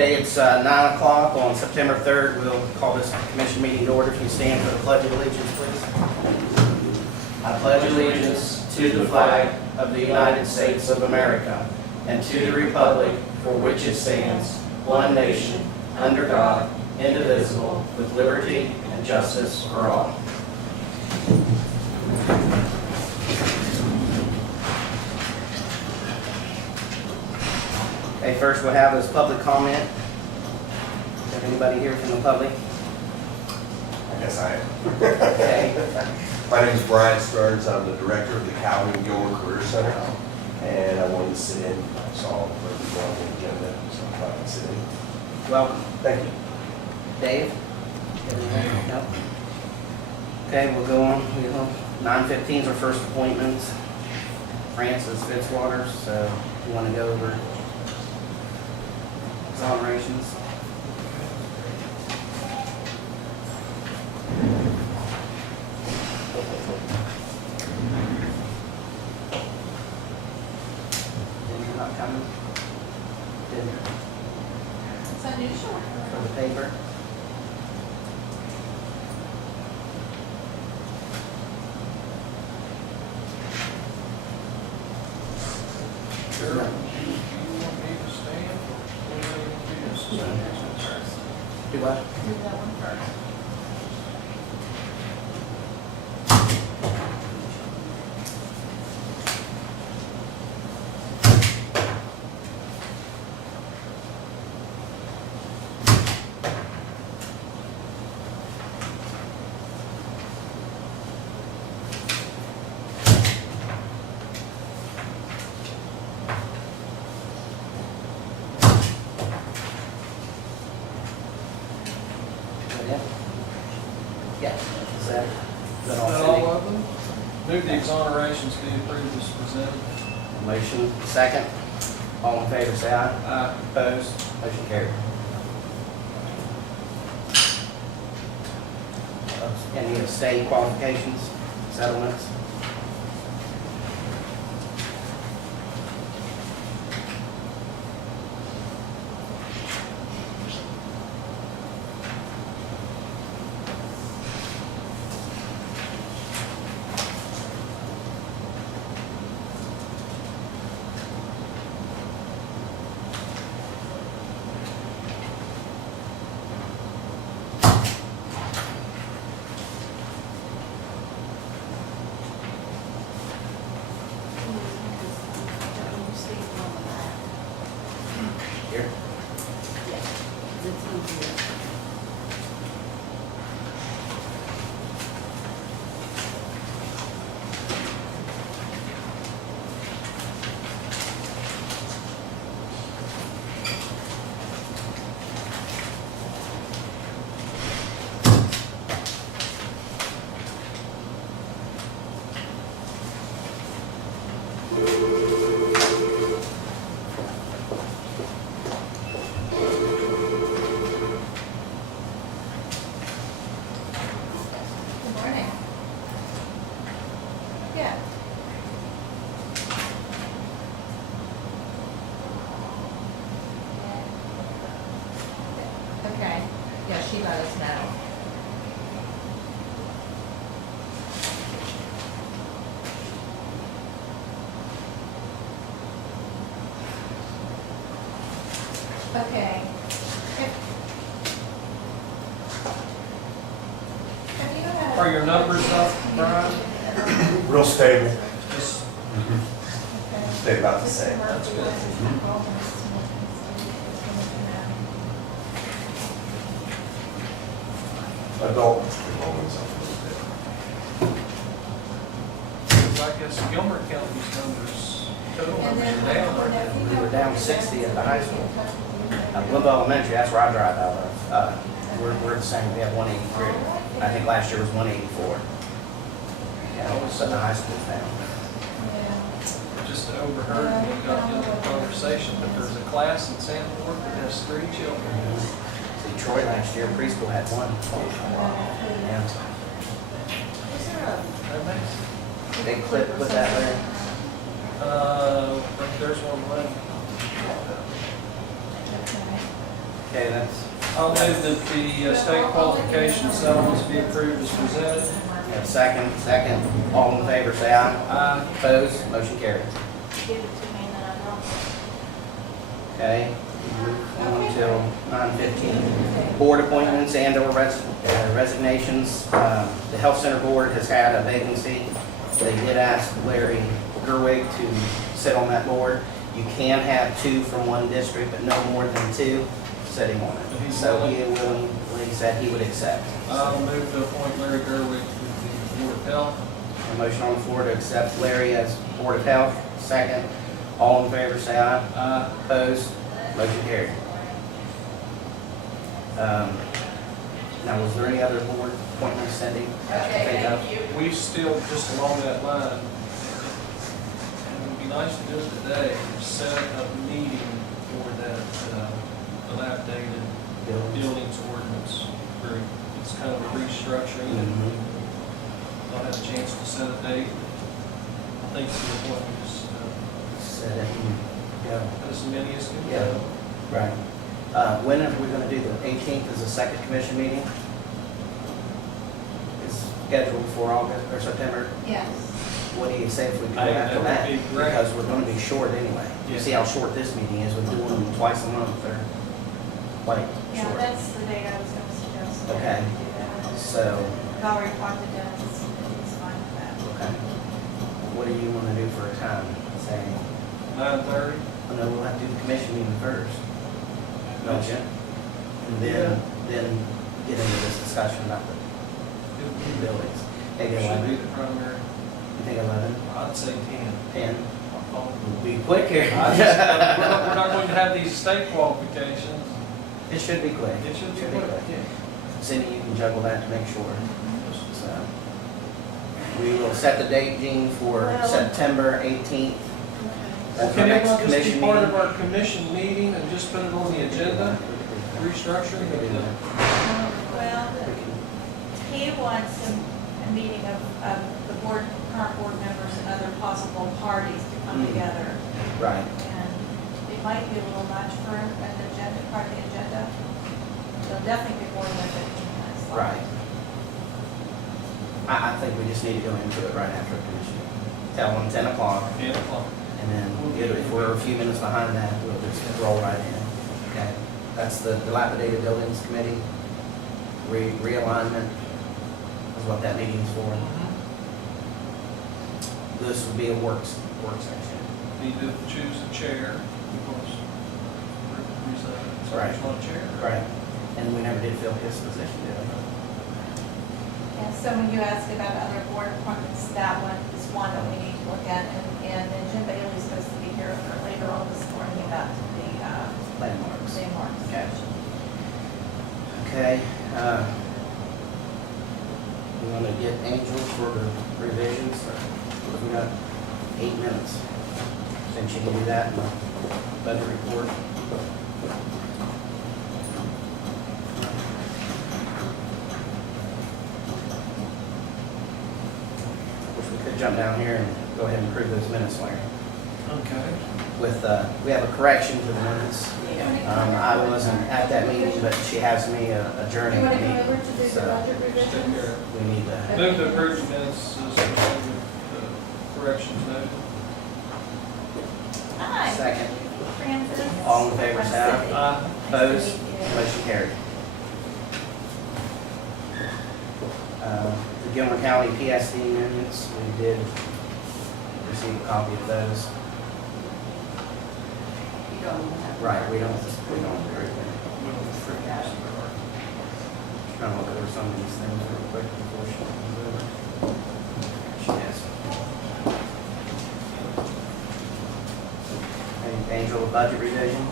Okay, it's 9 o'clock on September 3rd. We'll call this commission meeting to order. If you stand for the Pledge of Allegiance, please. I pledge allegiance to the flag of the United States of America and to the republic for which it stands, one nation, under God, indivisible, with liberty and justice for all. Okay, first we'll have is public comment. Is there anybody here from the public? I guess I am. Okay. My name is Brian Stearns. I'm the director of the Calvin Gilmer Career Center. And I wanted to sit in. I saw where we were on the agenda, so I thought I'd sit in. Welcome. Thank you. Dave? No? Okay, we'll go on. 9:15 is our first appointment. Francis Fitzwater, so you want to go over exonerations? You're not coming? Dinner It's unusual. for the paper? Sure. You want me to stand or what do you want me to stand? Do what? Do that one first. Yeah. Is that all Is that all Cindy? of them? Move the exonerations be approved as presented. Motion second. All in favor, say aye. Aye. Opposed? Motion carried. Any state qualifications, settlements? Here. Good morning. Yeah. Okay. Yeah, she let us know. Okay. Have you had? Are your numbers up, Brian? Real stable. Just Okay. Stay about the same. That's good. Adult enrollment's up a little bit. I guess Gilmer County's numbers, total And numbers then are down, aren't they? We were down 60 at the high school. Limbo Elementary, that's where I drive out of. We're the same, we have 183. I think last year was 184. Yeah, all of a sudden the high school's down. Just overheard and we got into the conversation, but there's a class in Sanford that has 3 children. See, Troy last year, preschool had 1. Yeah. Is there a That makes, Big clip with that there. I think there's one left. Okay, that's, I'll move that the state qualification settlements be approved as presented. we have second, all in favor, say aye. Aye. Opposed, motion carries. Give it to me and then I don't. Okay, move on till 9:15. Board appointments and or resignations. The Health Center Board has had a vacancy. They did ask Larry Gerwig to sit on that board. You can have two from one district, but no more than two sitting on it. So he willingly said he would accept. I'll move to appoint Larry Gerwig to the Board of Health. A motion on the floor to accept Larry as Board of Health. Second, all in favor, say aye. Aye. Opposed, motion carried. Now, was there any other board appointments, Cindy, that you think of? We still, just along that line, and it would be nice to do it today, set a meeting for that dilapidated buildings ordinance group. It's kind of a restructuring, and Mhm. I'll have a chance to set a date. I think it's the point we just, Set it and go. as many as can Yeah. go. Right. When are we going to do the 18th is the second commission meeting? It's scheduled for August or September. Yes. What do you say if we do I it think after that that? would be great. Because we're going to be short anyway. You Yeah. see how short this meeting is, we're doing them twice a month or quite Yeah, short. that's the date I was gonna suggest. Okay. Do that. So, I've already talked to Dennis, and he's fine with that. okay. What do you want to do for a time? Say, 9:30? oh no, we'll have to do the commission meeting first. Don't you? And then get into this discussion about the buildings. Maybe Should be 11? the primary. You think 11? I'd say 10. 10? Oh. Be quick here. We're not going to have these state qualifications. It should be quick. It should be quick, yeah. Cindy, you can juggle that to make sure. So, we will set the date, Jean, for Well- September 18th. Well, That's our can it next not just be commission part meeting. of our commission meeting and just put it on the agenda, restructuring of the, Well, We can- he wants a meeting of the board, current board members and other possible parties to come Mm. together. Right. And it might be a little much for an agenda, part of the agenda. It'll definitely be more than 15 minutes long. Right. I think we just need to go into it right after the commission meeting. Tell them 10 o'clock, 10 o'clock. and then if we're a few minutes behind that, we'll just roll right in. Okay? That's the dilapidated buildings committee. Realignment is what that meeting's for. This would be a work session. Need to choose a chair, because Right. there's not a chair. Right. And we never did fill his position, did we? Yeah, so when you ask about other board appointments, that one is one that we need to look at. And then Jim Bailey's supposed to be here for later on this morning about the Landmarks. landmarks. Okay. Okay. We want to get Angel for the revisions. We got 8 minutes. Since you can do that in the budget report. Which we could jump down here and go ahead and approve those minutes, Larry. Okay. With, we have a correction to the minutes. I wasn't at that meeting, but she has me adjourning You the want to come over meeting. to do the So budget Stay revisions? here. we need to, Move to approve the minutes as with the corrections noted. Hi. second. Francis. All in favor, say aye. Cindy. Aye. Opposed? Nice to meet you. Motion carried. The Gilmer County PSD minutes, we did receive a copy of those. You don't have. Right, we don't approve them. Trying to look over some of these things real quick before she comes over. She is. Hey, Angel, budget revision?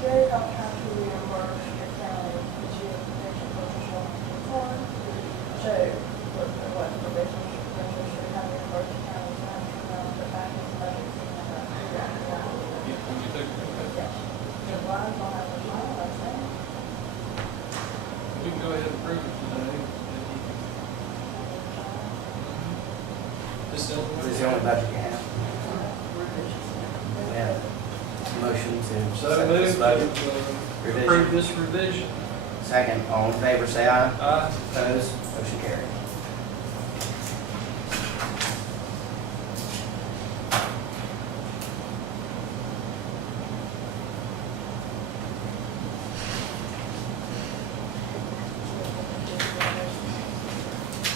Very helpful to reimburse your county, which is potential purchase of corn. So, what provisions should have reimbursed the county, the back in the budget. Yeah, when you take, okay. So, why don't I have a smile, I think? We can go ahead and approve it today. This the only This one? is the only budget you have. We have a motion to So accept this moved budget. to approve this revision. Second, all in favor, say aye. Aye. Opposed, motion carried.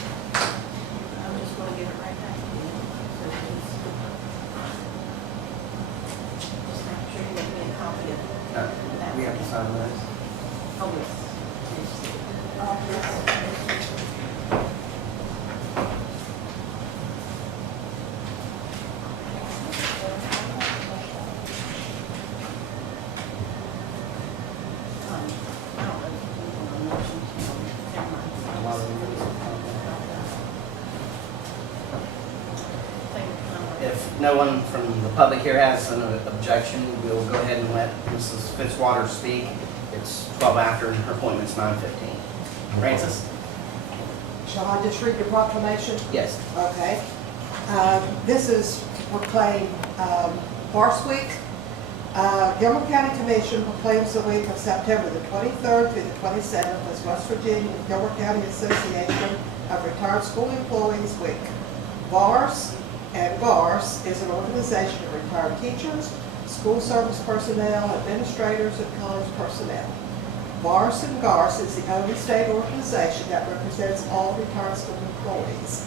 I'm just gonna give it right back to you. So just make sure you get me a copy of it. No, we have to sign this. Oh, A lot of them. If no one from the public here has an objection, we'll go ahead and let Mrs. Fitzwater speak. It's 12 after, and her appointment's 9:15. Francis? Shall I just read the proclamation? Yes. Okay. This is to proclaim Farce Week. Gilmer County Commission proclaims the week of September the 23rd through the 27th as West Virginia Gilmer County Association of Retired School Employees Week. VARS and GARS is an organization of retired teachers, school service personnel, administrators, and college personnel. VARS and GARS is the only state organization that represents all retired school employees.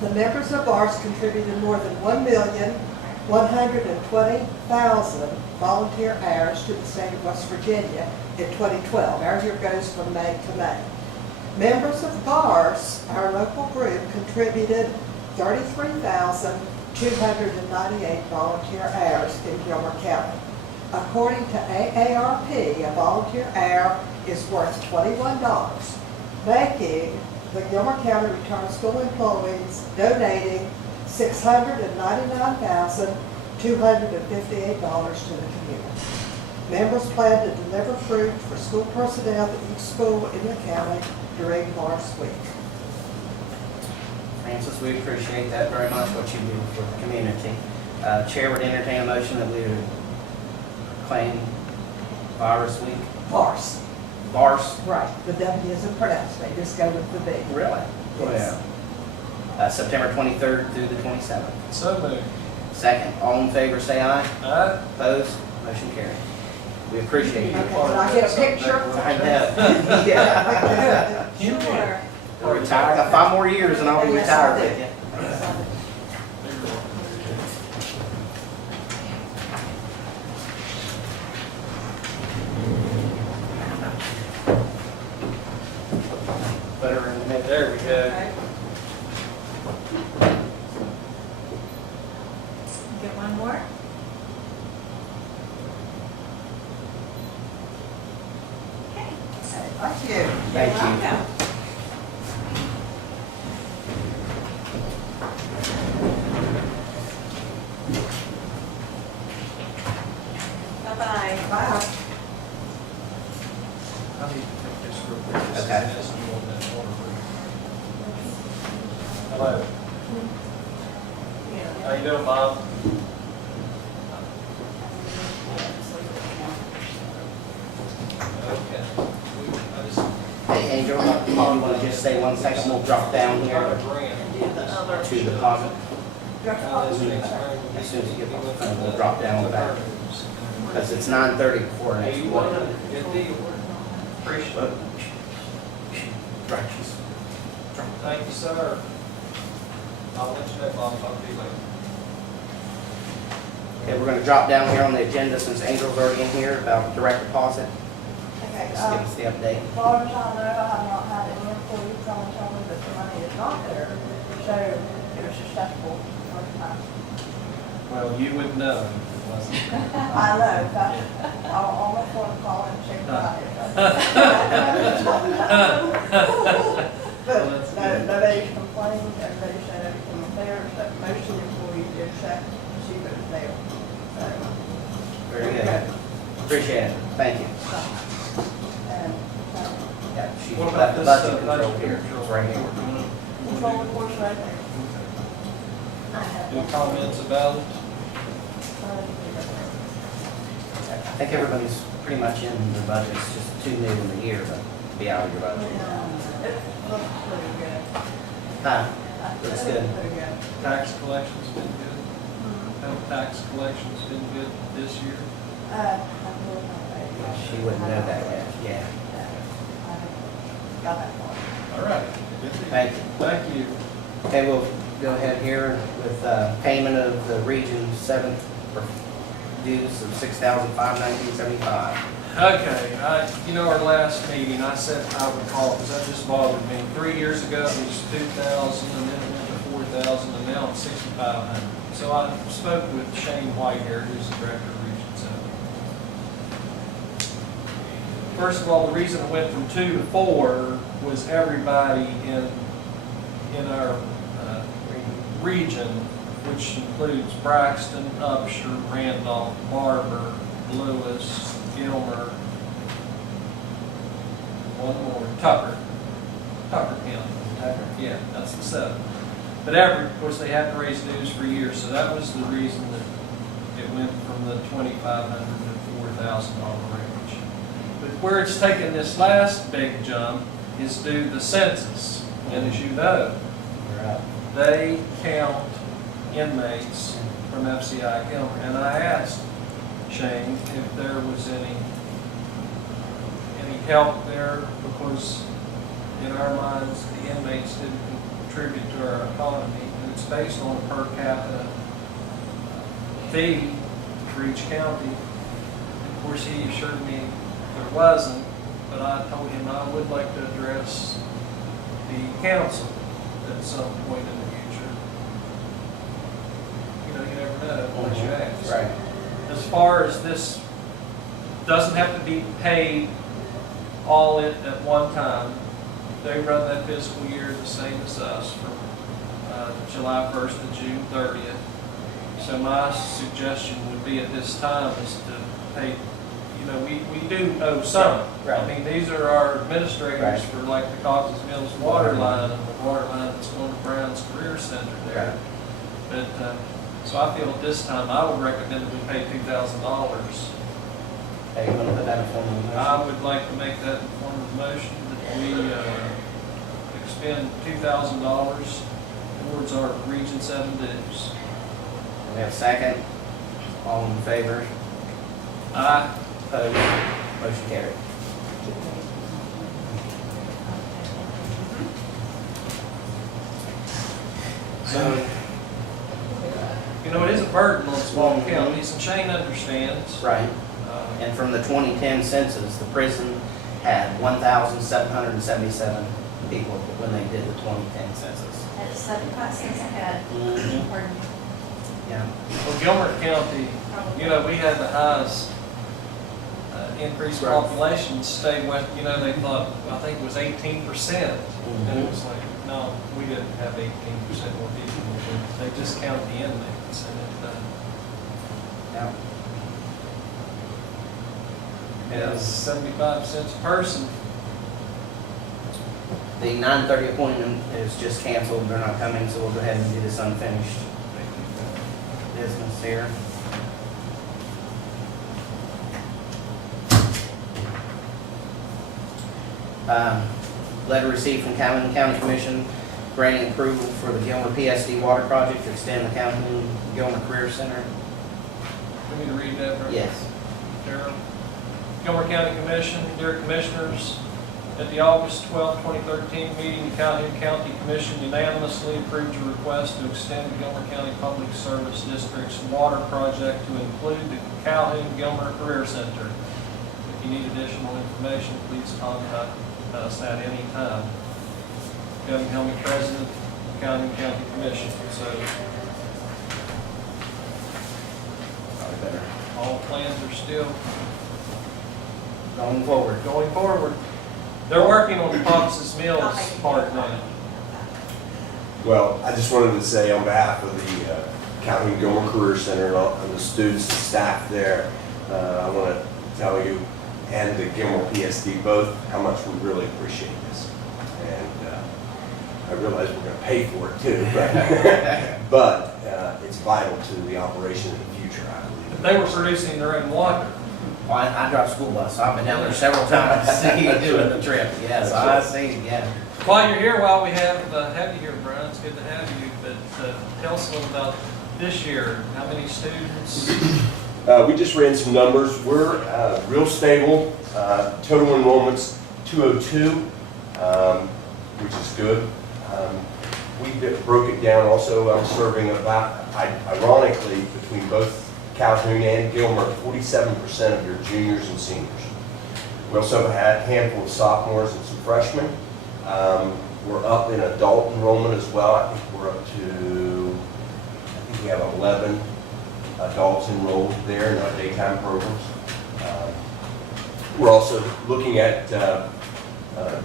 The members of VARS contributed more than 1,120,000 volunteer hours to the state of West Virginia in 2012. Our year goes from May to May. Members of GARS, our local group, contributed 33,298 volunteer hours in Gilmer County. According to AARP, a volunteer hour is worth $21, making the Gilmer County Retired School employees donating $699,258 to the community. Members plan to deliver fruit for school personnel at each school in the county during Mars Week. Francis, we appreciate that very much, what you do for the community. Chair would entertain a motion that we would claim Virus Week. Farce. Vars? Right, the W isn't pronounced, they just go with the V. Really? Yes. September 23rd through the 27th. So moved. Second, all in favor, say aye. Aye. Opposed, motion carried. We appreciate you. Okay, can I get a picture? I know. Yeah. Sure. I'll retire. I got 5 more years and I'll be Yes, retired I with do. you. Put her in the middle. There we go. Okay. Get one more? Okay. Thank you. Thank you. Welcome. Bye-bye. Bye. I need to take this real quick. This is Okay. this one that water break. Hello. How you doing, Bob? Okay. I just Hey, Angel, you want to just stay 1 second? We'll drop down got a here grant. Do the other. to deposit. How this thing's As soon as you get off the phone, we'll drop down the back. Because it's 9:30 before next Hey, one. good deal. Appreciate it. Right, she's- Thank you, sir. I'll let you know, Bob. I'll be later. Okay, we're going to drop down here on the agenda since Angel's already in here about direct deposit. Okay, Just give us the update. as far as I know, I have not had any employees come and tell me that the money is not there, so it was successful the first time. Well, you would know if it wasn't. I know, but I'll almost want to call and check about it. But nobody complained, everybody said everything was there, except most of the employees did check to see if it was there. So, Very good. Appreciate it. Thank you. and, Yeah, she What left about the this budget control here. control It's right here. control reports right there. Any comments about it? I think everybody's pretty much in their budget, it's just too new in the year to be out of your budget. It looks pretty good. Huh? Looks good. Pretty good. Tax collection's been good. Health tax collection's been good this year. I'm really not. She wouldn't know that yet, yeah. Got that far. All right. Thank you. Thank you. Okay, we'll go ahead here with payment of the Region 7 dues of $6,519.75. Okay, our last meeting, I said I would call, because that just bothered me. 3 years ago, it was 2,000, and then it went to 4,000, and now it's 6,500. So I spoke with Shane Whitehair, who's the director of Region 7. First of all, the reason it went from 2 to 4 was everybody in our region, which includes Braxton, Upshur, Randolph, Barber, Lewis, Gilmer, one more, Tucker County. Yeah, that's the 7. But of course, they had to raise dues for years, so that was the reason that it went from the $2,500 to $4,000 range. But where it's taken this last big jump is due to the census. And as you know, they count inmates from FCI Gilmer. And I asked Shane if there was any help there, because in our minds, the inmates didn't contribute to our economy. And it's based on a per capita fee for each county. Of course, he assured me there wasn't, but I told him I would like to address the council at some point in the future. You never know unless you ask. Right. As far as this, doesn't have to be paid all at one time. They run that fiscal year the same as us from July 1st to June 30th. So my suggestion would be at this time is to pay, we do owe some. Right. I mean, these are our administrators Right. for like the Caucasus Mills water line and the water line that's going to Brown's Career Center there. Right. But, so I feel at this time, I would recommend that we pay $2,000. Hey, you want to put that in form of a motion? I would like to make that in form of a motion that we expend $2,000 towards our Region 7 dues. We have a second. All in favor? Aye. Opposed? Motion carried. So, It is a burden on small counties, and Shane understands. right. Uh, And from the 2010 census, the prison had 1,777 people when they did the 2010 census. At 75 cents a head. Mhm. Pardon me. Yeah. Well, Gilmer County, we had the highest increased Right. population statewide. They thought, I think it was 18%. And it was like, no, we didn't have 18% more people. They just count the inmates. And Yeah. it is 75 cents a person. The 9:30 appointment is just canceled. They're not coming, so we'll go ahead and do this unfinished business here. Letter received from Calhoun County Commission granting approval for the Gilmer PSD water project to extend the Calhoun Gilmer Career Center. Want me to read that, right? Yes. Carol? Gilmer County Commission, dear Commissioners, at the August 12, 2013 meeting, the Calhoun County Commission unanimously approved a request to extend the Gilmer County Public Service District's water project to include the Calhoun Gilmer Career Center. If you need additional information, please contact us at any time. Kevin Helmy, President, Calhoun County Commission. So Probably better. all plans are still Going forward. going forward. They're working on the Caucasus Mills part now. Well, I just wanted to say on behalf of the Calhoun Gilmer Career Center and all and the students and staff there, I want to tell you and the Gilmer PSD both how much we really appreciate this. And I realize we're going to pay for it too, but it's vital to the operation in the future, I believe. They were producing their own water. Well, I drive school bus, so I've been down there several times to see you doing the trip. Yes, I see, yeah. While you're here, while we have you here, Brian, it's good to have you, but tell us a little about this year. How many students? We just ran some numbers. We're real stable. Total enrollment's 202, which is good. We broke it down also. I'm serving about, ironically, between both Calhoun and Gilmer, 47% of your juniors and seniors. We also had a handful of sophomores and some freshmen. We're up in adult enrollment as well. I think we're up to, we have 11 adults enrolled there in our daytime programs. We're also looking at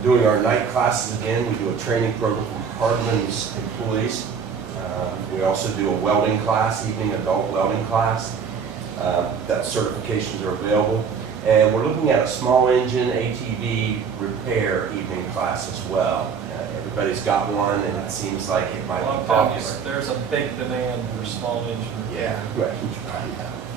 doing our night classes again. We do a training program for Hardman's employees. We also do a welding class, evening adult welding class. That certifications are available. And we're looking at a small engine ATV repair evening class as well. Everybody's got one, and it seems like it might Well, be I'm telling you, popular. there's a big demand for small engine. Yeah, right.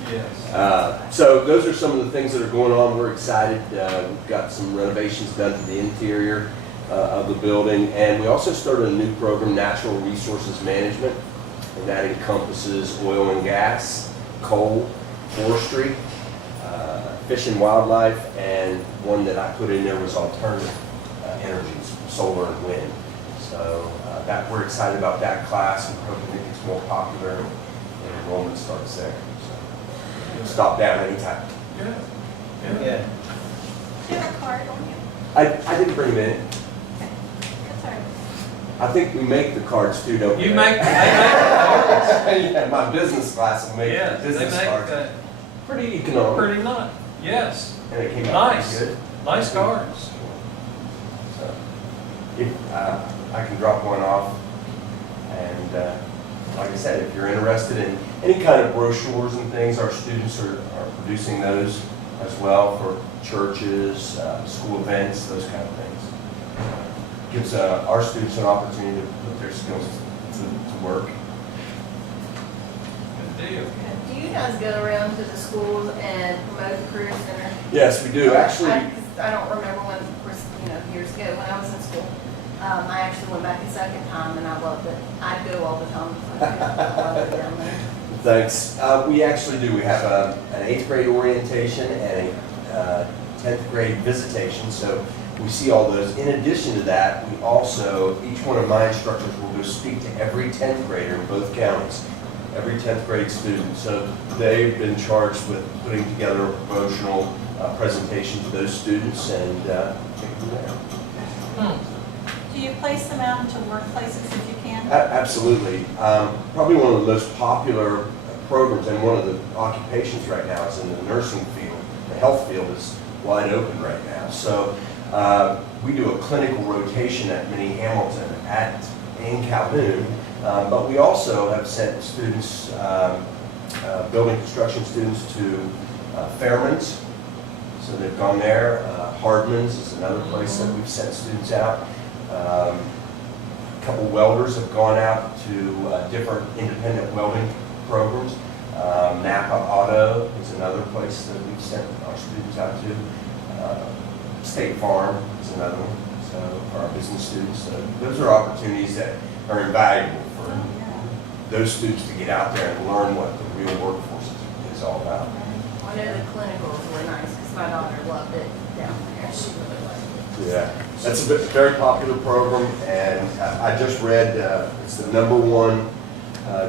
Yes. So those are some of the things that are going on. We're excited. We've got some renovations done to the interior of the building. And we also started a new program, Natural Resources Management. And that encompasses oil and gas, coal, forestry, fish and wildlife, and one that I put in there was alternative energies, solar and wind. So that we're excited about that class, and we're hoping it gets more popular and enrollment starts there. So stop down anytime. Good. Yeah. Do you have a card on you? I didn't bring them in. That's all right. I think we make the cards too, don't we? You make, they make cards. Yeah, my business class will make Yeah, the they business make cards. Pretty economical. pretty nice. Yes, And it came out Nice. pretty good. nice cards. So, if, I can drop one off. And like I said, if you're interested in any kind of brochures and things, our students are producing those as well for churches, school events, those kind of things. Gives our students an opportunity to put their skills to work. Good deal. Do you guys go around to the schools and promote the Career Center? Yes, we do. Actually, I don't remember when, of course, years ago when I was in school. I actually went back a second time and I loved it. I'd go all the time. I love it down there. thanks. We actually do. We have an 8th grade orientation and a 10th grade visitation. So we see all those. In addition to that, we also, each one of my instructors will go speak to every 10th grader in both counties, every 10th grade student. So they've been charged with putting together a promotional presentation to those students and take it from there. Do you place them out into workplaces if you can? Absolutely. Probably one of the most popular programs and one of the occupations right now is in the nursing field. The health field is wide open right now. So we do a clinical rotation at Mini Hamilton in Calhoun, but we also have sent students, building construction students to Fairman's. So they've gone there. Hardman's is another place that we've sent students out. A couple welders have gone out to different independent welding programs. Napa Auto is another place that we've sent our students out to. State Farm is another one, so for our business students. So those are opportunities that are invaluable for those students to get out there and learn what the real workforce is all about. I know the clinical is really nice because my daughter loved it down there. She really liked it. Yeah, that's a very popular program, and I just read it's the #1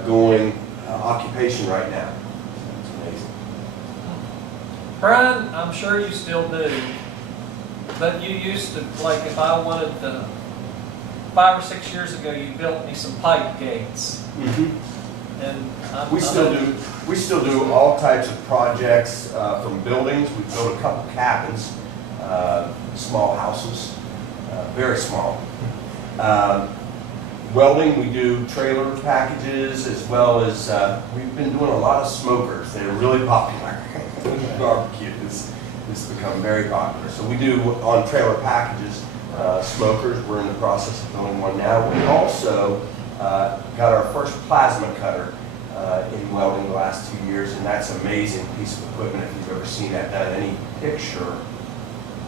going occupation right now. It's amazing. Brian, I'm sure you still do, but you used to, like, if I wanted to, 5 or 6 years ago, you built me some pipe gates. And We still do all types of projects from buildings. We built a couple cabins, small houses, very small. Welding, we do trailer packages as well as we've been doing a lot of smokers. They're really popular. Barbecue has become very popular. So we do on trailer packages smokers. We're in the process of building one now. We also got our first plasma cutter in welding the last 2 years, and that's an amazing piece of equipment if you've ever seen that done. Any picture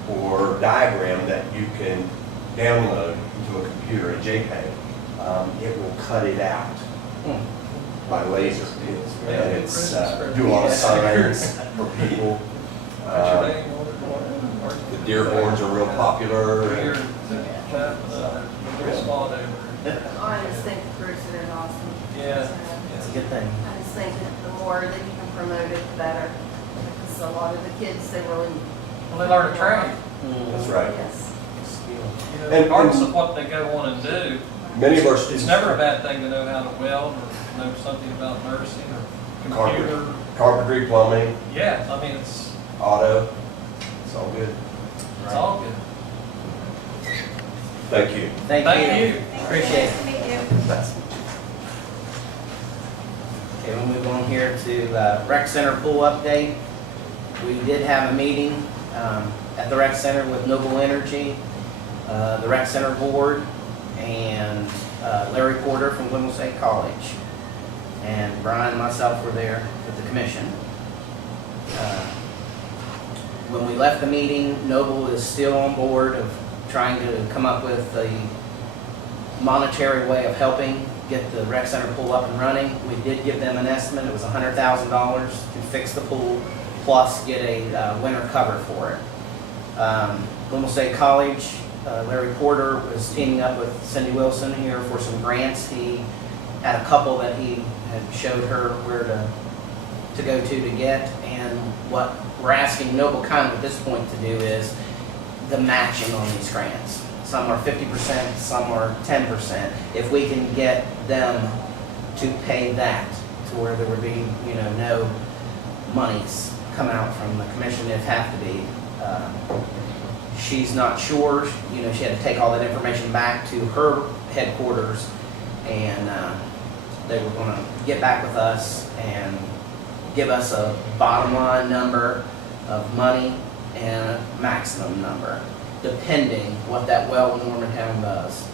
or diagram that you can download into a computer, a JPEG, it will cut it out by laser. And it's do a lot of signs for people. What's your name on it? The Dearborns are real popular. Here, respond over. I just think the groups that are awesome. Yeah. It's a good thing. I just think that the more that you can promote it, the better. Because a lot of the kids, they really. Well, they learn to train. That's right. Yes. You know, And- regardless of what they go on and do, Many of our it's students. never a bad thing to know how to weld or know something about nursing or computer. Carpentry, plumbing, Yeah, I mean, it's auto, it's all good. all good. Thank you. Thank you. Appreciate Nice it. to meet you. Okay, we'll move on here to rec center pool update. We did have a meeting at the rec center with Noble Energy, the rec center board, and Larry Porter from Gilmer State College. And Brian and myself were there with the commission. When we left the meeting, Noble is still on board of trying to come up with a monetary way of helping get the rec center pool up and running. We did give them an estimate. It was $100,000 to fix the pool, plus get a winter cover for it. Gilmer State College, Larry Porter was teaming up with Cindy Wilson here for some grants. He had a couple that he had showed her where to go to get, and what we're asking Noble County at this point to do is the matching on these grants. Some are 50%, some are 10%. If we can get them to pay that to where there would be, no monies come out from the commission if have to be. She's not sure, she had to take all that information back to her headquarters, and they were gonna get back with us and give us a bottom line number of money and a maximum number, depending what that well in Normantown does.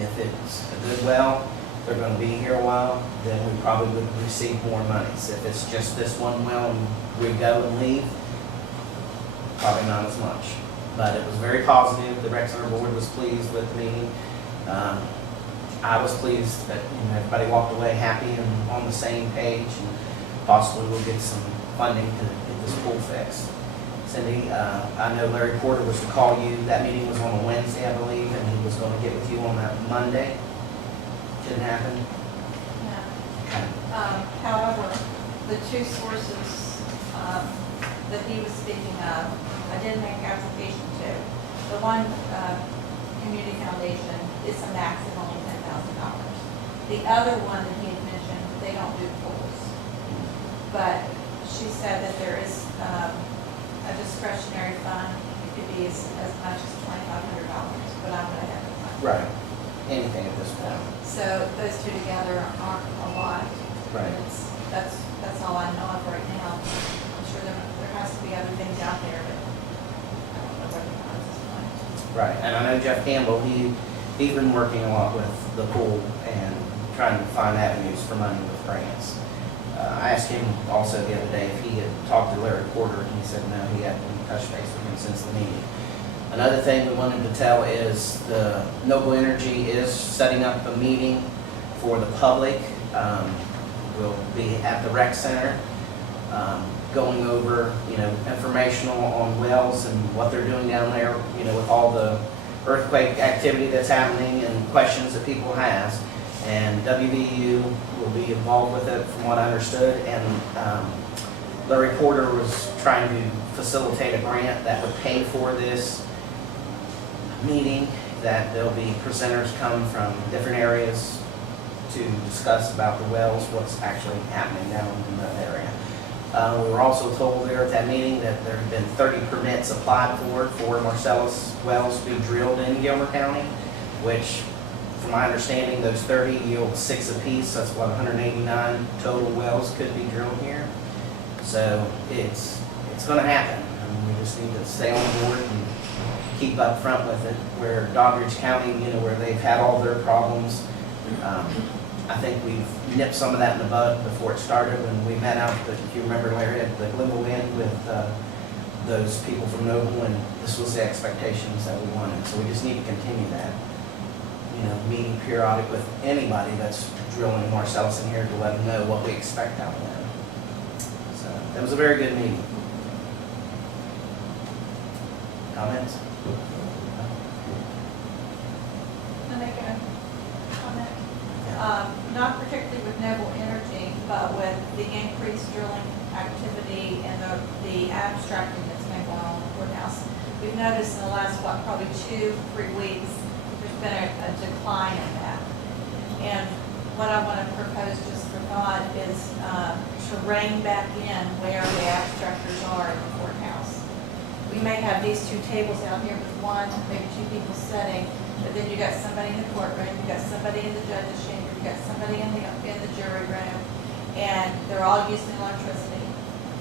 If it's a good well, they're gonna be here a while, then we probably would receive more monies. If it's just this one well and we go and leave, probably not as much. But it was very positive. The rec center board was pleased with the meeting. I was pleased that everybody walked away happy and on the same page, and possibly we'll get some funding to get this pool fixed. Cindy, I know Larry Porter was to call you. That meeting was on a Wednesday, I believe, and he was going to get with you on that Monday. Didn't happen. No. Okay. However, the two sources that he was speaking of, I did make application to. The one, Community Foundation, is a max of only $10,000. The other one that he had mentioned, they don't do pools. But she said that there is a discretionary fund. It could be as much as $2,500, but I'm going to have to find. Right. Anything at this point. So those two together aren't a lot. Right. That's all I know of right now. I'm sure there has to be other things out there, but I don't know where they are at this point. Right, and I know Jeff Campbell, he's been working a lot with the pool and trying to find avenues for money with grants. I asked him also the other day if he had talked to Larry Porter, and he said no, he hadn't touched base with him since the meeting. Another thing we wanted to tell is the Noble Energy is setting up a meeting for the public. We'll be at the rec center, going over, informational on wells and what they're doing down there, with all the earthquake activity that's happening and questions that people has. And WVU will be involved with it, from what I understood. And Larry Porter was trying to facilitate a grant that would pay for this meeting, that there'll be presenters come from different areas to discuss about the wells, what's actually happening down in that area. We were also told there at that meeting that there had been 30 permits applied for Marcellus wells to be drilled in Gilmer County, which, from my understanding, those 30 yield 6 apiece. That's what, 189 total wells could be drilled here. So it's going to happen. We just need to stay on board and keep up front with it. Where Doddridge County, where they've had all their problems, I think we've nipped some of that in the bud before it started when we met out, if you remember, Larry, at the Gilmer Inn with those people from Noble, and this was the expectations that we wanted. So we just need to continue that. You know, meeting periodic with anybody that's drilling in Marcellus in here to let them know what we expect out of them. So that was a very good meeting. Comments? Can I make a comment? Not particularly with Noble Energy, but with the increased drilling activity and the abstracting that's been going on in the courthouse. We've noticed in the last, probably 2-3 weeks, there's been a decline in that. And what I want to propose just for thought is to rein back in where the abstractors are in the courthouse. We may have these 2 tables out here with 1, maybe 2 people sitting, but then you got somebody in the courtroom, you got somebody in the judge's chamber, you got somebody in the jury room, and they're all using electricity,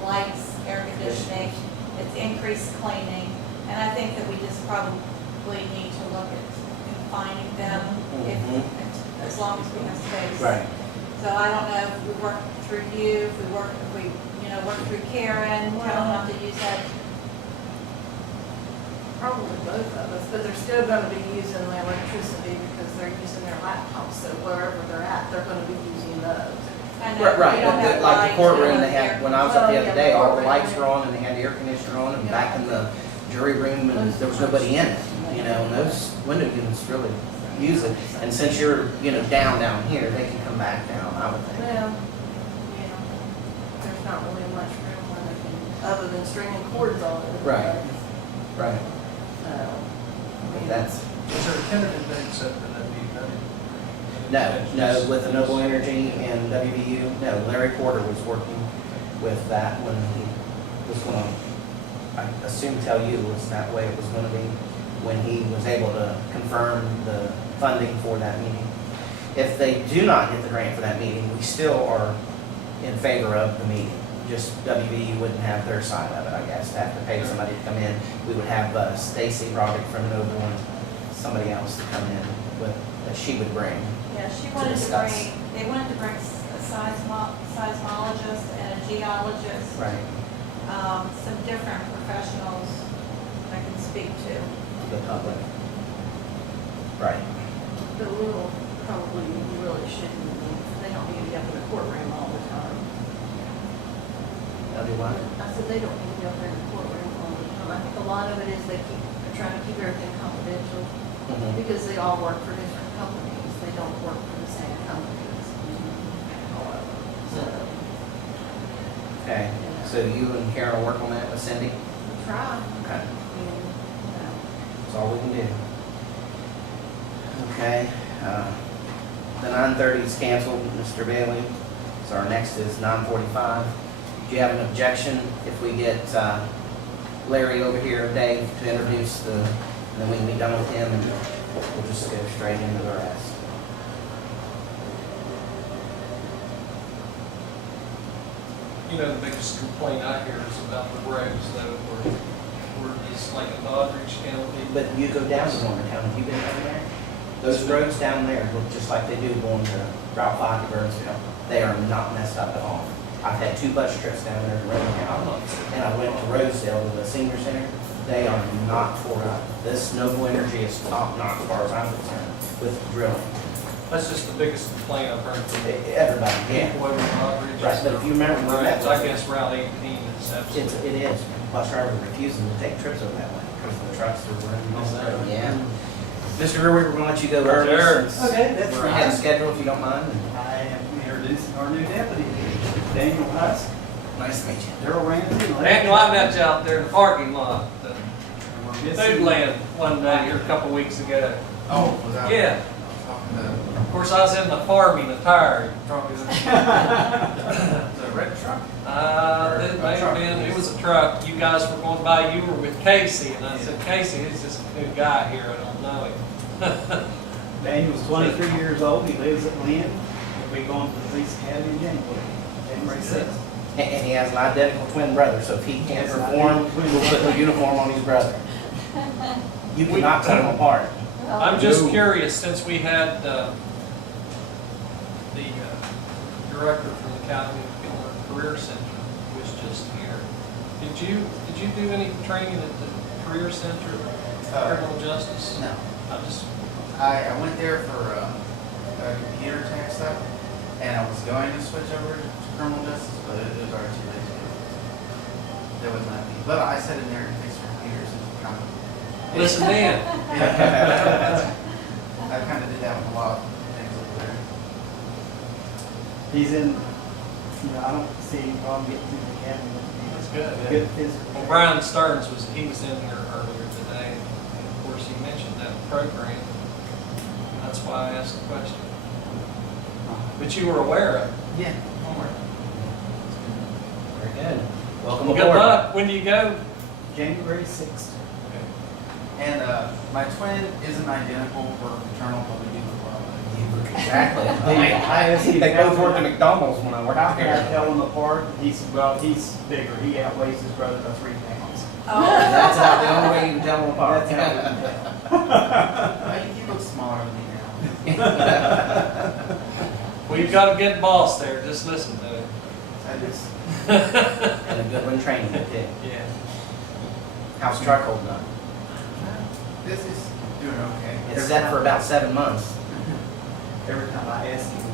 lights, air conditioning, it's increased cleaning, and I think that we just probably need to look at confining them as long as we have space. Right. So I don't know if we work through you, if we work through Karen, tell them not to use that. Probably both of us, but they're still gonna be using the electricity because they're using their laptops, so wherever they're at, they're gonna be using those. I know Right, we don't have like the lights, courtroom, we they don't had, have when I was up the other day, all the courtroom. lights were on and they had the air conditioner on and back in the jury room and there was nobody in it, you know, and those window units really use it. And since you're, down here, they can come back down, I would think. Well, there's not really much room where they can, other than stringing cords all over the Right. place. Right. So, I mean, that's, Is there a tentative date set for that meeting? no, with the Noble Energy and WVU, no, Larry Porter was working with that when he was going to, I assume tell you was that way it was going to be, when he was able to confirm the funding for that meeting. If they do not get the grant for that meeting, we still are in favor of the meeting. Just WVU wouldn't have their side of it, I guess, to have to pay somebody to come in. We would have Stacy Roddick from Noble and somebody else to come in with, that she would bring. Yeah, she wanted to discuss. they wanted to bring a seismologist and a geologist, Right. some different professionals I can speak to. To the public. Right. the little, probably really shouldn't be, they don't need to be up in the courtroom all the time. That'll be one. I said, they don't need to be up there in the courtroom all the time. I think a lot of it is they're trying to keep everything confidential Mhm. because they all work for different companies. They don't work for the same companies. So, Okay, so you and Karen work on that with Cindy? we try. Okay, And, that's all we can do. Okay, the 9:30 is canceled, Mr. Bailey. So our next is 9:45. Do you have an objection if we get Larry over here, Dave, to introduce and then we can be done with him and we'll just go straight into the rest? The biggest complaint I hear is about the roads though, where it's like a Doddridge County. But you go down to Norman County, you been down there? Those roads down there look just like they do going to Route 5 to Burnsville. They are not messed up at all. I've had 2 bus trips down there to Roman County, and I went to Rosedale to the senior center. They are not tore up. This Noble Energy is top notch as far as I'm concerned with drilling. That's just the biggest complaint I've heard from Everybody, yeah. people over Doddridge. Right, but if you remember when that Roads, I was- guess Route 18 is absolutely. It is. Bus drivers are refusing to take trips over that way because the trucks are running on the road. Yeah. Mr. Brewer, we're gonna let you go early Sure. since Okay, that's we're ahead of fine. schedule if you don't mind. I am introducing our new deputy, Daniel Husk, Nice to meet you. Daryl Ramsey. Daniel, I met you out there in the parking lot, We're Food missing- Land, one day here a couple weeks ago. Oh, was that? Yeah, of course, I was in the farming attire. Is it a red truck? It may have been, it was a truck. You guys were going by, you were with Casey, and I said, Casey, who's this new guy here? I don't know him. Daniel's 23 years old, he lives at Lynn, he'll be going to the police academy in January 6th. And he has an identical twin brother, so if he can't perform, we'll put the uniform on his brother. You cannot tell them apart. I'm just curious, since we had the director for the County of Gilmer Career Center was just here. Did you do any training at the Career Center, criminal justice? No. I I went there for computer tech stuff, and I was going to switch over to criminal justice, but it was already too late to do. That was not me. But I sat in there and fixed computers and kind of. listen in. I kind of did that with a lot of things over there. He's in, I don't see any problem getting through the academy. That's good. Good physical. Well, Brian Stearns he was in here earlier today, and of course he mentioned that program. That's why I asked the question. But you were aware of it. Yeah, one more. Very good. Welcome Well, aboard. good luck. When do you go? January 6th. And my twin isn't identical for fraternal, but we do look a lot alike. Exactly. I asked him They both how- worked at McDonald's when I worked How can I there. tell them apart? He said, well, he's bigger. He outweighs his brother by 3 pounds. That's about the only way you can tell them apart. That's how we can tell. He looks smaller than me now. Well, you've got a good boss there. Just listen to him. I just, And a good one training too. Yeah. How's truck holding up? this is doing okay. It's set for about 7 months. Every time I ask him,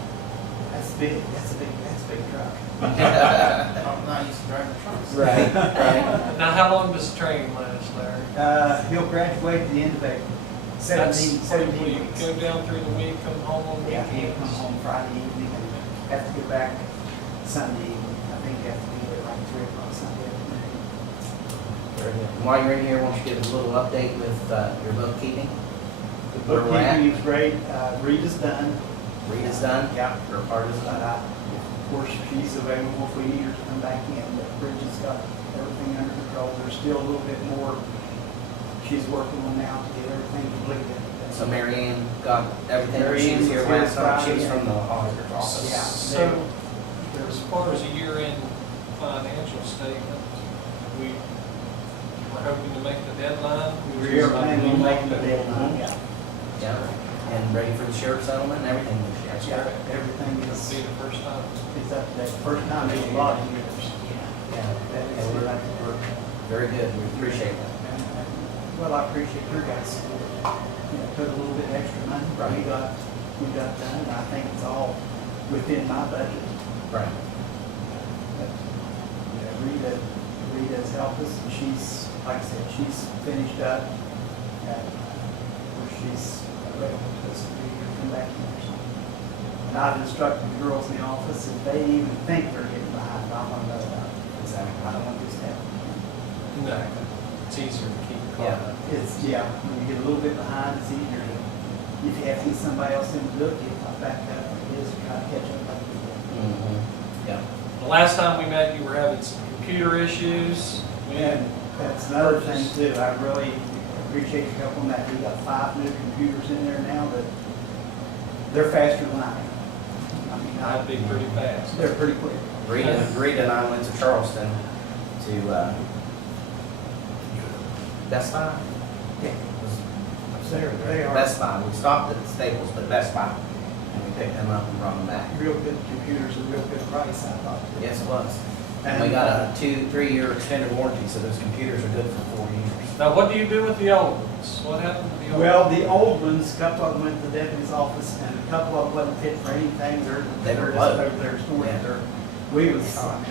that's big, that's a big truck. I'm not used to driving trucks. Right, right. Now, how long does the training last, Larry? He'll graduate at the end of April. 17 Will you weeks. go down through the week, come home on Yeah, he'll come weekends? home Friday evening and have to get back Sunday evening. I think you have to be there like 3 o'clock Sunday afternoon. Very good. And while you're in here, why don't you give us a little update with your bookkeeping? The Where we're at? bookkeeping is great. Rita's done. Rita's done? Yeah. Her part is done? Of course, she's available if we need her to come back in, but Bridget's got everything under control. There's still a little bit more she's working on now to get everything completed. So Mary Ann got everything, Mary she was Ann here was last here time, she was Friday. from the auditor's office. Yeah. So, as far as a year-end financial statement, we're hoping to make the deadline. We're planning on making the deadline, yeah. Yeah, and ready for the sheriff settlement and everything this year. Yeah, everything This will be is the first time. up to date. First time in a lot of years. Yeah, That and is we're like to work. very good, we appreciate that. Well, I appreciate your guys' support. Put a little bit extra money, Right. we got done, and I think it's all within my budget. Right. But, Rita's helped us, and she's, like I said, she's finished up. She's available to us to be here, come back here. So. And I've instructed the girls in the office, if they even think they're getting behind, I want to know about it. Exactly. I don't want this to happen. No, it's easier to keep caught Yeah. up. When you get a little bit behind, it's easier to, if you have to get somebody else in to do it, you have to back up, it is to try to catch up like we did. Mm-hmm. Yeah. The last time we met, you were having some computer issues. And that's another thing too, I really appreciate your help on that. We got 5 new computers in there now that they're faster than I am. I mean, I'd be pretty fast. they're pretty quick. Rita and I went to Charleston to Best Buy. Yeah. They are. Best Buy. We stopped at Staples, but Best Buy. And we picked them up and brought them back. Real good computers, a real good price, I thought. Yes, it was. And we got a 2-3 year extended warranty, so those computers are good for 4 years. Now, what do you do with the old ones? What happened to the old Well, ones? the old ones, a couple of them went to the deputy's office, and a couple of them wasn't fit for anything. They were just loaded. over there storing Yeah. their,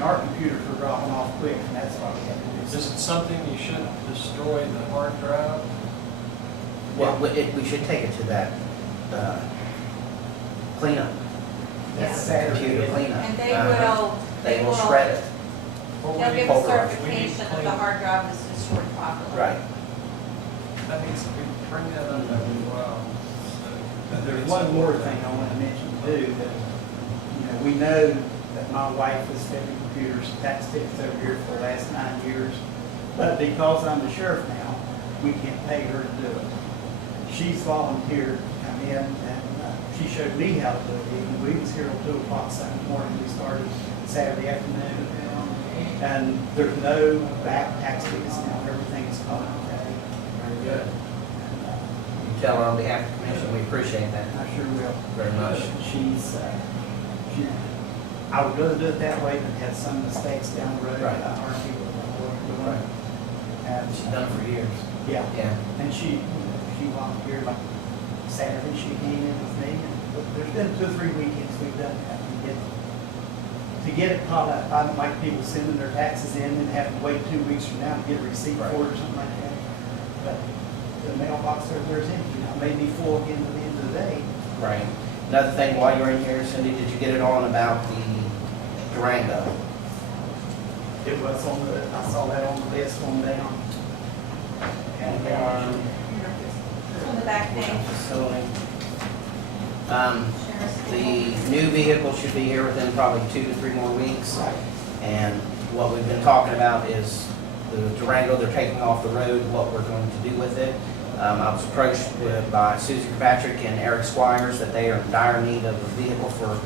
our computers were dropping off quick, and that's why we had to do Is it something you should destroy the hard drive? Well, we should take it to that cleanup. Yeah. Computer cleanup. And they Uh-huh. They will shred it. Or They'll we give need- a Pulverize. we need to certification that clean the it. hard drive is destroyed properly. Right. That needs to be, bring that up every while. So, There's it's one a- more thing I want to mention too, that, we know that my wife has had the computers, tax tickets over here for the last 9 years, but because I'm the sheriff now, we can't pay her to do it. She's volunteered to come in, and she showed me how to do it. Even we was here till 2 o'clock Sunday morning, we started Saturday afternoon, and there's no back tax tickets now, everything is caught up. Very good. You tell her on behalf of the commission, we appreciate that I sure will. very much. She's I would rather do it that way than have some mistakes down the road. Right. Our people doing. Right. And She's done it for years. yeah, Yeah. and she volunteered, like Saturday, she came in with me, and there's been 2 or 3 weekends we've done that. To get it caught up, I don't like people sending their taxes in and having to wait 2 weeks from now to get a receipt for it or something like that. But the mailbox over there is empty now, maybe full again at the end of the day. Right. Another thing, while you're in here, Cindy, did you get it on about the Durango? It was on the, I saw that on the list one day on. And, On the back page. Facility. Sheriff's The Department. new vehicle should be here within probably 2 to 3 more weeks. And what we've been talking about is the Durango, they're taking off the road, what we're going to do with it. I was approached by Susie Patrick and Eric Squires that they are in dire need of a vehicle for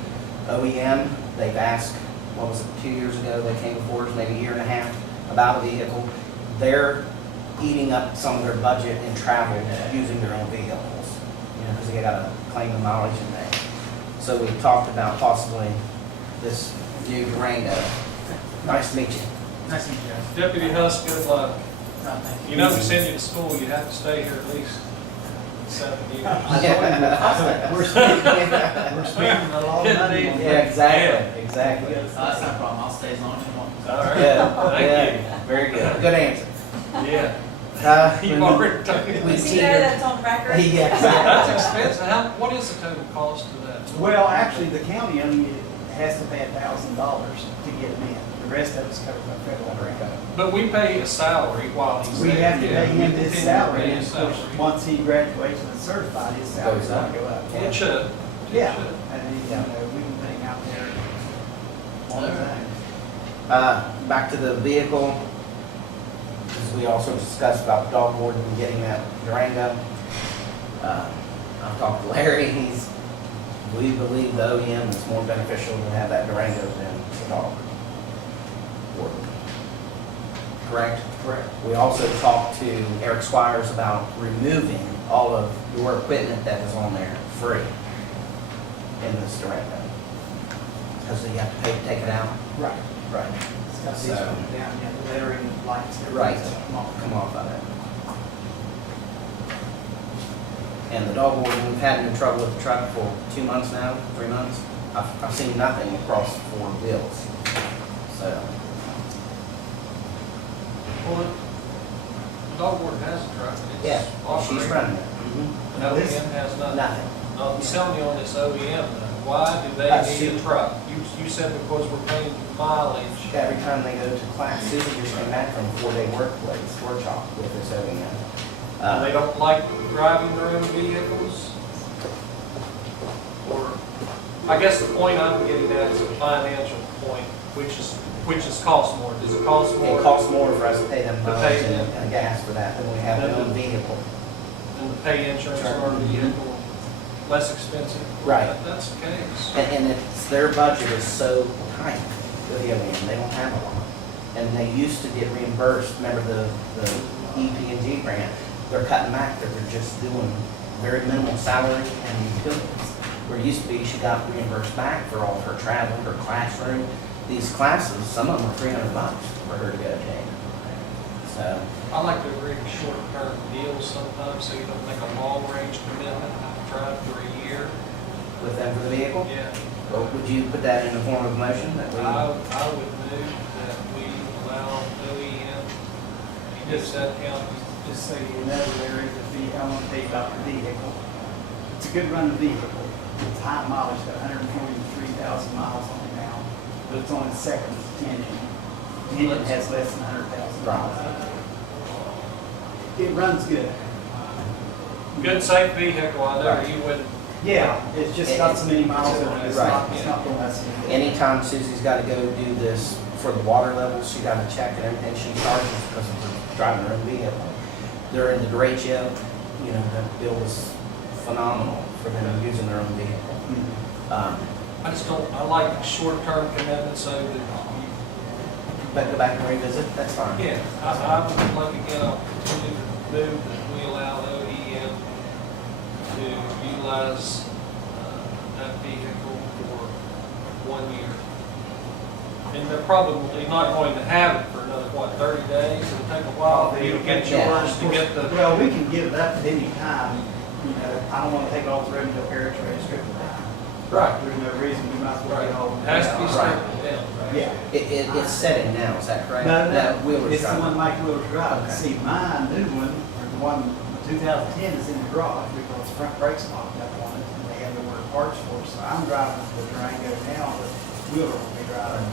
OEM. They've asked, what was it, 2 years ago, they came before us, maybe a year and a half, about a vehicle. They're eating up some of their budget in travel using their own vehicles, you know, because they gotta claim the mileage and that. So we talked about possibly this new Durango. Nice to meet you. Nice to meet you. Deputy Huss, good luck. No, thank You know, we send you to school, you have to stay here at least 7 years. We're spending a lot of money on Yeah, that. exactly, exactly. That's not a problem. I'll stay as long as you want. All right, Good, thank good, very good. Good answer. you. Yeah. You've already taken We Is he teetered- there that's on record? Yeah, That's exactly. expensive. What is the total cost of that? Well, actually, the county only has to pay $1,000 to get them in. The rest of it's covered by federal grant. But we pay a salary while he's We there. have to pay him We his continue to salary, pay and his of course, salary. once he graduates and is certified, his salary's Goes up. gonna go up. Yeah. It should. It Yeah, should. and he, you know, we can put him out there all the time. Back to the vehicle, as we also discussed about the dog board and getting that Durango. I've talked to Larry, we believe the OEM is more beneficial to have that Durango than the dog board. Correct? Correct. We also talked to Eric Squires about removing all of your equipment that is on there free in this Durango. Because you have to pay to take it out. Right. Right. It's got this So- one down, yeah, the lettering, the lights, Right. everything's come off. Come off of it. And the dog board, we've had in trouble with the truck for 2 months now, 3 months. I've seen nothing across 4 bills. So, Well, the dog board has a truck. and yeah, it's she's operating. running it. And OEM has nothing. Nothing. I'm telling you on this OEM, though, why do they need a truck? You said because we're paying mileage. Every time they go to class, Susie just came back from a 4-day workshop with this OEM. They don't like driving their own vehicles? Or, I guess the point I'm getting at is a financial point, which is cost more. Does it cost more? It costs more for us to pay them To mileage pay them. and gas for that than we have our own vehicle. than to pay insurance on our vehicle, less expensive? Right. If that's the case. And it's, their budget is so tight with the OEM, they don't have a lot. And they used to get reimbursed, remember the EP&G grant, they're cutting back, they're just doing very minimal salary and utilities. Where it used to be, she got reimbursed back for all of her travel, her classroom. These classes, some of them are $300 for her to go take. So, I like to agree to short-term deals sometimes, so you don't make a long-range commitment, have to drive for a year. with them for the vehicle, Yeah. well, would you put that in the form of a motion that we? I would move that we allow OEM, just that county. Just so you know, Larry, I want to tell you about the vehicle. It's a good running vehicle. It's high mileage, got 143,000 miles on it now, but it's on its second engine. The engine has less than 100,000 miles. It runs good. Good, safe vehicle, I know Right. you wouldn't. Yeah, it's just got so many miles on it, it's Right. not going to mess with it. Anytime Susie's got to go do this for the water levels, she got to check and everything, she charges because of her driving her own vehicle. They're in the derecho, you know, that bill is phenomenal for them using their own vehicle. Mhm. I just don't, I like short-term commitments so that you, But go back and revisit, that's fine. yeah, I would like, again, I'll continue to move that we allow OEM to utilize that vehicle for And they're probably not going to have it for another, what, 30 days? It'll take a while for you to get yours, to get the, Well, we can give it up at any time, you know, I don't wanna take all the revenue up here, try to strip it down. right, There's no reason we might as well right. get all. It has to be Right. stripped down. Yeah. It's setting now, is that correct? No, That no, Wheeler's it's the one driving. Mike Wheeler's drive. Okay. See, my new one, or the one, the 2010 is in the garage because the front brakes locked up on it and they have to order parts for it. So I'm driving the Durango now, but Wheeler will be driving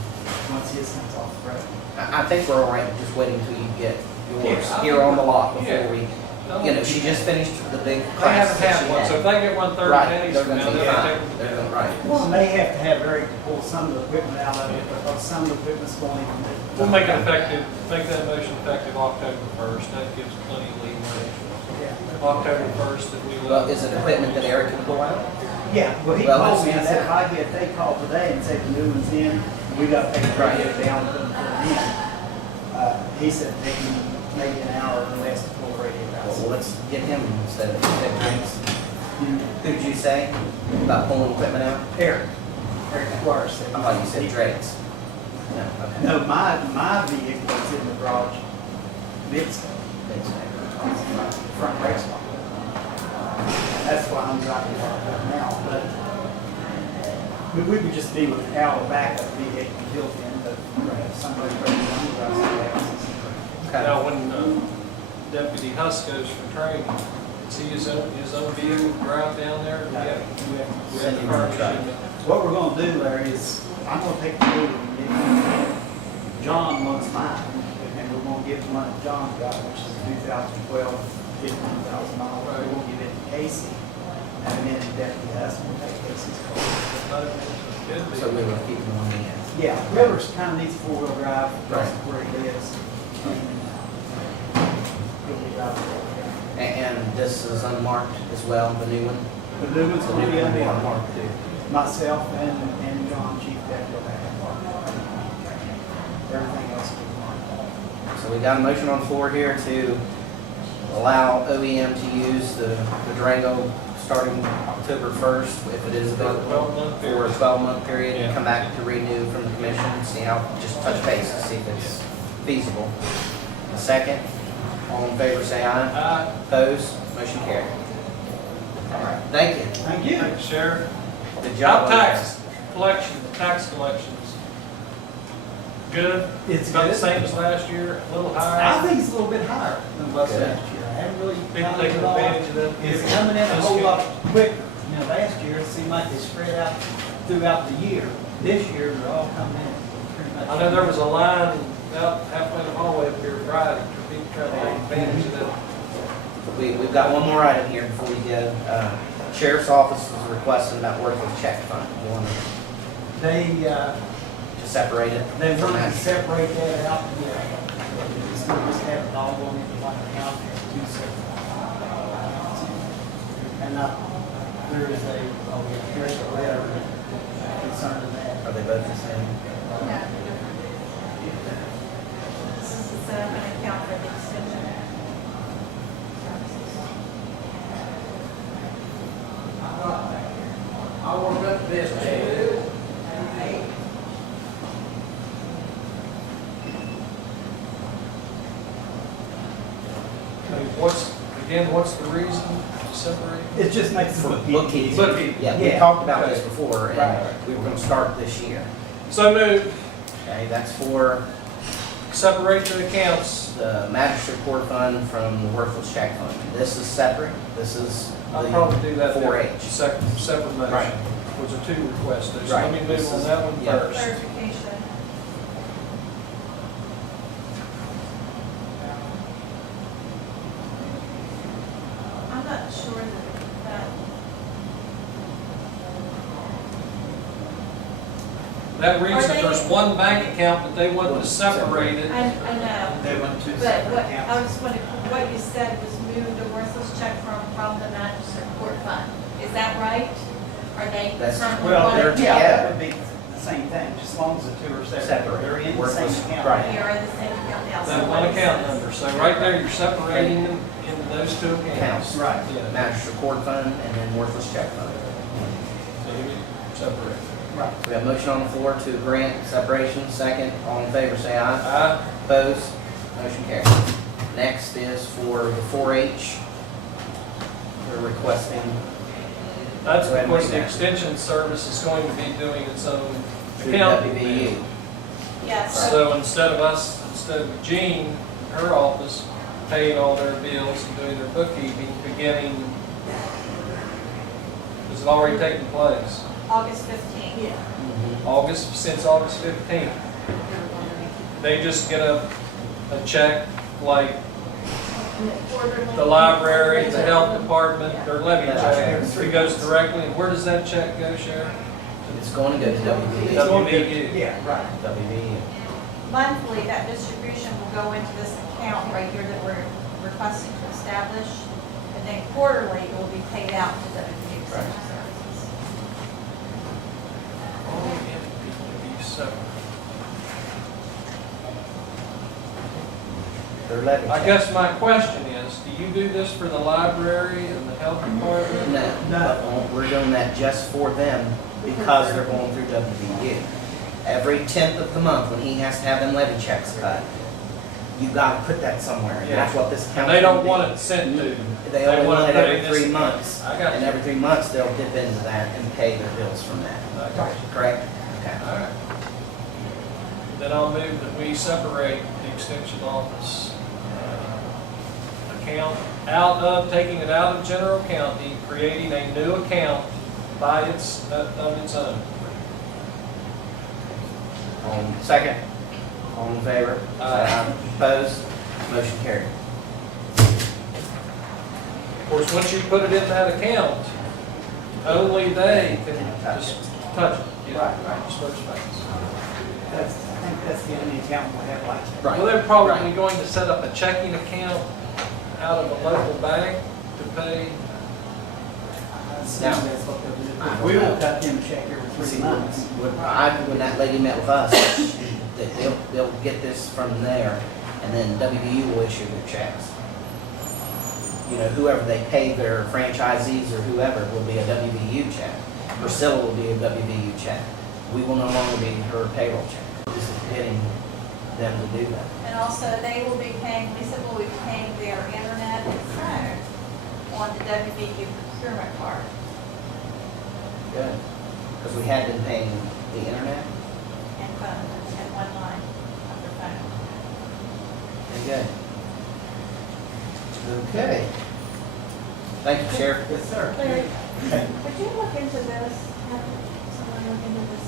once his thing's off the road. I think we're all right just waiting until you get yours Yeah, I here on the lot yeah. before we, you know, she just finished the big They class haven't that had she one, so if had. they get one 30 Right, days they're from gonna now, be they'll fine. take them They're down. gonna- Right. Well, may have to have Eric pull some of the equipment out of it because some of the equipment's going in. We'll make it effective, make that motion effective October 1st. That gives plenty of leeway. Yeah. October 1st that we Well, will. is it equipment that Eric can pull out? Yeah, well, he Well, called me let's and do said, if that. I get, they call today and say the new one's in, we got to take the radio down and put it in. He said take me maybe an hour or less to pull the radio out. Well, let's get him instead of Drinks. Who did you say about pulling equipment out? Eric Squires said. I thought you said Drake's. No, okay. No, my vehicle is in the garage. It's front brakes locked. That's why I'm driving it now, but we would just be without a backup vehicle built in, but if somebody brings one of us. Okay. Now, when Deputy Huss goes for training, is he his own vehicle to drive down there? We have Send to him in the furnish truck. him. What we're gonna do, Larry, is I'm gonna take the blue and give it. John wants mine, and we're gonna give the one that John's got, which is 2012, $15,000. We're gonna give it to Casey, and then Deputy Huss will take Casey's car. Could be. So we will keep him on the end. Yeah, Rivers kind of needs four-wheel drive, that's Right. where he lives. He'll be driving over there. And this is unmarked as well, the new one? The new one's The gonna new be one will be unmarked. unmarked too. Myself and John, Chief Deputy, will have marked. Everything else will be marked. So we got a motion on the floor here to allow OEM to use the Durango starting October 1st, if it is available, 12-month for period. a 12-month period, and Yeah. come back to renew from the commission, see how, just touch base, to see if it's feasible. A second, all in favor say aye. Opposed, motion carried. All right, thank you. Thank you. Thanks, Sheriff. Good Job job. tax collections. Good? It's About the good. same as last year, a little I higher. think it's a little bit higher than last Good. year. I haven't really. People counted taking it all. advantage of that. It's coming in a That's whole good. lot quicker. You know, last year it seemed like they spread out throughout the year. This year they're all coming in pretty much. I know there was a line out halfway the hallway up here Friday for people trying to take advantage of that. We've got one more item here before we go. Sheriff's Office is requesting that worthless check fund. You want They, to separate it? they from want to that? separate that out, yeah. It's not just have it all going into one account, have two separate accounts. And there is here's a letter concerning that. Are they both the same? No. This is set up an account for the extension. I'll work up this, too. What's the reason to separate? It just makes it For look bookkeeping. easier. Bookkeeping. Yeah, we Yeah. talked about Okay. this before, and Right. we were gonna start this year. So moved, Okay, that's for separate the accounts. the magistrate court fund from the worthless check fund. This is separate, this is I'll the probably do that. 4-H. Separate motion. Right. Was there two requests there, so Right. let me This move on is- that one yeah. first. Clarification. I'm not sure that, That reason, Are they- there's one bank account, but they want to separate it. I know. They want two But separate what, accounts. I was wondering, what you said was move the worthless check from the magistrate court fund. Is that right? Are they That's- currently Well, one they're account? yeah, together. that would be the same thing, just as long as the two are separate. Separate. They're in the Worthless, same account. right. You're in the same account now. so That what one it account says- number, so right there, you're separating them into those two accounts. Right. Yeah, Magistrate court fund and then worthless check fund. so you separate. Right. We have a motion on the floor to grant separation, second, all in favor, say aye. Aye. Opposed, motion carries. Next is for the 4-H. They're requesting, That's Go ahead and because read the that. extension service is going to be doing its own through accounting. WVU. Yes, So instead of Jean, her office, paying all their bills and doing their bookkeeping, beginning, has it already taken place? August 15th. Since August 15th. They just get a check like the library, the health department, their levy check. It goes directly, and where does that check go, Sheriff? It's going to go to WVU. WVU. Yeah, right. WVU. Monthly, that distribution will go into this account right here that we're requesting to establish. And then quarterly, it will be paid out to WVU Extension Services. All entities to be separate. Their levy I check. guess my question is, do you do this for the library and the health department? No, we're doing that just for them because they're going through WVU. Every 10th of the month, when he has to have them levy checks cut, you gotta put that somewhere, and that's what this And account. they don't want it sent to. They only want it put every in this 3 account. months, I got and you. every 3 months, they'll dip into that and pay their bills from that, I got you. correct? Okay. All right. Then I'll move that we separate the extension office account taking it out of general county, creating a new account by of its own. Second, all in favor? Say Aye. Opposed? Motion carried. Of course, once you put it in that account, only they can just touch it. Right. Disperse funds. I think that's the only account we have like that. Right. Well, they're probably Right. going to set up a checking account out of a local bank to pay. I assume Now, that's what they'll do. I don't We will know. cut them a check every See, 3 months. when that lady met with us, that they'll get this from there, and then WVU will issue their checks. You know, whoever they pay their franchisees or whoever will be a WVU check. Priscilla will be a WVU check. We will no longer be her payroll check. This is getting them to do that. And also, they will be paying, Lisa will be paying their internet and phone on the WVU procurement card. Good. Because we had been paying the internet. And phone, and one line of their phone. Very good. Okay. Thank you, Sheriff. Yes, sir. Larry, Okay. would you look into this, have someone look into this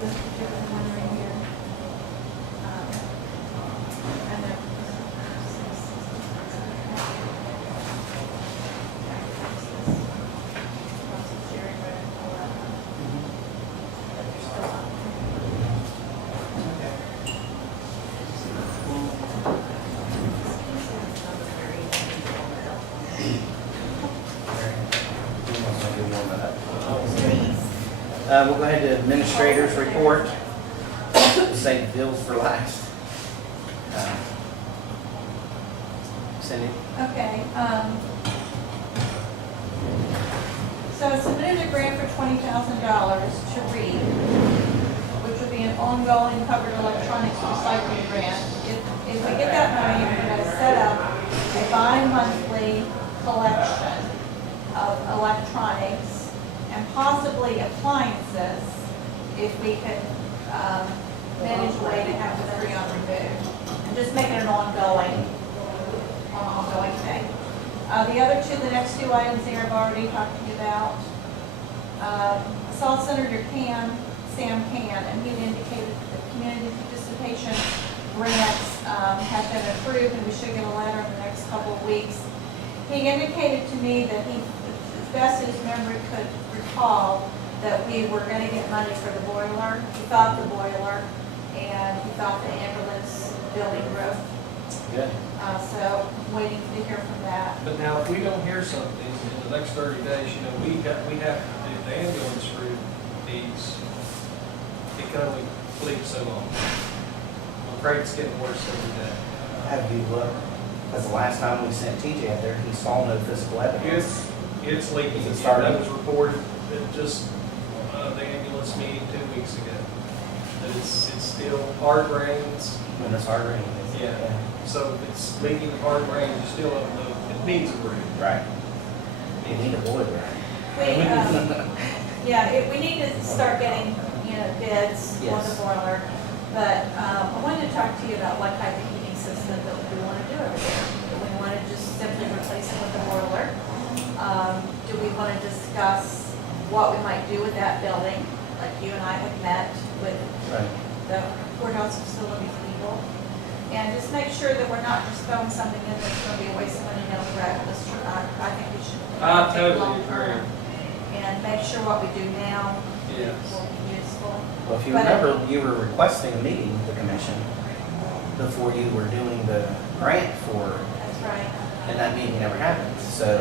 particular one right here? I know. We'll go ahead to administrators report. Save bills for last. Cindy? Okay, so I submitted a grant for $20,000 to read, which would be an ongoing covered electronics recycling grant. If we get that money, we're gonna set up a bi-monthly collection of electronics and possibly appliances if we could, manage a way to have the freon removed. And just make it an ongoing thing. The other two, the next two items there I've already talked to you about. I saw Senator Sam Can, and he indicated that the community participation grants have been approved, and we should get a letter in the next couple of weeks. He indicated to me that he, as best his memory could recall, that we were going to get money for the boiler. He thought the boiler, and he thought the ambulance building roof. Good. So waiting to hear from that. But now, if we don't hear something in the next 30 days, you know, we have to do the ambulance route needs, it can only bleed so long. I'm afraid it's getting worse every day. Have you looked? Because the last time we sent TJ out there, he saw no physical evidence. It's leaking. Is it starting? That was reported, it just, the ambulance this meeting 2 weeks ago. That it's still hard rains. When it's hard raining. Yeah. So if it's leaking hard rain, you still don't know, it needs a roof. Right. You need a boiler. We need to start getting, bids on the Yes. boiler. But I wanted to talk to you about what type of heating system that we want to do over there. Do we want to just simply replace it with a boiler? Do we want to discuss what we might do with that building? Like you and I have met with Right. the courthouse facilities people. And just make sure that we're not just throwing something in that's going to be a waste of money down the road. I think we should. I take totally long agree. term And make sure what we do now Yes. will be useful. Well, if you But- remember, you were requesting a meeting with the commission before you were doing the grant for, That's right. and that meeting never happened. So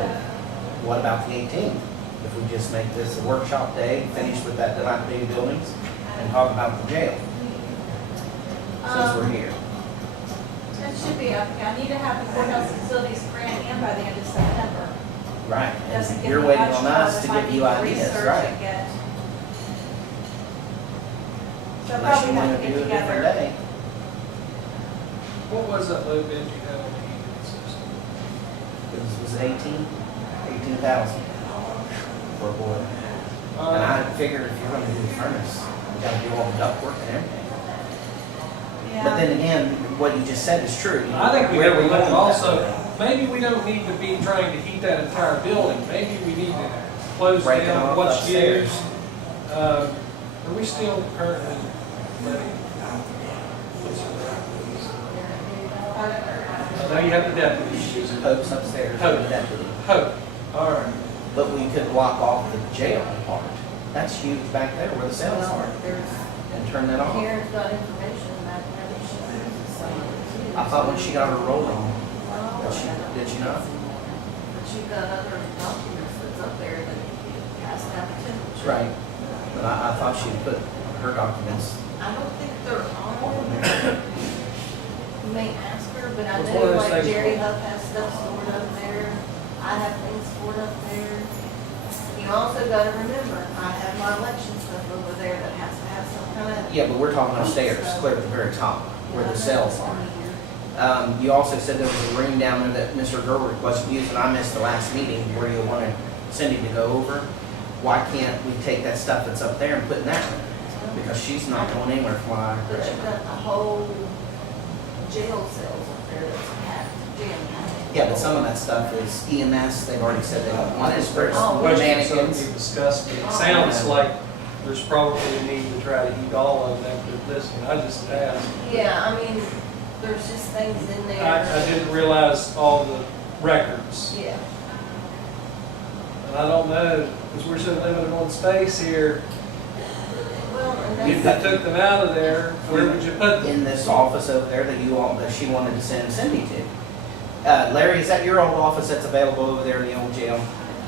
what about the 18th? If we just make this a workshop day, finish with that dilapidated buildings, and talk about the jail, since we're here. That should be, I need to have the courthouse facilities grant in by the end of September. Right. Doesn't give You're me waiting much on us time to if I give need you to ideas, research right? and get. So Unless probably you have want to to do get a different together. day. What was that low bid you had on the heating system? Was it 18,000 for a boiler. And I figured if you're gonna do the furnace, you gotta do all the ductwork and everything. But Yeah. then again, what you just said is true. I think we Where have are to going look with also, that? maybe we don't need to be trying to heat that entire building. Maybe we need to close Break it down off what's upstairs. used. Are we still currently letting? I know you have the deputies using Pope's upstairs, Pope. the deputy. Hope. All right. But we could block off the jail part. That's huge back there where the cells are, and turn that off. Karen's got information back there that she uses some of it too. I thought when she got her rolling, Well, that she, did she not? But you've got other documents that's up there that has to have a temperature. Right. But I thought she'd put her documents. I don't think they're on there. You may ask her, but I It's know one of those like things- Jerry Huff has stuff stored up there. I have things stored up there. You also gotta remember, I have my election stuff over there that has to have some kind of. Yeah, but we're talking upstairs, clear at the very top, where the cells are. You also said there was a room down there that Mr. Gerber wasn't using. I missed the last meeting where you wanted Cindy to go over. Why can't we take that stuff that's up there and put in that room? Because she's not going anywhere from what I But read. you've got the whole jail cells up there that's packed, jam-packed. Yeah, but some of that stuff is EMS. They've already said they don't want it. There's Oh, Questions that mannequins. we discussed, but it sounds like there's probably a need to try to heat all of them after this one. I just asked. Yeah, I mean, there's just things in there. I didn't realize all the records. Yeah. And I don't know, because we're so limited on space here. Well, and You've that's, If you took them out of there, where would you put them? In this office over there that she wanted to send Cindy to. Larry, is that your old office that's available over there in the old jail?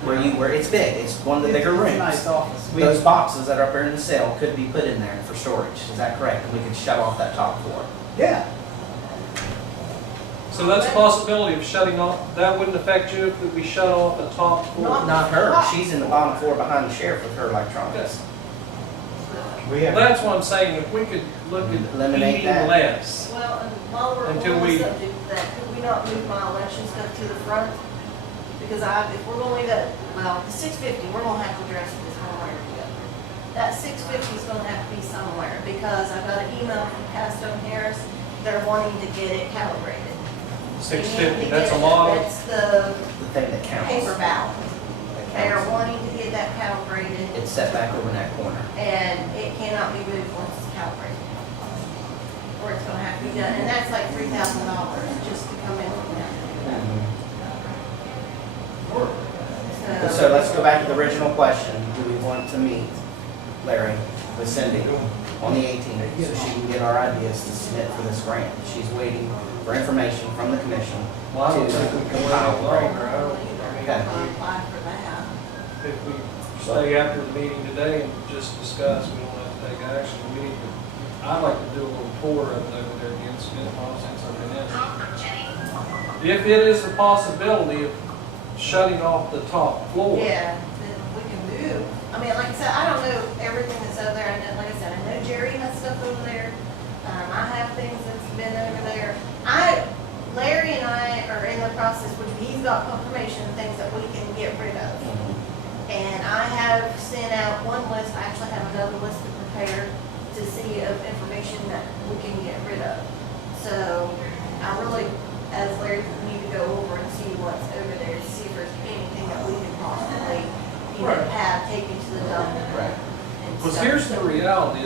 Where you were, it's big, it's one of the bigger It's a rooms. nice office. Those boxes that are up there in the cell could be put in there for storage, is that correct? And we could shut off that top floor. Yeah, So that's a possibility of shutting off, that wouldn't affect you if we shut off the top floor? Not her, she's in the bottom floor behind the sheriff with her electronics. we Well, have, that's what I'm saying, if we could look at Eliminate heating that. less. well, and while we're on Until the we- subject of that, could we not move my election stuff to the front? Because if we're gonna leave it, well, the 650, we're gonna have to address this one way or the other. That 650 is gonna have to be somewhere, because I got an email from Castone Harris, they're wanting to get it calibrated. They need to 650, that's a get- lot of, That's the The thing that counts. paper ballot. That They are counts. wanting to get that calibrated, It's set back over in that corner. and it cannot be moved once it's calibrated. Or it's gonna have to be done, and that's like $3,000 just to come in from that. So let's go back to the original question. Do we want to meet Larry with Cindy on the 18th so she can get our ideas to submit for this grant? She's waiting for information from the commission well, I don't think we to can wait compile any the longer. grant. I don't, I mean, Okay. Apply for that. if we stay after the meeting today and just discuss, we don't have to take action. We need to, I'd like to do a little tour of it over there again, Smith, since I've been in. If it is a possibility of shutting off the top floor. Yeah, then we can move. I mean, like I said, I don't know everything that's over there, and sea of information that we can get rid of. So I really, as Larry, need to go over and see what's over there, to see if there's anything that we can possibly, Right. have taken to the dump. Right. and Because stuff. here's the reality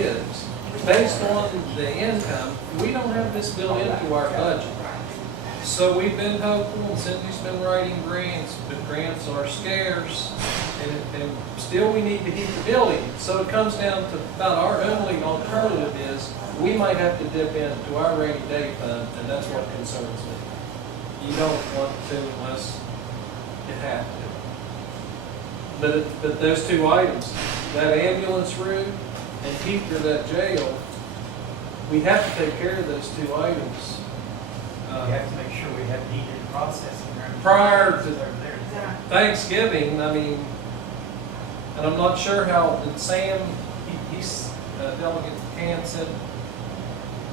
is, based on the income, we don't have this built into our budget. So we've been hopeful, and Cindy's been writing grants, but grants are scarce, and still we need to keep the building. So it comes down to about our only alternative is, we might have to dip into our rainy day fund, and that's what concerns me. You don't want to unless you have to. But those two items, that ambulance room and keeping that jail, we have to take care of those two items. We have to make sure we have heated processing room. Prior to Over there. Yeah. Thanksgiving, I mean, and I'm not sure how, and Sam, he's Delegate Can said,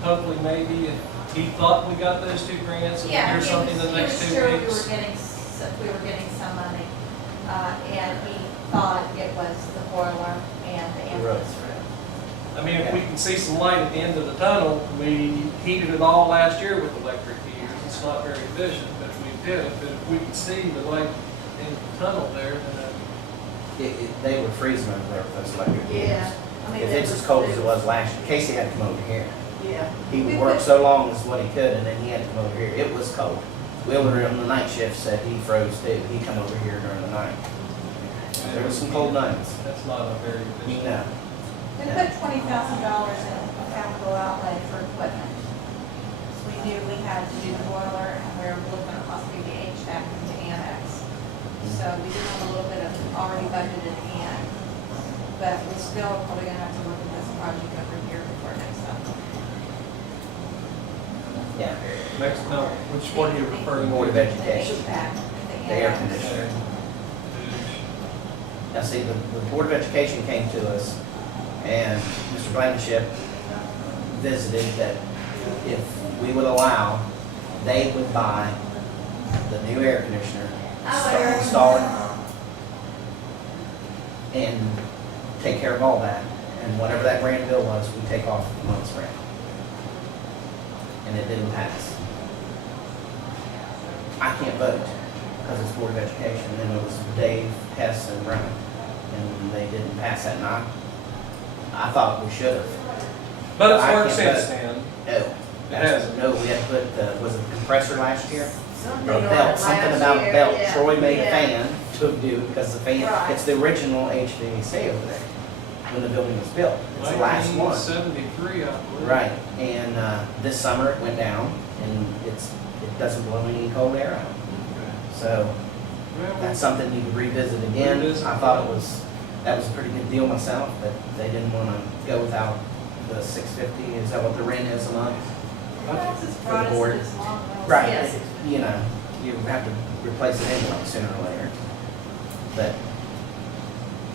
hopefully maybe, if he thought we got those two grants, and Yeah, here's something in the next 2 he was sure weeks. we were getting some money, and he thought it was the boiler and the ambulance room. I mean, if we can see some light at the end of the tunnel, we heated it all last year with electric heaters. It's not very efficient, but we did it. But if we can see the light in the tunnel there, then They were freezing over there with those electric Yeah. heaters. I mean, If that it's as cold as it too. was last year, Casey had to come over here. Yeah. He would work so long as what he could, and then he had to come over here. It was cold. Wheeler on the night shift said he froze too. He come over here during the night. There was some cold nights. that's not a very You efficient. know. We put $20,000 in capital outlay for equipment. So we knew we had to do the boiler, and we were looking at possibly the HVAC and the annex. So we did have a little bit of already budgeted in, but we're still probably gonna have to look at this project over here before next summer. Yeah. Next, no, which one are you referring Board of to? Education. HVAC, The air annex. conditioner. Now, see, the Board of Education came to us, and Mr. Blankenship visited that if we would allow, they would buy the new air conditioner, install it, and take care of all that. And whatever that grand bill was, we take off the month's rent. And it didn't pass. I can't vote because it's Board of Education, and it was Dave, Hess, and Ryan, and they didn't pass that. And I thought we should have. But it's I worked can't since vote. then. No. It hasn't. No, we had to put, was it the compressor last year? Something Or on belt, it something last about a year, belt. yeah. Troy made a Yeah. fan to do, because the fan, Right. it's the original HVAC over there when the building was built. It's the last one. 1973, I believe. Right, and this summer it went down, and it doesn't blow any cold air out. So Well, that's something you could revisit again. Revisit. I thought that was a pretty good deal myself, but they didn't want to go without the $650. Is that what the rent is a month? For the board. Right, Yes. you know, you have to replace it anyway, sooner or later. But,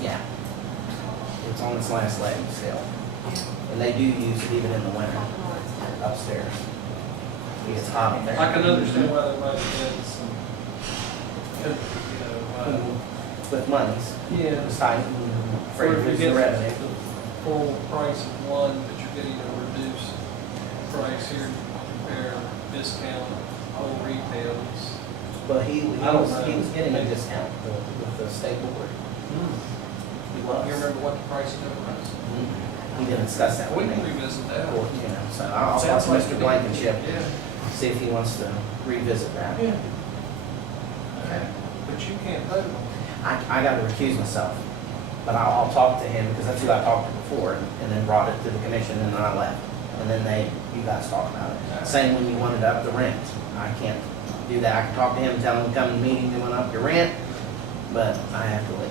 yeah, it's on its last leg still. And they do use it even in the winter upstairs. It gets hot up there. I can understand why there might have been some, you know, With monies, yeah. it was tight, and afraid Or to if you lose get the revenue. the full price of one, but you're getting a reduced price here to compare discount, whole retails. But he I don't was know. getting a discount with the state board. He was. You remember what the price of it was? He didn't discuss that We with can me. revisit that. Or, you know, so I'll talk Sounds to like Mr. we need- Blankenship, Yeah. see if he wants to revisit that. Yeah. Okay. But you can't vote on it. I got to recuse myself, but I'll talk to him, because that's who I talked to before, and then brought it to the commission, and then I left. And then you guys talked about it. Same when you wanted to up the rent. I can't do that. I can talk to him, tell him to come to the meeting, you want to up your rent, but I have to leave,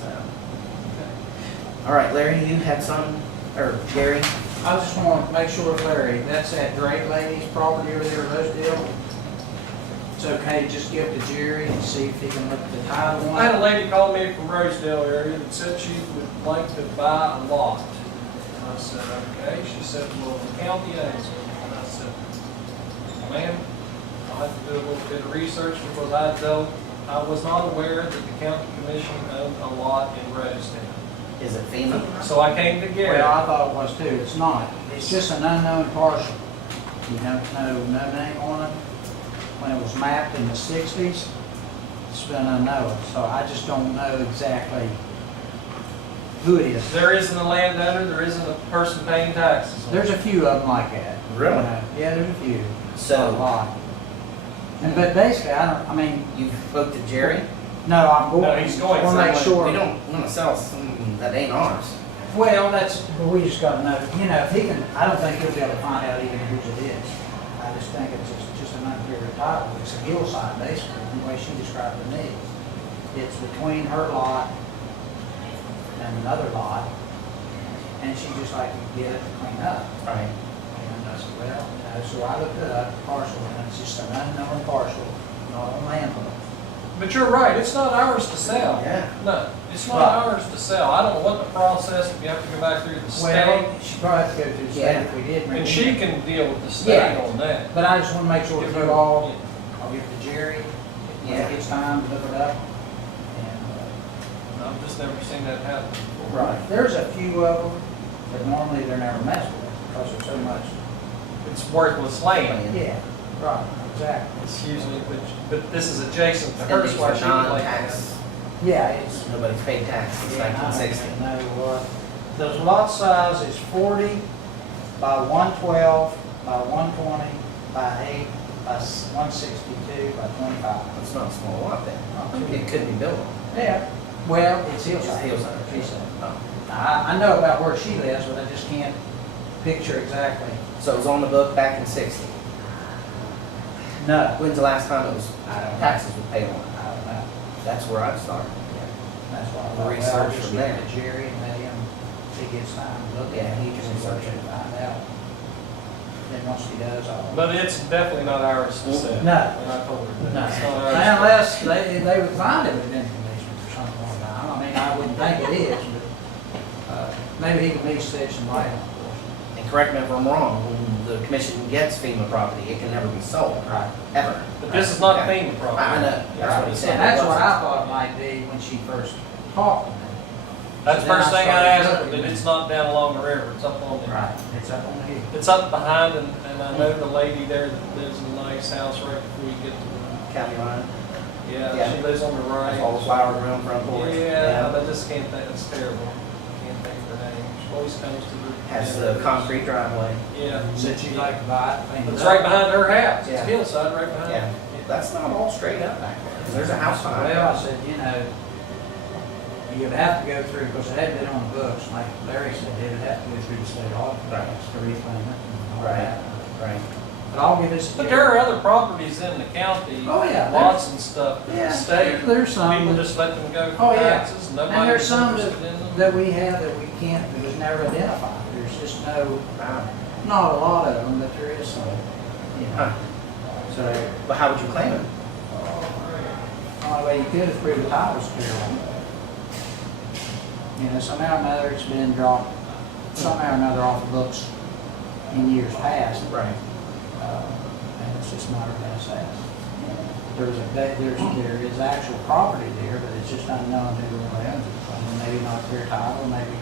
so. All right, Larry, you had some, or Gary? I just want to make sure, Larry, that's that great lady's property over there, Rosedale. It's okay to just give it to Jerry and see if he can look at the title I had on a it. lady call me from Rosedale area that said she would like to buy a lot. And I said, okay. She said, well, the county owns it. And I said, ma'am, I'll have to do a little bit of research because I was not aware that the county commission owned a lot in Rosedale. Is it FEMA? So I came to Gary. Well, I thought it was too. It's not. It's just an unknown parcel. You don't know, no name on it. When it was mapped in the 60s, it's been unknown. So I just don't know exactly who it is. There isn't a landowner, there isn't a person paying taxes. There's a few of them like that. Really? Yeah, there's a few. So- A lot. But basically, I mean, You've spoke to Jerry? no, I'm going. No, he's going Want to make We sure. don't want to sell something that ain't ours. Well, but we just gotta know, you know, if he can, I don't think he'll be able to find out even whose it is. I just think it's just an unclear title. It's a hillside, basically, the way she described it to me. It's between her lot and another lot, and she just like to get it to clean up. Right. And I said, well, you know, so I looked it up, parcel, and it's just an unknown parcel, not on land book. But you're right, it's not ours to sell. Yeah. No, it's not Right. ours to sell. I don't know what the process, if you have to go back through the state. Well, she probably has to go through the state Yeah. if we did. And she can deal with the state Yeah. on that. But I just want to make sure with you all, I'll give it to Jerry, when Yeah. it gets time to look it up. And, I've just never seen that happen before. right, there's a few of them, but normally they're never messed with because there's so much. It's worthless land. Yeah, right, exactly. It's usually, but this is adjacent to And hers, these why are she would like non-tax. that. Yeah, it's. Nobody's paid tax since Yeah, I 1960. don't know what. The lot size is 40 by 112 by 120 by 8 by 162 by 25. It's not a small lot then. Not too- It could be built. Yeah, well, it's It's hillside. hillside. She said. Oh. I know about where she lives, but I just can't picture exactly. So it was on the book back in '60. No. When's the last time it was I don't know. taxes were paid on it? I don't know. That's where I'd start. That's why I The thought, well, I'll research just from get there. to Jerry and let him, if he gets time to look Yeah, at it, he he can can research research it. and find out. Then once he does, I'll. But it's definitely not ours to sell. No. And I told her No, that. It's not ours. unless they would find it within conditions or something like that. I mean, I wouldn't think it is, but, maybe he can at least shed some light on it. And correct me if I'm wrong, when the commission gets FEMA property, it can never be sold, Right. ever. But this is not Okay. FEMA property. I know, that's what he said. And that's what I thought it might be when she first talked to me. That's the So then first thing I started asked her, looking. that it's not down along the river, it's up on the. Right, it's up on the hill. It's up behind, and I know the lady there that lives in a nice house right before you get to County line, the, Yeah. yeah, she lives on the right. all the flowers around front porch. Yeah, I just can't think, it's terrible. Can't think of her name. She always comes to the. Has the concrete driveway. Yeah. Said she'd like to buy it. clean it It's up. right behind her house. It's Yeah. hillside right behind. Yeah, that's not all straight up back there. 'Cause there's a house behind it. Well, I said, you know, you'd have to go through, because it had been on the books, like Larry said, it would have to go through the state office Right. to reclaim it and all Right. that. Right. But I'll give this. to But Jerry. there are other properties in the county. Oh, yeah, Lots and stuff. in the Yeah, State. there's some People that- just let them go Oh, for yeah. taxes. And Nobody's there's some interested in them. that we have that we can't, that was never identified. There's just no, Wow. not a lot of them, but there is some, you know. Huh. So, But how would you claim it? the only way you could is prove the title's clear on it. You know, somehow or another it's been dropped, somehow or another off the books in years past. Right. And it's just not our best asset. There is actual property there, but it's just unknown who really owns it. I mean, maybe not clear title, maybe.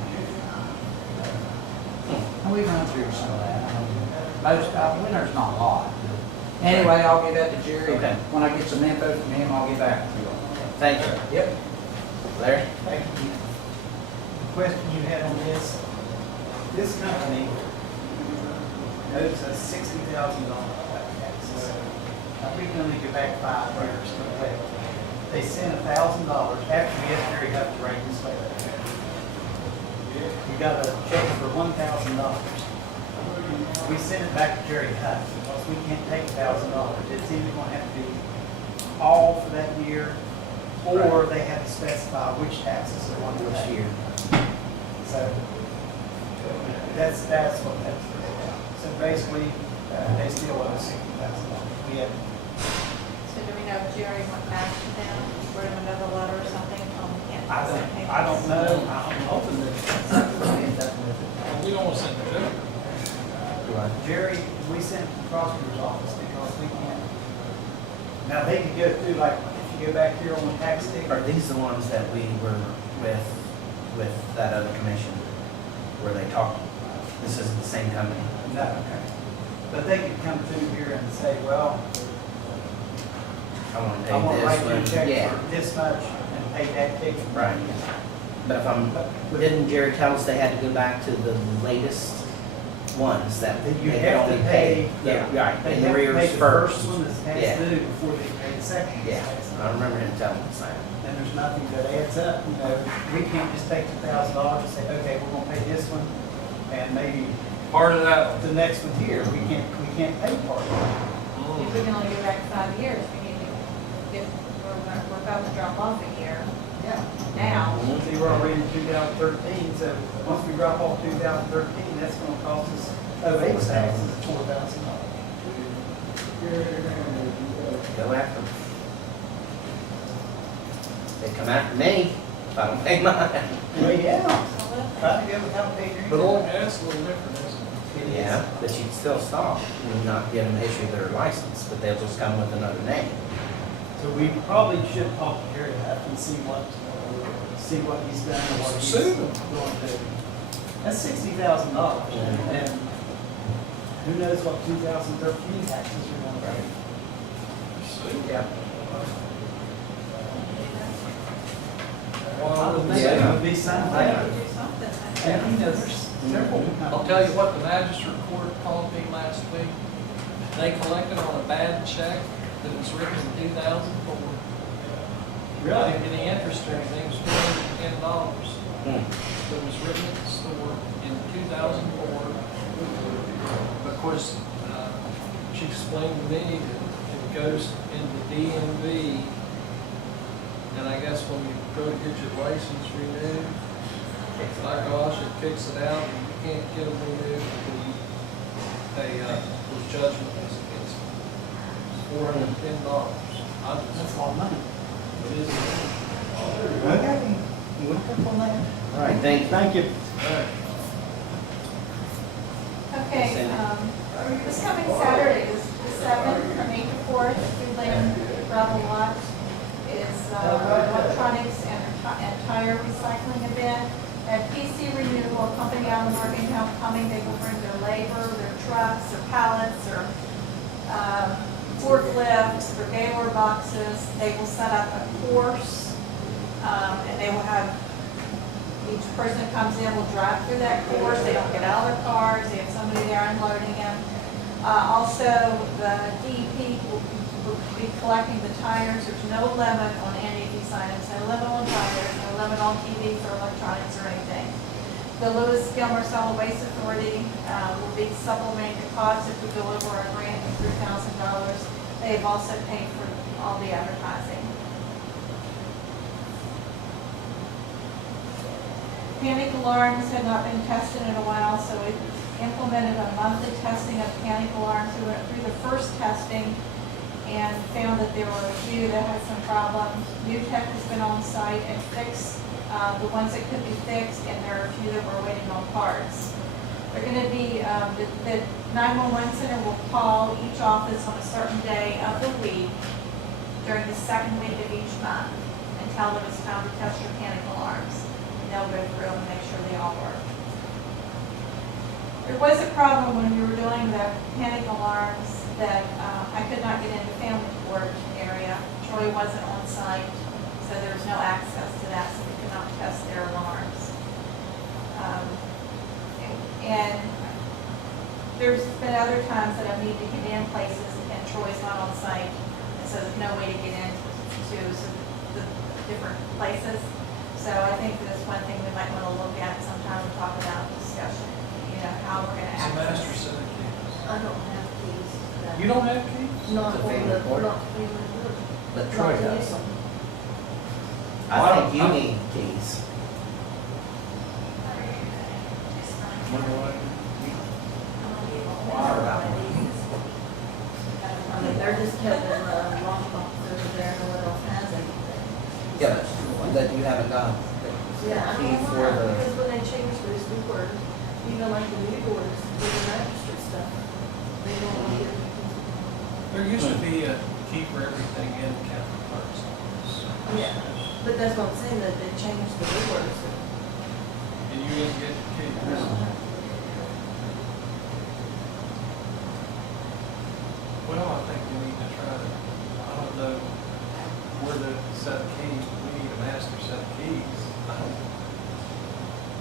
And we've run through some of that. There's not a lot. but Anyway, I'll give that to Jerry. Okay. When I get some info from him, I'll get back to you. Thank you. Yep. Larry? Thank you. The question you had on this company owes us $60,000 back taxes. I think we only go back 5 years, but they sent $1,000 after we had Jerry have to write this letter. We got a check for $1,000. We sent it back to Jerry Hutt because we can't take $1,000. It's either going to have to be all for that year, or they have to specify which taxes they want to Which pay. year? So that's what that's about. So basically, they still owe us $60,000. We have, So do we know if Jerry went back to them, wrote him another letter or something, told him he can't I send don't payments? know. I'm hoping that We don't want to send it to her. Jerry, we sent it to the prosecutor's office because we can't. Now, they could go through, like, if you go back here on the tax stick, Are these the ones that we were with with that other commission where they talk. This isn't the same company. No, but they could come through here and say, well, I want to I want to write pay you a this check one. Yeah, for this much and pay that ticket. right. But if I'm, didn't Jerry tell us they had to go back to the latest ones that That they you could have to only pay. Yeah, right, They in have to pay arrears the first. first one that's Yeah. past due before they pay the second. one Yeah, that's past due. I remember him telling us that. And there's nothing that adds up, you know, we can't just take $2,000 and say, okay, we're gonna pay this one, and maybe Part of that the next one here, we can't pay part of it. one. If we can only go back 5 years, we need to, if we're about to drop off a year Yeah. now. See, we're already in 2013, so once we drop off 2013, that's gonna cost us, eight taxes, $4,000. Go after them. They come after me if I don't pay mine. Well, yeah, try to go without paying your. But all, that's a little different, isn't it? Yeah, but you'd still stop and not get them issue their license, but they'll just come with another name. So we probably should talk to Gary and see what he's done and what he's Sue going him. to do. That's $60,000, and who knows what 2013 taxes are going to be. Yeah. I would think Yeah. it would be something. Gotta do something. And you know, there's several. I'll tell you what, the magistrate court called me last week. They collected on a bad check that was written in 2004. Really? And the interest or anything was $410. Hmm. That was written at the store in 2004. Of course, she explained to me that it goes into DMV. And I guess when you go to get your license renewed, my gosh, it kicks it out and you can't get them renewed until you pay, the judgment is against them. $410. That's a lot of money. It is. Okay. You want to on that? All right, thank you. Thank you. Alright. Okay, this coming Saturday is the 7th from 8 to 4, the Foodland Gravel Lot is electronics and tire recycling event. At PC Renewal, a company out of Morgantown coming, they will bring their labor, their trucks, their pallets, their forklifts, their Gaylor boxes. They will set up a course, and they will have, each person that comes in will drive through that course. They don't get out of their cars. They have somebody there unloading them. Also, the DEP will be collecting the tires. There's no limit on any of these items. No limit on tires, no limit on TVs or electronics or anything. The Lewis Gilmer Solid Waste Authority will be supplementing the costs if we go over our grant of $3,000. They have also paid for all the advertising. Panic alarms had not been tested in a while, so we implemented a monthly testing of panic alarms. We went through the first testing and found that there were a few that had some problems. New tech has been on site and fixed the ones that could be fixed, and there are a few that were waiting on parts. They're going to be, the 911 center will call each office on a certain day of the week during the second week of each month and tell them it's time to test your panic alarms. They'll go through and make sure they all work. There was a problem when we were doing the panic alarms that I could not get into family court area. Troy wasn't on site, so there was no access to that, so we could not test their alarms. And there's been other times that I've needed to get in places and Troy's not on site, and so there's no way to get into the different places. So I think that's one thing we might want to look at sometime and talk about discussion, you know, how we're going to It's a master access. set of keys. I don't have keys to that. You don't have keys? Not The on family the, court? not the family court. But Troy Not the does. new one. I think you need keys. I mean, they're just kept in the lockbox over there, no one else has anything. Yeah, but that you haven't got Yeah, I the key don't for know, the, because when they changed those new doors, even like the new doors, with the registered stuff, they don't want to get. There used to be a key for everything in the county clerk's office. Yeah. But that's what I'm saying, that they changed the doors. And you didn't get the keys. Well, I think we need to try to, I don't know where the set of keys, we need a master set of keys.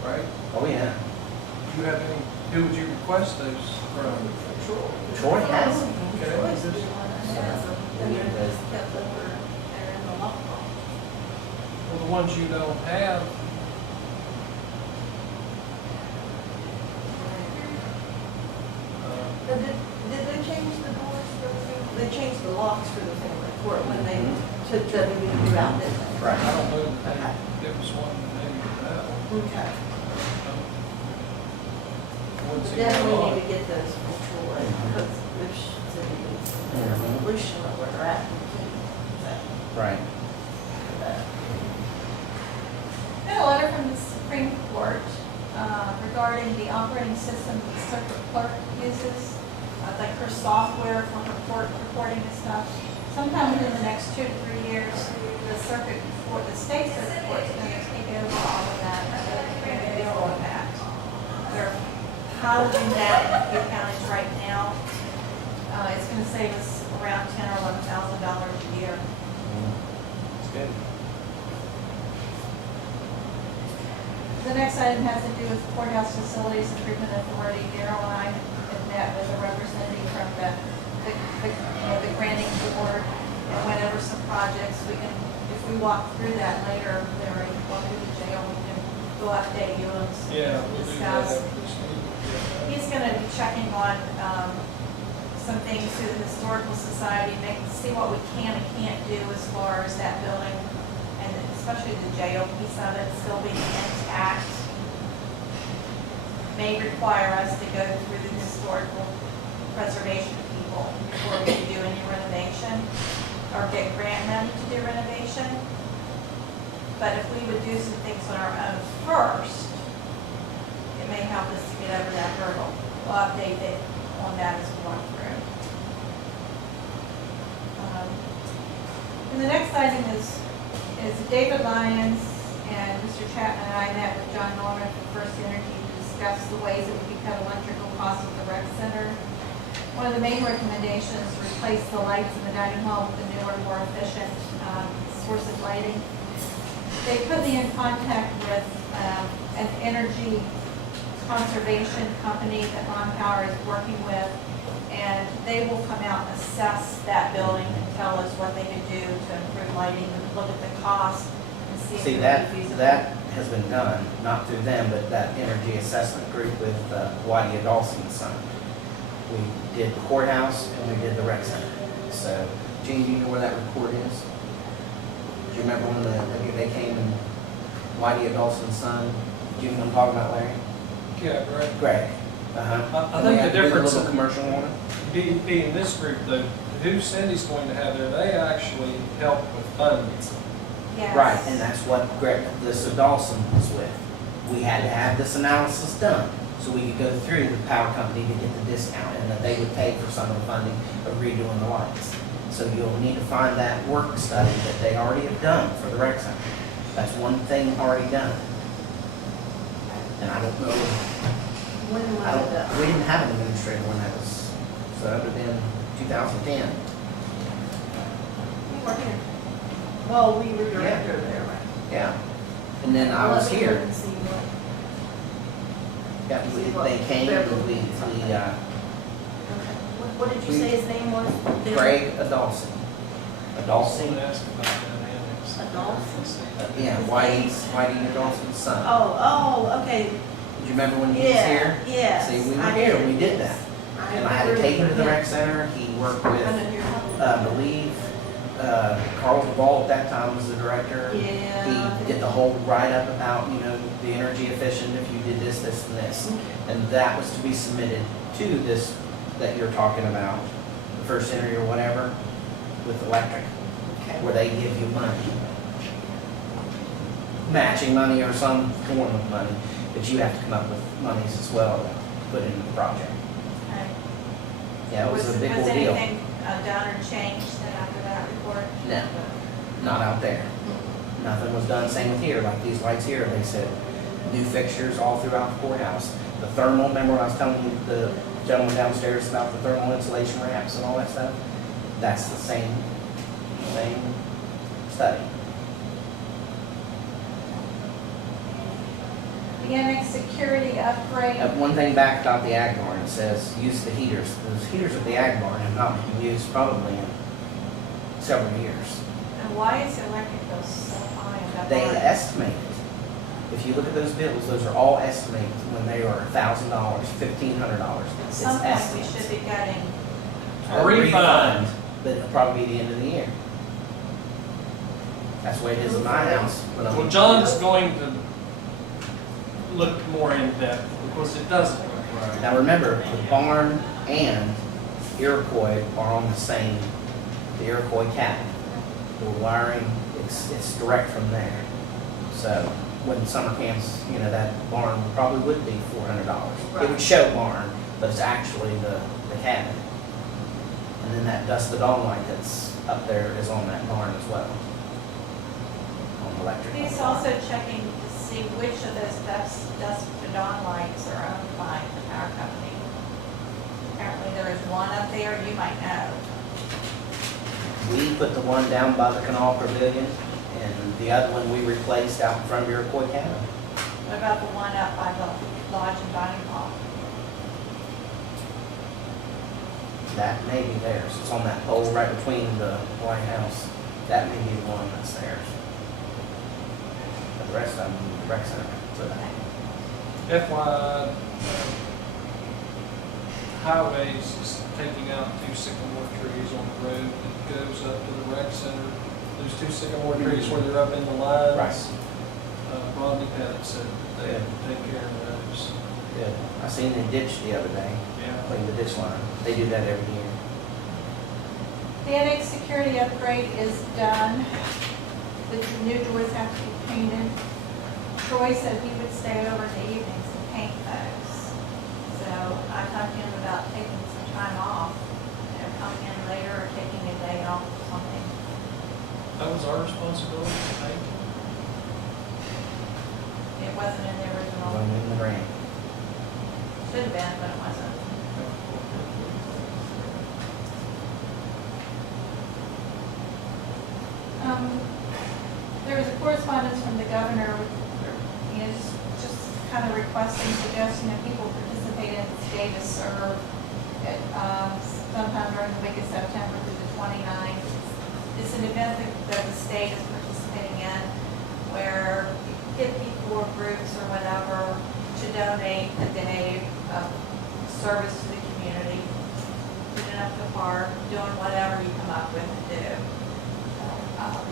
Right? Oh, yeah. Do you have any, who would you request those from? Troy has. Okay. And they're just kept over there in the lockbox. Well, the ones you don't have, But did they change the doors for the family? They changed the locks for the family court when they took the new out, didn't they? Right. I don't know, Okay. there was one maybe for that one. Okay. Wouldn't see Definitely why. need to get those from Troy, because there's city needs a resolution of where they're at. Right. Got a letter from the Supreme Court regarding the operating system the circuit clerk uses, like her software for her court reporting and stuff. Sometime within the next 2 to 3 years, the circuit court, the state circuit court is going to take over all of that, and they're going to do all of that. They're piloting that in a few counties right now. It's going to save us around $10,000 or $11,000 a year. That's good. The next item has to do with courthouse facilities improvement authority. Daryl and I have met with a representative from the granting board and went over some projects. We can, if we walk through that later, Larry, walk through the jail, we can go update you and Yeah, we'll do that discuss. after this meeting. Yeah. He's gonna be checking on, some things through the Historical Society, see what we can and can't do as far as that building, and especially the jail piece of it still being intact. May require us to go through the historical preservation people before we do any renovation, or get grant money to do renovation. But if we would do some things on our own first, it may help us to get over that hurdle. We'll update it on that as we walk through. And the next item is David Lyons and Mr. Chapman and I met with John Norman from First Energy to discuss the ways that we could cut electrical costs at the rec center. One of the main recommendations is to replace the lights in the dining hall with a newer, more efficient source of lighting. They put me in contact with an energy conservation company that Ron Power is working with, and they will come out and assess that building and tell us what they could do to improve lighting, and look at the cost and see if See, it that, would be feasible. that has been done, not through them, but that energy assessment group with Whitey Dawson and Son. We did the courthouse and we did the rec center. So, Gene, do you know where that report is? Do you remember when they came and Whitey Dawson and Son? Do you know what I'm talking about, Larry? Yeah, right. Greg. Uh-huh. I think the difference- A little commercial on it. Being this group, though, who Cindy's going to have there, they actually help with funding. Yes. Right, and that's what Greg, this Dawson was with. We had to have this analysis done, so we could go through the power company to get the discount, and that they would pay for some of the funding of redoing the lights. So you'll need to find that work study that they already have done for the rec center. That's one thing already done. And I don't know, When was it done? we didn't have an administrator when that was, so that would have been 2010. You were here. Well, we were director there, right? Yeah. And then I was Let me here. look and see what- Yeah, they came and we, Okay. What did you say his name was? Greg Adolphin. Someone asked about that annex. Adolphin? Yeah, Whitey Adolphin's son. Oh, okay. Do you remember when he was Yeah, here? yes. See, we were I here, did. we did that. And I had to take him to the rec center. He worked with, I believe, Carl Duvall at that time was the director. Yeah. He did the whole write-up about, the energy efficient, if you did this, this, and this. And that was to be submitted to this that you're talking about, the First Energy or whatever, with electric, Okay. where they give you money. Matching money or some form of money, but you have to come up with monies as well to put into the project. Okay. Yeah, it was a big old Was deal. anything done or changed then after that report? No, not out there. Nothing was done, same with here, like these lights here, they said, new fixtures all throughout the courthouse. The thermal, remember when I was telling you the gentleman downstairs about the thermal insulation ramps and all that stuff? That's the same study. The annex security upgrade, One thing back about the ag barn, it says use the heaters. Those heaters at the ag barn have not been used probably in several years. and why is the electric bill so high in that They barn? estimate, if you look at those bills, those are all estimated when they are $1,000, $1,500. At It's some point, we estimates. should be getting, A refund, but it'll probably be the end of the year. That's the way it is in my house. when I'm- Well, John's going to look more in depth because it doesn't look right. Now remember, the barn and Iroquois are on the Iroquois cabin. The wiring, it's direct from there. So when summer camps, that barn probably would be $400. It would show barn, but it's actually the cabin. And then that dusk to dawn light that's up there is on that barn as well. On the electric. he's also checking to see which of those dusk to dawn lights are owned by the power company. Apparently there is one up there, you might know. We put the one down by the Canal Pavilion, and the other one we replaced out in front of Iroquois cabin. What about the one up by the lodge and dining hall? That may be theirs. It's on that pole right between the White House. That may be the one that's theirs. But the rest of them, the rec center. So FYI, highways is taking out 2 sycamore trees on the road that goes up to the rec center. Those 2 sycamore trees where they're up in the lines. Right. Rodney Pettit said that they would take care of those. good. I seen they ditched the other day, Yeah. cleaned the ditch line. They do that every year. The annex security upgrade is done. The new doors have to be painted. Troy said he would stay over in the evenings and paint those. So I talked to him about taking some time off, coming in later or taking a day off or something. That was our responsibility, I think. It wasn't in the One original, in the grant. should have been, but it wasn't. There was a correspondence from the governor, just kind of requesting, suggesting that people participate in Stay to Serve at, sometime during the week of September through the 29th. It's an event that the state is participating in where you get people or groups or whatever to donate a day of service to the community, putting up the park, doing whatever you come up with to do.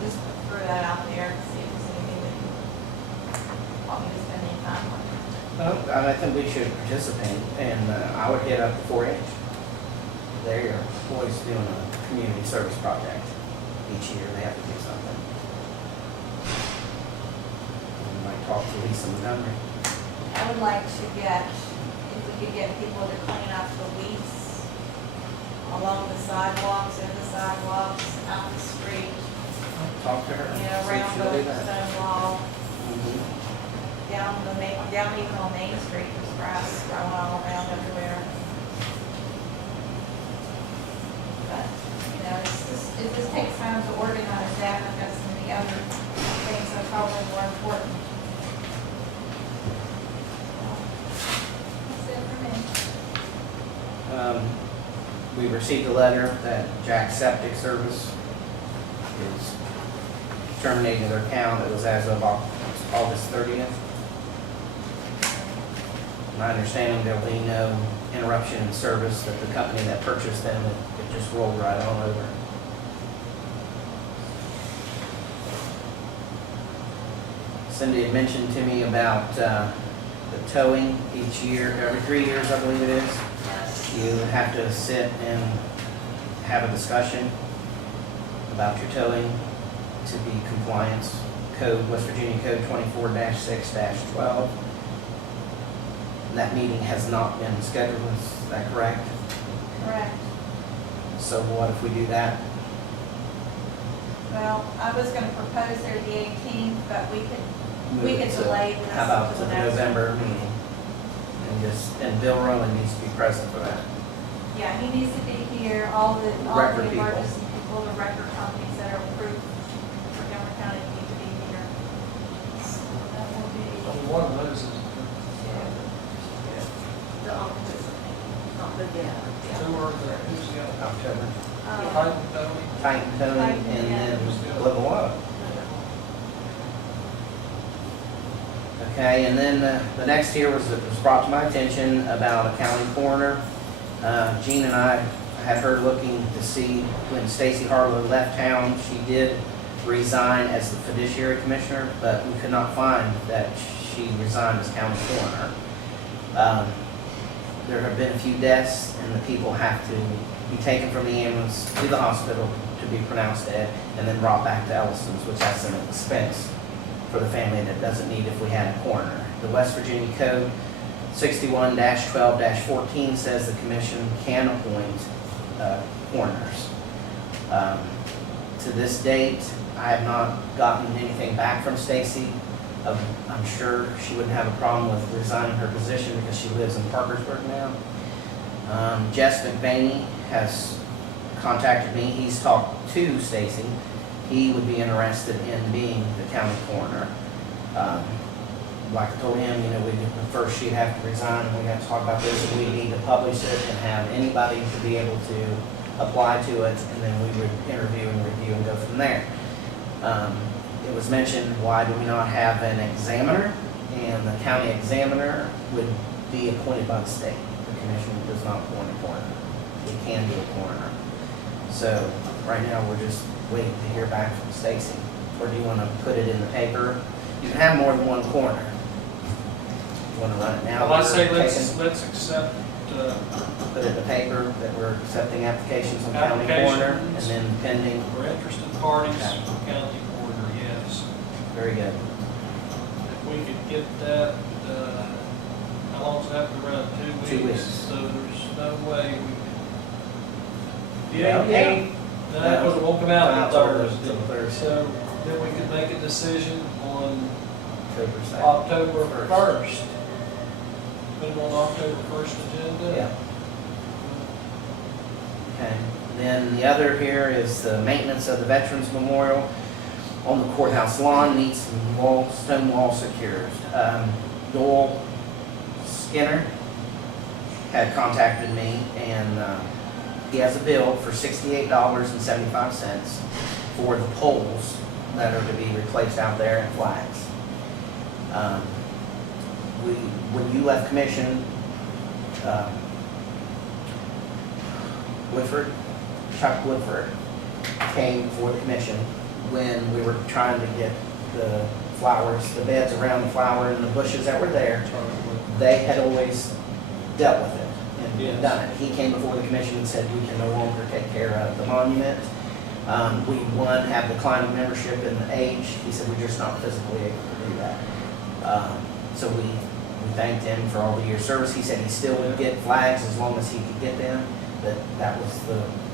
Just throw that out there to see if there's anything that you want me to spend any time on. I think we should participate, and I would hit up the 4-H. They are always doing a community service project each year. They have to do something. We might talk to Lisa Montgomery. I would like to get, if we could get people to clean up the weeds along the sidewalks, in the sidewalks, out the street, Talk to her. See if around she'll do the that. stone wall, Mhm. down even on Main Street, there's grass growing all around everywhere. But, it just takes time to organize that, and that's some of the other things that are probably more important. That's it for me. We received a letter that Jack Septic Service is terminating their account. It was as of August 30th. My understanding, there'll be no interruption in service, that the company that purchased them, it just rolled right on over. Cindy had mentioned to me about the towing each year, every 3 years, I believe it is. Yes. You have to sit and have a discussion about your towing to be compliance code, West Virginia Code 24-6-12. That meeting has not been scheduled, is that correct? Correct. So what if we do that? Well, I was gonna propose there the 18th, but we could move We it can to, delay this how about to to the the next one. November meeting? And Bill Rowan needs to be present for that. Yeah, he needs to be here, all the Record people. emergency people, the record companies that are approved for Gilmer County need to be here. So that will be, Only one of those is, The office, not the, yeah. two are there, who's the other? October. Titan, Tony? Titan Tony Titan, and yeah. then Level Up. Okay, and then the next here was brought to my attention about a county coroner. Jean and I had her looking to see when Stacy Harlow left town. She did resign as the fiduciary commissioner, but we could not find that she resigned as county coroner. There have been a few deaths, and the people have to be taken from the ambulance to the hospital to be pronounced dead, and then brought back to Ellison's, which has an expense for the family that doesn't need if we had a coroner. The West Virginia Code 61-12-14 says the commission can appoint coroners. To this date, I have not gotten anything back from Stacy. I'm sure she wouldn't have a problem with resigning her position because she lives in Parkersburg now. Jess McVaney has contacted me. He's talked to Stacy. He would be interested in being the county coroner. Like I told him, first she'd have to resign, and we have to talk about this, and we need to publish it and have anybody to be able to apply to it, and then we would interview and review and go from there. It was mentioned, why do we not have an examiner? And the county examiner would be appointed by the state. The commission does not appoint a coroner. It can be a coroner. So right now, we're just waiting to hear back from Stacy. Or do you want to put it in the paper? You can have more than one coroner. You want to run it now? Well, I say We're let's taking- accept, Put it in the paper that we're accepting applications on county coroner, and Applications. then pending. for interested parties, Okay. county coroner, yes. Very good. If we could get that, how long's that to run, 2 weeks? 2 weeks. So there's no way we could. The Well, 18th, no, because it won't come out Not until till Thursday. Thursday. So then we could make a decision on October 2nd. October First. 1st. Put it on October 1st agenda. Yeah. Okay. Then the other here is the maintenance of the Veterans Memorial on the courthouse lawn needs some stone wall secured. Doyle Skinner had contacted me, and he has a bill for $68.75 for the poles that are to be replaced out there and flags. When you left commission, Chuck Woodford came before the commission when we were trying to get the flowers, the beds around the flower and the bushes that were there. They had always dealt with it and Yes. done it. He came before the commission and said, we can no longer take care of the monument. We, one, have declining membership in the age. He said, we're just not physically able to do that. So we thanked him for all the years' service. He said he still would get flags as long as he could get them, but that was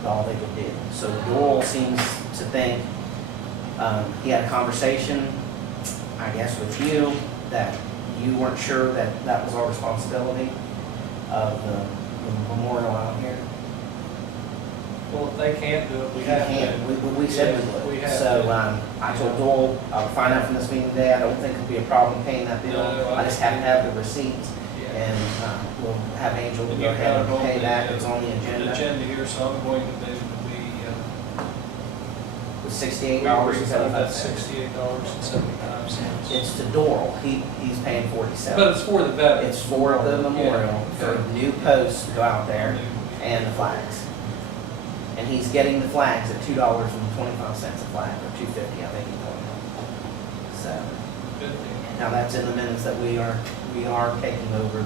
all they could do. So Doyle seems to think, he had a conversation, I guess, with you, that you weren't sure that that was our responsibility of the memorial out here. Well, if they can't do it, we We have can't, to. we said we Yes, would. we have So, to. I told Doyle, I'll find out from this meeting today, I don't think it'll be a problem paying that bill. No, I just have to have the receipt, Yeah. and, we'll have Angel And go you ahead have it and on pay the, that, it's on the agenda. Agenda here, so I'm going to move that With we $68.75. $68.75. It's to Doyle, he's paying But $47. it's for the veterans. It's for the memorial, Yeah. for new posts to go out there, and the flags. And he's getting the flags at $2.25 a flag, or $2.50, I think he told me. So, Good thing. now that's in the minutes that we are taking over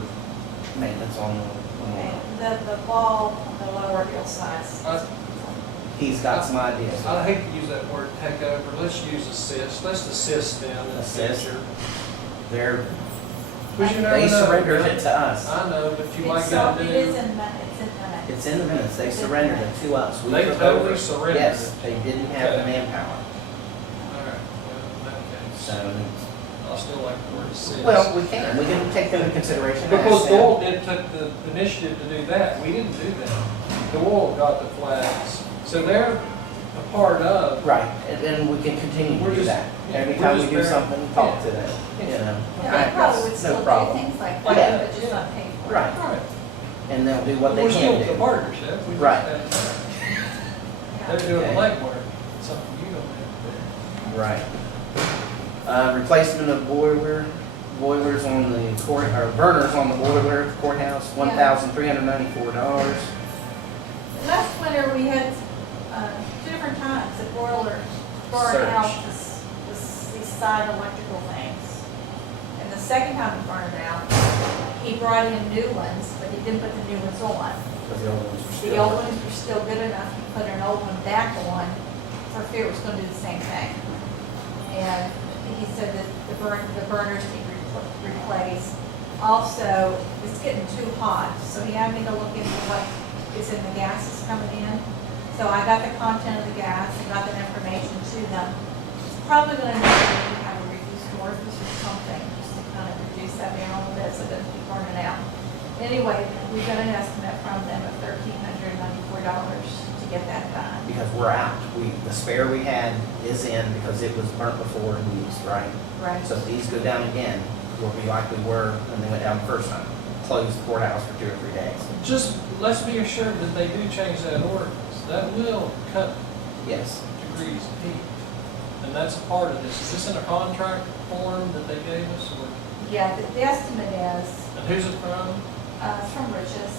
maintenance on the memorial. the wall on the lower hillside. He's got some ideas. I hate to use that word take over, let's use assist, let's assist them in the Assist. future. They're, But you never they know. surrendered it to us. I know, but you might It's get so- a It is new, in the minutes. It's in the minutes, they surrendered it to us. We They took totally over. surrendered Yes, it. they didn't have the Okay. manpower, alright, well, in that case, so, I still like the word assist. Well, we can take them into consideration. I Because understand. Doyle did take the initiative to do that, we didn't do that. Doyle got the flags, so they're a part of. Right, and then we can continue to We're do just- that. yeah, Every we're time we just do very- something, talk yeah. to them, you know. Yeah, Right, they probably would that's still no do problem. things like Yeah. that, but just not pay for it. Right, Right. and they'll do what they We're still can the do. partnership, we just Right. have to. Yeah. They're doing Okay. the legwork, something you don't have to do. Right. Replacement of boilers on the court, or burners on the boiler at the courthouse, $1,394. Last winter, we had, 2 different times, the boiler burned Surge. out these side electrical things. And the second time it burned out, he brought in new ones, but he didn't put the new ones on. Because the old ones were The still. old ones were still good enough to put an old one back on for fear it was gonna do the same thing. And he said that the burners need replaced. Also, it's getting too hot, so he had me to look into what is in the gases coming in. So I got the content of the gas and got that information to them. It's probably gonna need to have a reduced orifice or something, just to kind of reduce that down a little bit so it doesn't keep burning out. Anyway, we got an estimate from them of $1,394 to get that done. Because we're out. The spare we had is in because it was burnt before and used, right? Right. So if these go down again, we'll be like we were when they went down the first time. Closed the courthouse for 2 or 3 days. Just, let's be assured that they do change that ordinance. That will cut Yes. degrees of heat. And that's a part of this. Is this in a contract form that they gave us, or, Yeah, the estimate is, and who's it from? it's from Riches.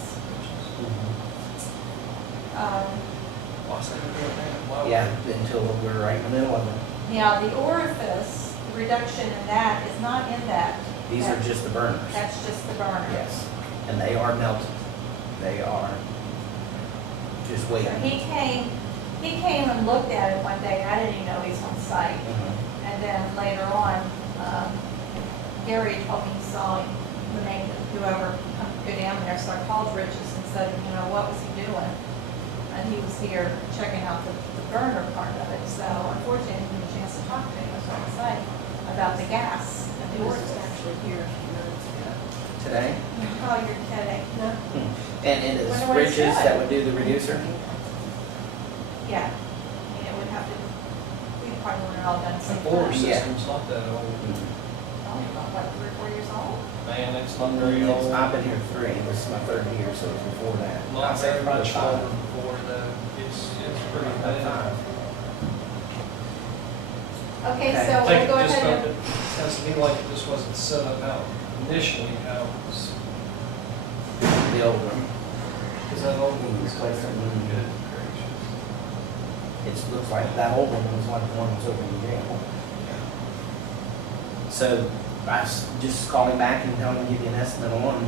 Why say we do it now? Why would Yeah, we? until we're right in the middle of it. Now, the orifice, the reduction in that is not in that. These are just the burners. That's just the burner. Yes. And they are melted. They are just So waiting. he came and looked at it one day, I didn't even know he was on site. Mhm. And then later on, Gary told me he saw the name, whoever go down there, so I called Riches and said, you know, what was he doing? And he was here checking out the burner part of it, so unfortunately, I didn't get a chance to talk to him, I was on site, about the gas and the It was orifice. actually here a few minutes ago. Today? Oh, you're kidding. No. And it is Wonder what it's Riches doing. that would do the reducer? Yeah. I mean, it would have to, we probably want it all done at the The same boiler time. Yeah. system's not that old. Only about, what, 3 or 4 years old? Man, it's not very old. I've been here 3. This is my 3rd year, so it's before that. Not I'd say very probably much 5. older before though. It's pretty About bad. 5. Okay, Okay. so I we'll think go it just ahead don't, and, it sounds to me like it just wasn't set up out initially how it was, The old one. because that old one was Replace it. good gracious. It looks like that old one was like the one that was over in jail. So I just call him back and tell him to give you an estimate on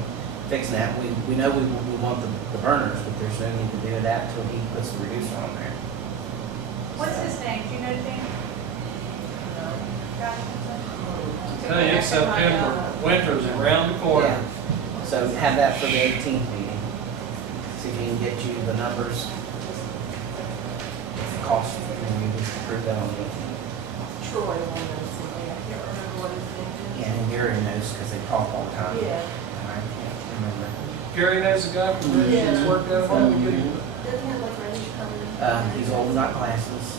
fixing that. We know we want the burners, but there's no need to do that until he puts the reducer on there. what's his name? Do you know James? Hey, it's September, winter's around the corner. Yeah. So have that for the 18th meeting. See if he can get you the numbers. The cost, and you can prove that on the 18th. Troy wanted something, I can't remember what his name is. Yeah, and Gary knows because they talk all the time. Yeah. And I can't remember. Gary knows a guy from Richmond that's worked out home. Doesn't he have like range coming? He's old, not glasses.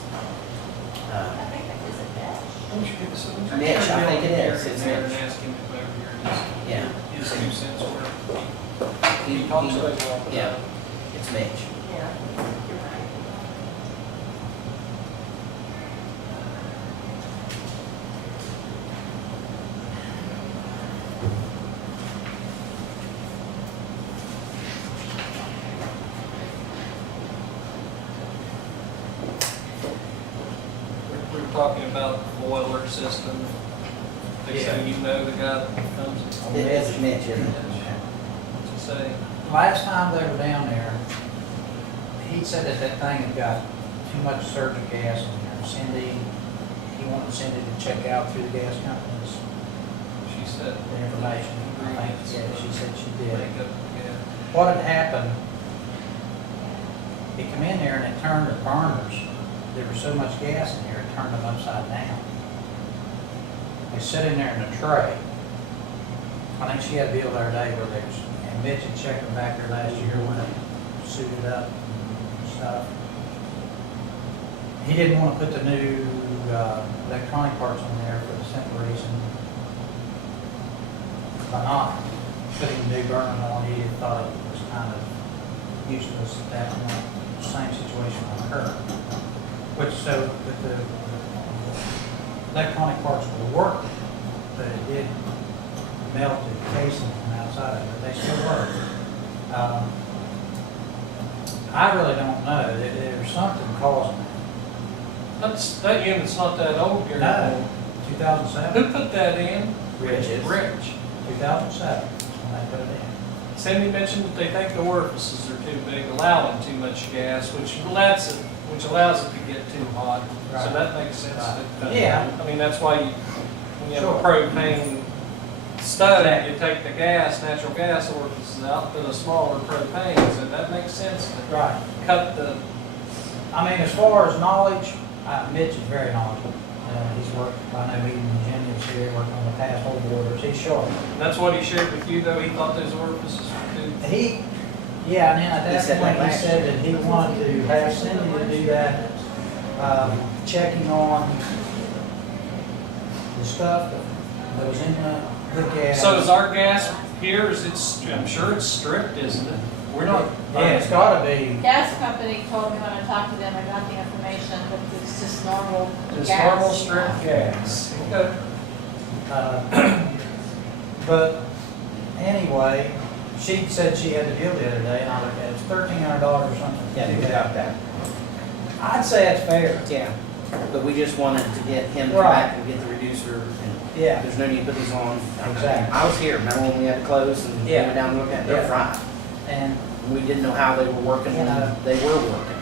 I think that is a dash. Why don't you give us a- Mitch, I think it is. Gary It's there and Mitch. ask him to come over here and Yeah. just his 2 cents worth. He, He talks he- about it all the yeah. time. It's Mitch. Yeah, you're right. We were talking about the boiler system. They say you know the guy that comes and It is Mitch, isn't it? to say, Last time they were down there, he said that that thing had got too much surge of gas in there. Cindy, he wanted Cindy to check out through the gas companies, she said. the information. I think, yeah, she said she did. Make up, yeah. What had happened, he come in there and it turned the burners, there was so much gas in there, it turned them upside down. is sitting there in a tray. I think she had a deal the other day where they was, and Mitch had checked them back there last year when it suited up and stuff. He didn't want to put the new electronic parts on there for the simple reason by not putting the new burner on, he thought it was kind of useless at that point. Same situation on her. Which, so, with the electronic parts will work, but it did melt the casing from outside of it, they still work. I really don't know, there's something causing it. That unit's not that old, Gary. No, Who 2007, put that in? Rich. Rich. 2007, when they put it in. Sandy mentioned that they think the orifices are too big, allowing too much gas, which allows it to get too hot. So Right. that makes sense. Right. Yeah. I mean, that's why when you have Sure. a propane stove, you take the natural gas orifices out, put a smaller propane, so that makes sense to Right. cut the, I mean, as far as knowledge, Mitch is very knowledgeable. He's worked, I know even Jimmy was here, working on the past hole boilers, he's sharp. that's what he shared with you, though, he thought those orifices were too. Yeah, and then at He said that point, that he last said that he wanted to have Cindy to do that, checking on the stuff that was in the gas. So is our gas here, I'm sure it's stripped, isn't it? We're not. Yeah, it's gotta be, Gas company told me when I talked to them, I got the information that it's just normal Just gas. normal strip gas. Okay. but anyway, she said she had the deal the other day, and I looked at it, it's $1,300 or something. Yeah, we got that. I'd say that's fair. Yeah, but we just wanted to get him to come Right. back and get the reducer, and Yeah. there's no need to put these on. Exactly. I was here, remember when we had to close and we Yeah. went down and looked at it? They're Yeah. fine. And We didn't know how they were working, You know. and they were working.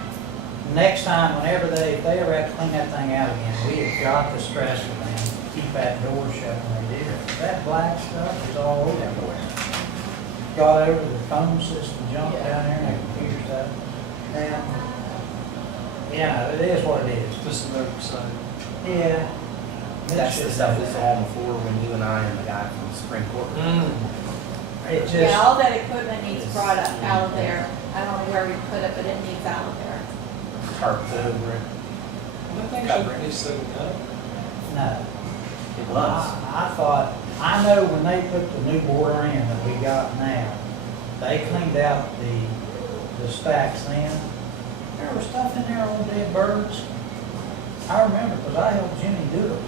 next time, whenever if they ever have to clean that thing out again, we have got to stress with them, keep that door shut when they do it. That black stuff is all over everywhere. Got over the phone system, jumped down there and that computer stuff. And, you know, it is what it is. Just an oversight. Yeah. That's the stuff that's on the floor when you and I and the guy from the Supreme Court. It just, Yeah, all that equipment needs brought up out of there. I don't know where we put it, but it needs out of there. Tarped over it. I think should be so good. no. It was. I thought, I know when they put the new boiler in that we got now, they cleaned out the stacks then. There was stuff in there on dead birds. I remember, because I helped Jimmy do it,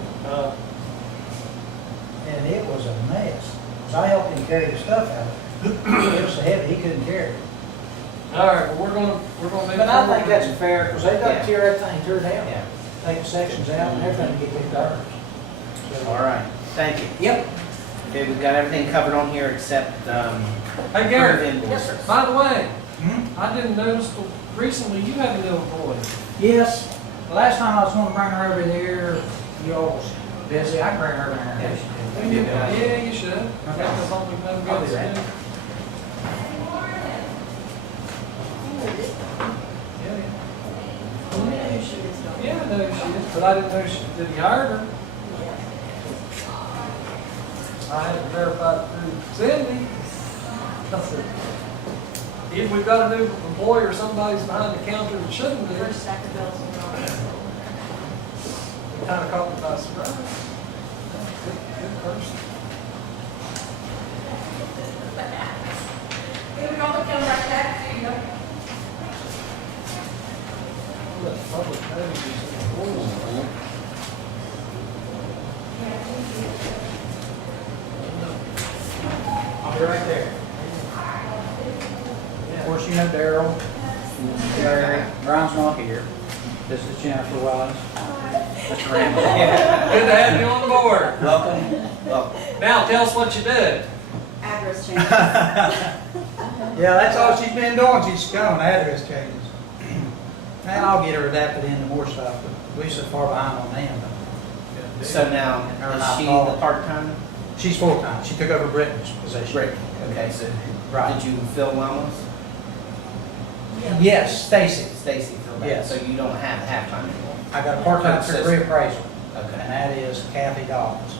and it was a mess. So I helped him carry the stuff out. It was so heavy, he couldn't carry it. All right, well, we're gonna move forward. But I think that's fair, because they got Yeah. to tear everything, tear down. Yeah. Take the sections out and everything to get these garbage. So- All right, thank you. Yep. Okay, we've got everything covered on here except, Hey, Gary, approved invoices. by the way, Hmm? I didn't notice, but recently you have a new employee. Yes, the last time I was gonna bring her over there, you all was busy, I can bring her over there. Yeah, you should. Okay. That's all we've done I'll good do that. to do. Yeah, I know she is, but I didn't know that he hired her. I had to verify it through Cindy. I said, if we've got a new employee or somebody's behind the counter that shouldn't be, it First stack of bills and all that. kind of caught me by surprise. Good person. We're gonna come right back to you. Let public notice is important. I'll be right there. Of course, you know Darryl. Larry. Brian's not here. This is Jennifer Wise. Mr. Randall. Good to have you on the board. Welcome, welcome. Now, tell us what you did. Address change. Yeah, that's all she's been doing. She's going address changes. And I'll get her adapted into more stuff, but we're so far behind on them. So now, is she the part-time? She's full-time. She took over Brittany's position. Great, okay, so Right. did you fill Wellness? Yes, Stacy. Stacy filled that, Yes. so you don't have a half-time anymore? I got a part-time for reappraisal, and Okay, that is Kathy Dobbins.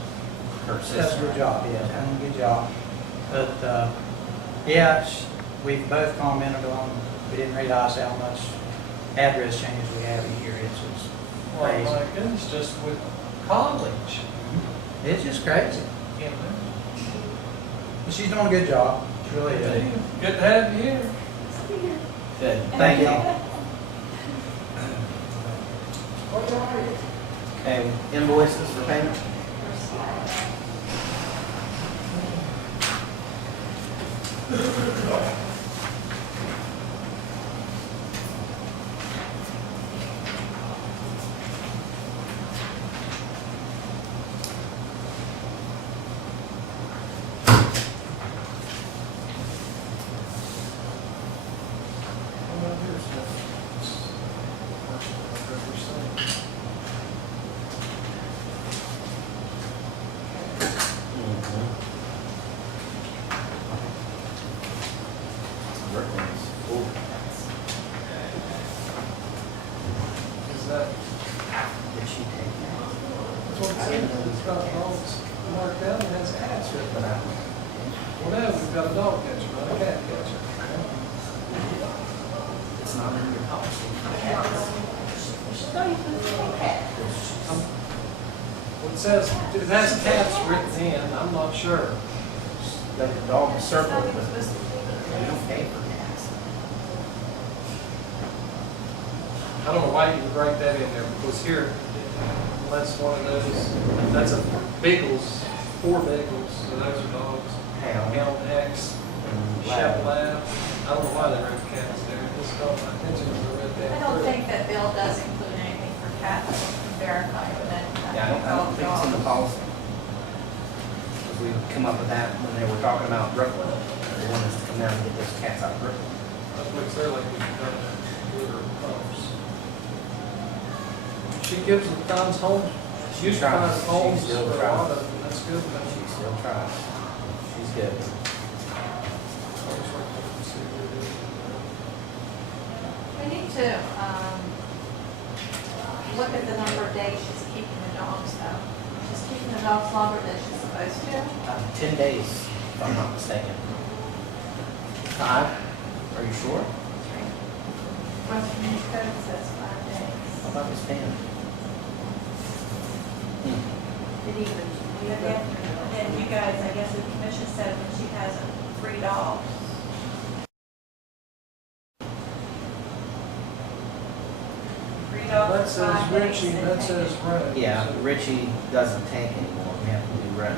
her That's sister. a good job, yeah, done a good job. But, yeah, we've both commented on, we didn't realize how much address changes we have a year. It's just Well, crazy. my goodness, just with college, It's just crazy. you know. But she's doing a good job. She really is. Good to have you here. Good. Thank you. Okay, invoices for payment? Is that, Did she take that? that's what it says, it's got dogs marked out and has cats written out. Well, now we've got a dog catcher, not a cat catcher. It's not in your policy. Well, it says, it has cats written in, I'm not sure. Like the dog circle, but we don't pay for cats. I don't know why you would write that in there, because here, that's one of those, that's a Beagles, 4 Beagles, so those are dogs. Hound. Hound X, Shep Lab, I don't know why they wrote cats there, it just caught my attention when I read that. I don't through. think that bill does include anything for cats, I can verify with that. Yeah, I don't think it's in the policy. Because we come up with that when they were talking about Brooklyn. They wanted us to come down and get those cats out of Brooklyn. That looks there like we've got litter pumps. She gives them times homes, she used to find tries. homes She still for a tries. lot of them, that's good. She still tries. She's good. We need to, look at the number of days she's keeping the dogs though. She's keeping the dogs longer than she's supposed to. 10 days, if I'm not mistaken. 5? Are you sure? West Virginia code says 5 days. I thought it was 10. It even, and then you guys, I guess the commission said when she has 3 dogs. That Dogs, says 5 days, Richie, and that then- says Ray. Yeah, So- Richie doesn't take anymore. We have to do run.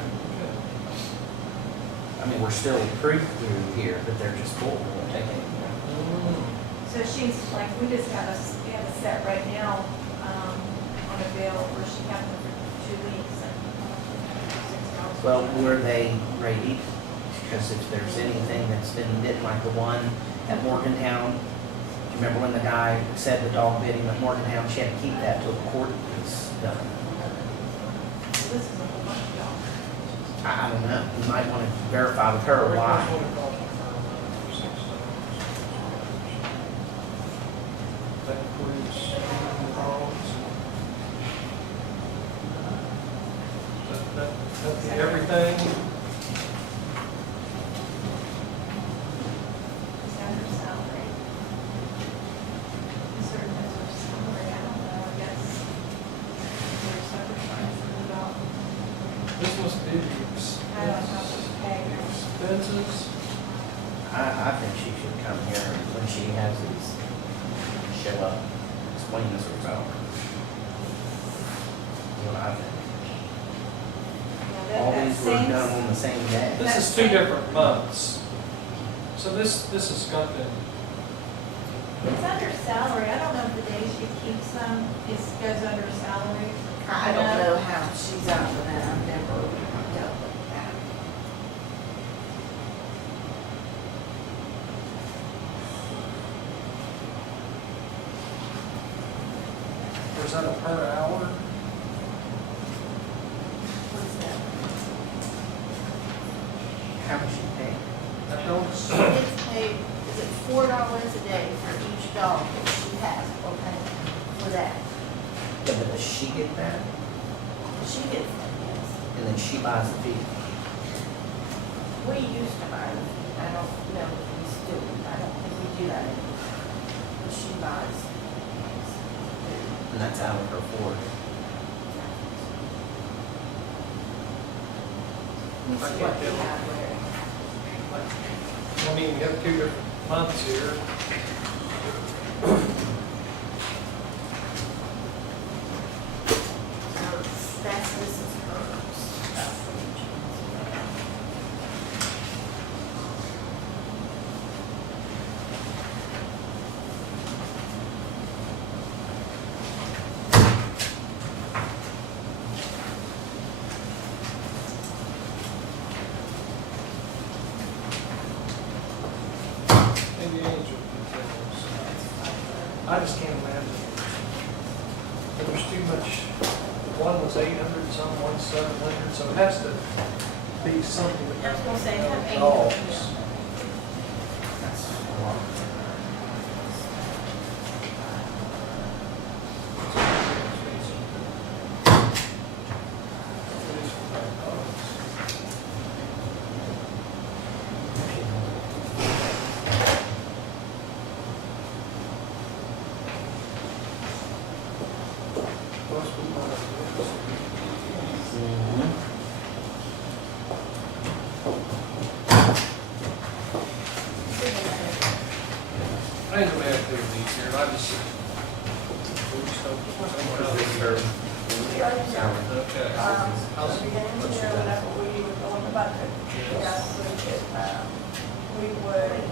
I mean, we're still approved through here, but they're just full. We won't take anymore. So she's like, we have a set right now, on a bill where she has them for 2 weeks and $6. Well, were they rated? Because if there's anything that's been bitten, like the one at Morgantown, do you remember when the guy said the dog bit him at Morgantown? She had to keep that till the court was done. This is a whole bunch of dogs. I don't know. You might want to verify with her why. That includes dogs. That'd be everything. Is that her salary? Certain as her salary, I don't know, I guess. There's separate lines for the dog. This must be I don't know what to pay. expenses. I think she should come here when she has these, show up, explain this herself. What I think. Yeah, All that these were same- done on the same day. This is 2 different months. So this has got the, It's under salary, I don't know if the days she keeps them goes under salary. I don't know how she's out with that, I've never dealt with that. or is that a per hour? What's that? How much she pay? I don't, She gets paid, is it $4 a day for each dog that she has, okay, for that? Yeah, but does she get that? She gets that, yes. and then she buys the feed. We used to buy them. I don't know if we still, I don't think we do that anymore. But she buys. And that's out of her Ford. We see what we have there. I mean, we have 2 different months here. This is hers. Maybe Angel can tell us. I just can't imagine. There was too much, one was 800 some, one's 700, so it has to be something I was that gonna say, have Angel. dogs. That's a lot. I didn't really have to do these here, I just. Okay. At the beginning of the year, whenever we were doing the budget, we would,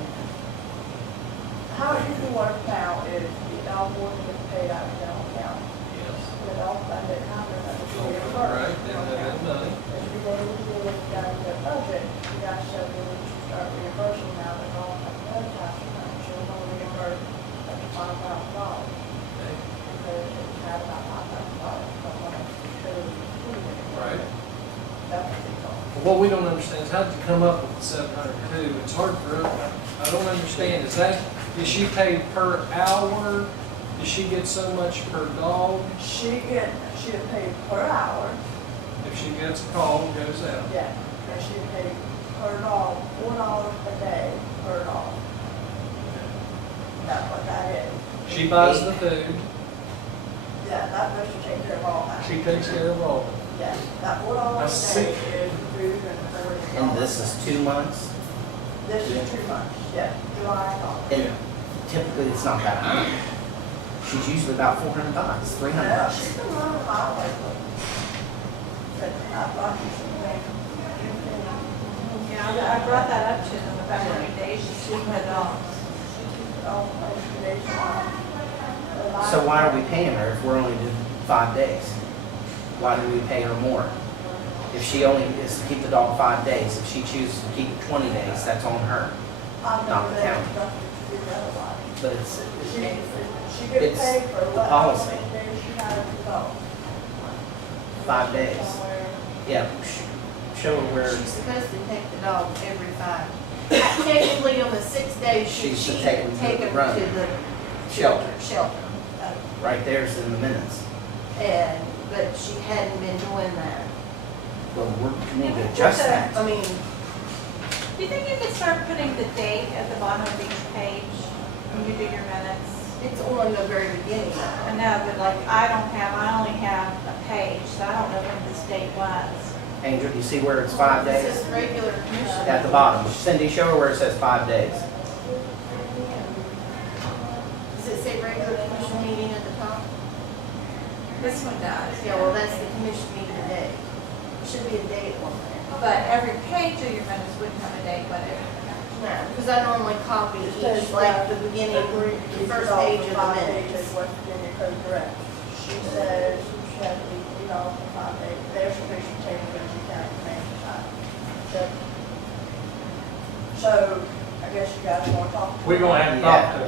how it usually works now is the dog warden gets paid out of general account. Yes. The dog funded, how they're going to be Right, they don't have any money. At the beginning of the year, when you got into the budget, you guys showed me that you start reimbursing now the dog and the other tax return. So we're going to reimburse up to $5,000. Because it had about $5,000 from what I showed you. Right. That's what they call it. What we don't understand is how did you come up with the 702? It's hard for us, I don't understand, is she paid per hour? Does she get so much per dog? She get paid per hour, If she gets a call, it goes out. yeah, and she get paid per dog, $4 a day per dog. That's what that is. She buys the food, Yeah, that does take care of all that. she takes care of all. Yeah, that $4 I a see. day is food and $40. And this is 2 months, This is 2 months, yeah, July and August. and typically it's not that high. She's usually about $400, $300. Yeah, she's been running highway. But I thought you should make. Yeah, I brought that up to them about how many days she's keeping the dogs. So why are we paying her if we're only doing 5 days? Why do we pay her more? If she only is to keep the dog 5 days, if she chooses to keep it 20 days, that's on her. Not the county. But it's, She it's gets paid for the what, how policy. many days she has to go. 5 days. Somewhere. Yeah, show her where She's supposed to take the dog every 5. Technically, on the 6 days, She's she to take him to take the him run. to the shelter. shelter. Right there's in the minutes. But she hadn't been doing that. Well, we need to adjust that. I mean, Do you think you could start putting the date at the bottom of each page when you do your minutes? it's on the very beginning. I know, but like, I only have a page, so I don't know when this date was. Angel, do you see where it's 5 This days? is regular commission. At the bottom. Cindy, show her where it says 5 days. Does it say regular commission meeting at the top? This one does. Yeah, well, that's the commission meeting day. Should be a date on there. But every page of your minutes wouldn't have a date, would it? No, because I normally copy It says, each, like the beginning, the first page of the Pages, minutes. West Virginia code correct. She says she has to be $3 for 5 days. There's a picture taken when she counted the mansion side. So, I guess you guys want to talk. We're gonna have to talk to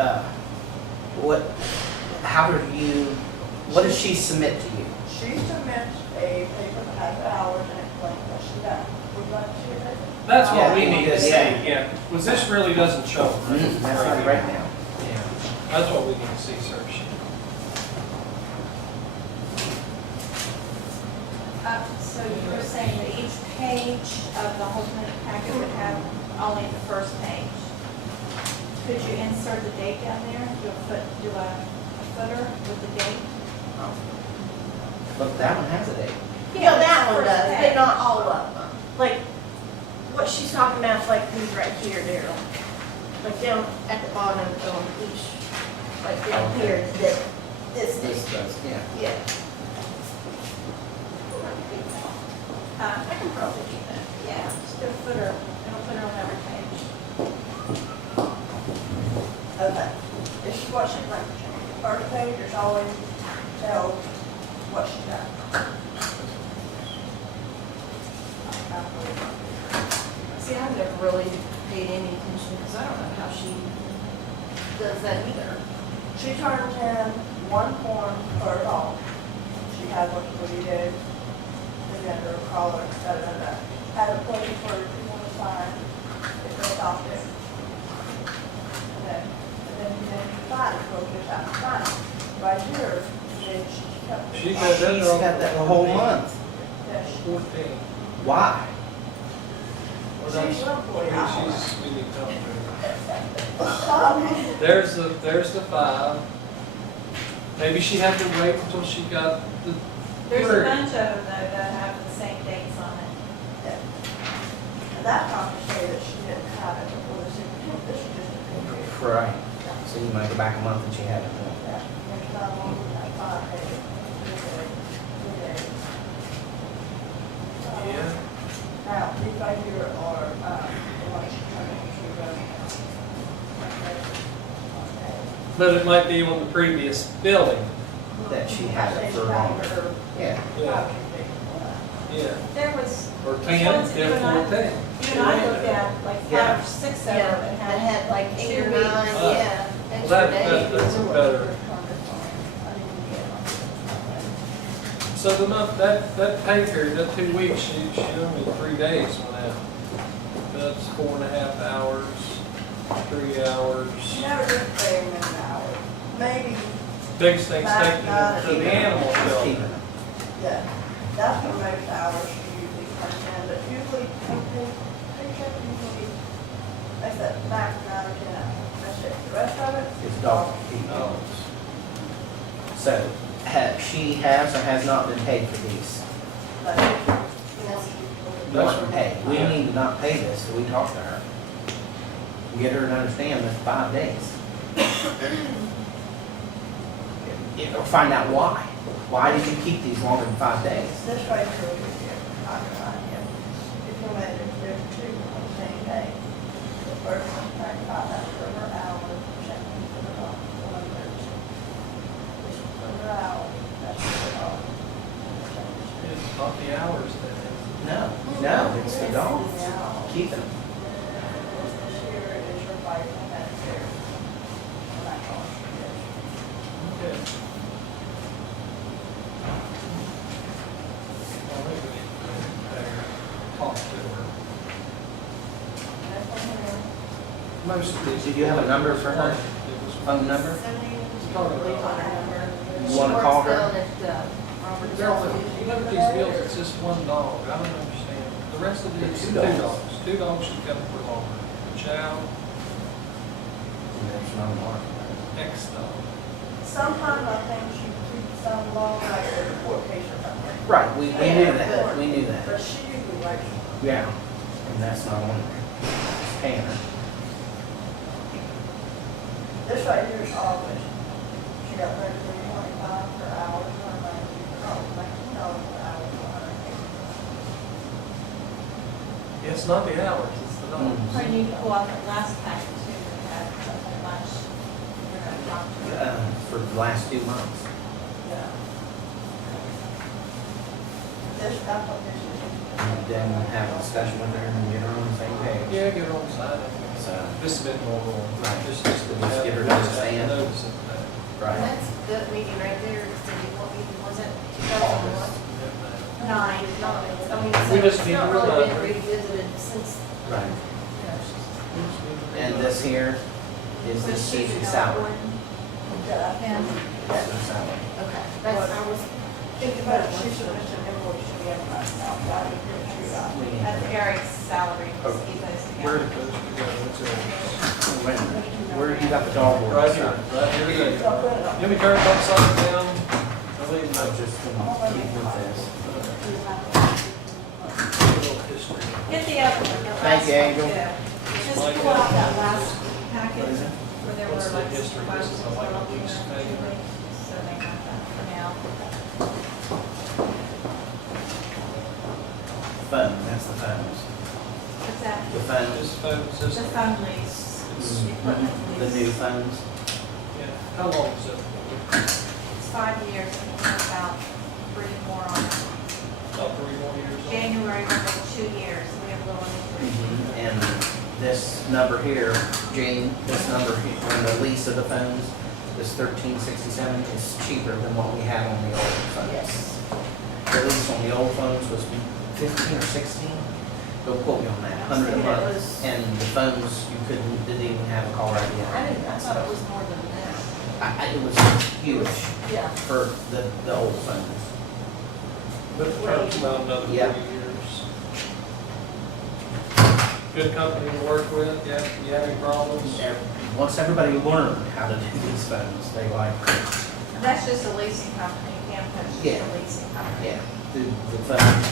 her. What does she submit to you? She submits a paper that has the hours and explains what she does. Would you like to see it? That's what Yeah, we need to because, see, yeah. yeah, because this really doesn't show. That's not right now. Yeah, that's what we need to see, sir. So you were saying that each page of the whole packet would have only the first page. Could you insert the date down there, do a footer with the date? But that one has a date. Yeah, that one First does, page. but not all of them. Like, what she's talking about is like these right here, Daryl. Like down at the bottom on each, like down Okay. here, this This date. does, yeah. Yeah. I can probably do that. Yeah, just do a footer, it'll put it on every page. Okay. This is what she's like, first page is always tell what she done. See, I've never really paid any attention because I don't know how she does that either. She turns in one form for it all. She has what you do, the gender, color, da. Had a place for you want to sign, if they adopt it. And then you sign it, go just have to sign it. Right here, She's got that She's got that the whole month. Yes. 14. Why? Well, She's that's, lovely. we need to talk to her. There's the 5. Maybe she had to wait until she got the There's a 30. bunch of them though that have the same dates on it. And that probably say that she didn't have it before the superintendent, this is just a picture. Right. So you might go back a month and she had it. Yeah, there's not one with that 5 days. 2 days. Yeah. Now, these right here are, the ones she turned into, But it might be on the previous building. That she had it for longer. Yeah. Yeah. Yeah. There was, Or Ones 10, that you 10, and I- 14. you and I looked at, like 5 Yeah. or 6 of them Yeah, that that had, had like 8 or 2 9, weeks. yeah, Well, extra that's days. better. So the month, that pay period, that 2 weeks, she only 3 days went out. That's 4.5 hours, 3 hours. She never did pay them in an hour. Maybe, Biggest thing's taking them to the animal Keeping shelter. them. yeah, that's the most hours she usually turns in, but usually, paycheck usually, they said max 9 or 10 hours. That's it. The rest of it It's is dog dog. keeping. Oh, So, she has or has not been paid for these? But Not been paid. We need to not pay this, so we talk to her. Get her to understand that's 5 days. Or find out why. Why did you keep these longer than 5 days? this right here, I can find him. If you want to, there's 2 on the same day. The first one, 95, that's for her hours, second one for the dog, 130. This is for her hours, that's for the dog. it's not the hours that is. No, it's the dogs. Keep them. This here is your wife, and that's there. And that's all she gets. Okay. Well, maybe we better talk to her. And that's on here. Most of these. Did you have a number for her? It was- Phone number? Probably phone number. You wanna call her? She works down at, Robert's Daryl, office. you look at these bills, it's just one dog, I don't understand. The rest of these, Two 2 dogs. dogs. 2 dogs she's got for longer. Chow, There's no more. X dog. Sometimes I think she keeps some long, like a court case or something. Right, we knew that, we knew that. But she usually likes it. Yeah, and that's not on there. Just paying her. This right here is always, she got 33.25 per hour, $190 per hour, $180. It's not the hours, it's the dogs. or you need to pull out the last packet too, that had a whole bunch. We're gonna talk to her. For the last 2 months. Yeah. This, that's what this is. And then have a discussion with her and get her on the same page. Yeah, get her on side. So, This has been normal. Right. Just to Just get her to have- understand. Notice of that. right. That's the meeting right there, what meeting was it? 2001? 9. I mean, We so just it's need not to really been remind revisited since, Right. you know, she's. And this here is the teacher's salary. Yeah. And That's her salary. Okay, that's, I was thinking But about she it. submits an invoice to be able to, that would be true. That's Eric's salary, Oh. he goes Where together. did those go? What's it? Where you got the dog board? Right here, right here. There you So I'll go. put it on. Let me turn it upside down. I leave No, no just keep with this. little history. Get the other one, the Thank last you, one Angel. too. Just pull out that last packet where there were What's the like. history? This is like a lease payment. So they have that for now. Fund, that's the funds. What's that? The funds, This phone The system. fund lease, It's- equipment the lease. new funds. Yeah. How long is it? It's 5 years, and it's about 3 more on it. About 3 more years? old? January will be 2 years, we have a little over 3. And this number here, Jane, this number here, on the lease of the funds, this 1367 is cheaper than what we had on the old funds. Yes. The lease on the old phones was 15 or 16. Don't quote me on that, 100 a It month. was- And the phones, you didn't even have a call ID on it. I thought it was more than that. It was huge Yeah. for the old phones. But it turns about another 3 Yeah. years. Good company to work with, yeah, you have any problems? Once everybody learned how to do these phones, they like, And that's just a leasing company, Camco's just Yeah. a leasing company. yeah, the phones.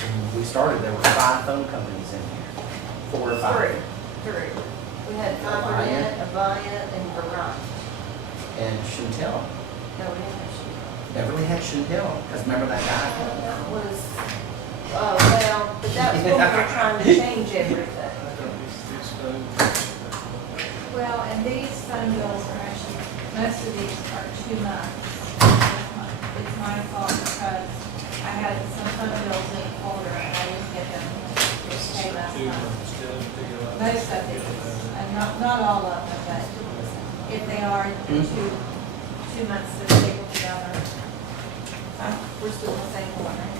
When we started, there were 5 phone companies in here, 4 or 5. Three. We had FiberNet, Avaya, and Verizon. And Chantel, No, we didn't have Beverly had Chantel, because remember that guy? That was, well, but that was when we were trying to change everything. I don't use these phones. Well, and these phone bills are actually, most of these are 2 months. It's my fault because I had some phone bills in older and I didn't get them to pay last 2 month. months, still to figure out. Most of these, and not all of them, but if they are Hmm? 2 months they're stapled together. We're still in the same one, right?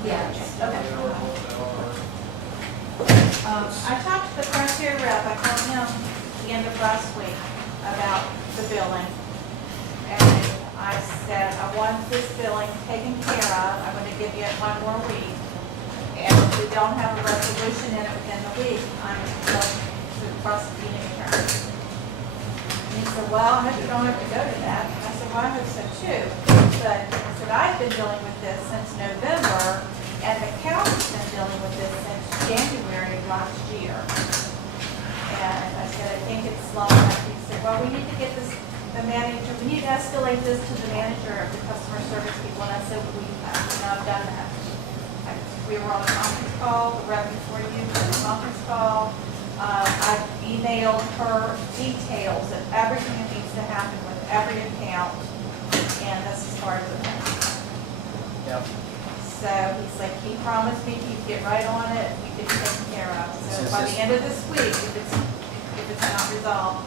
Yeah, They okay. are what they are. I talked to the Frontier rep, I called him the end of last week about the billing. And I said, I want this billing taken care of, I'm gonna give you 1 more week. And if we don't have a resolution in it within the week, I'm going to the prosecuting attorney. And he said, well, I hope you don't have to go to that. I said, well, I hope so too. But I said, I've been dealing with this since November, and the county's been dealing with this since January of last year. And I said, I think it's long enough. He said, well, we need to get this, the manager, we need to escalate this to the manager of the customer service people. And I said, I've done that. We were on a conference call, the rep before you, was on a conference call. I emailed her details of everything that needs to happen with every account, and that's as far as it went. Yep. So he's like, he promised me he'd get right on it, we get it taken care of. So Since by the this- end of this week, if it's not resolved,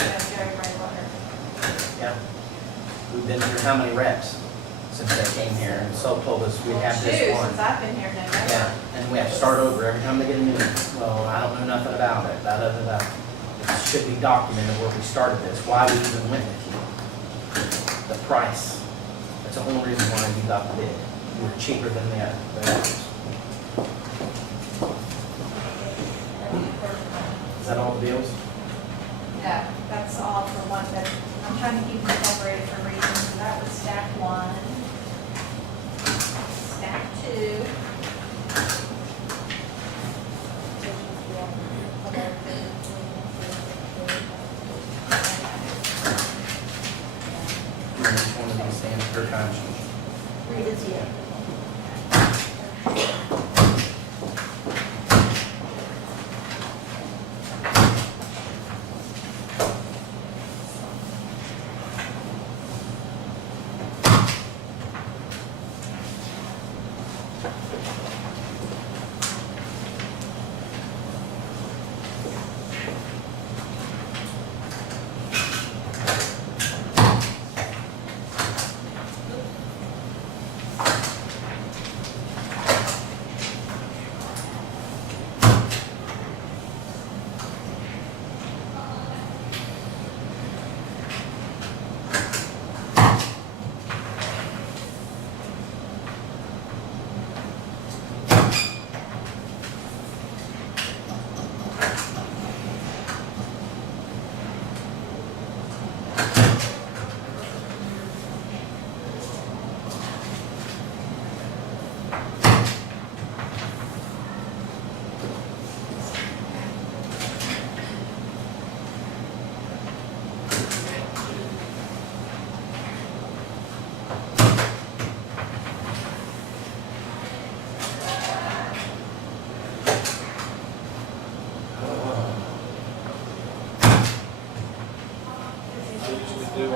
I'm gonna go right on it. Yeah. We've been through how many reps since they came here, and so told us we'd have this Shoot, one. since I've been here, November. Yeah, and we have to start over every time they get a new one. Well, I don't know nothing about it, da, da, da, da. It should be documented where we started this, why we even went with you. The price, that's the only reason why you got the bid. You were cheaper than the others. Is that all the bills? No, that's all for one, that, I'm trying to keep them separated for reasons, so that was stack 1. Stack 2. And then each one of these stands per time sheet. Read it, yeah.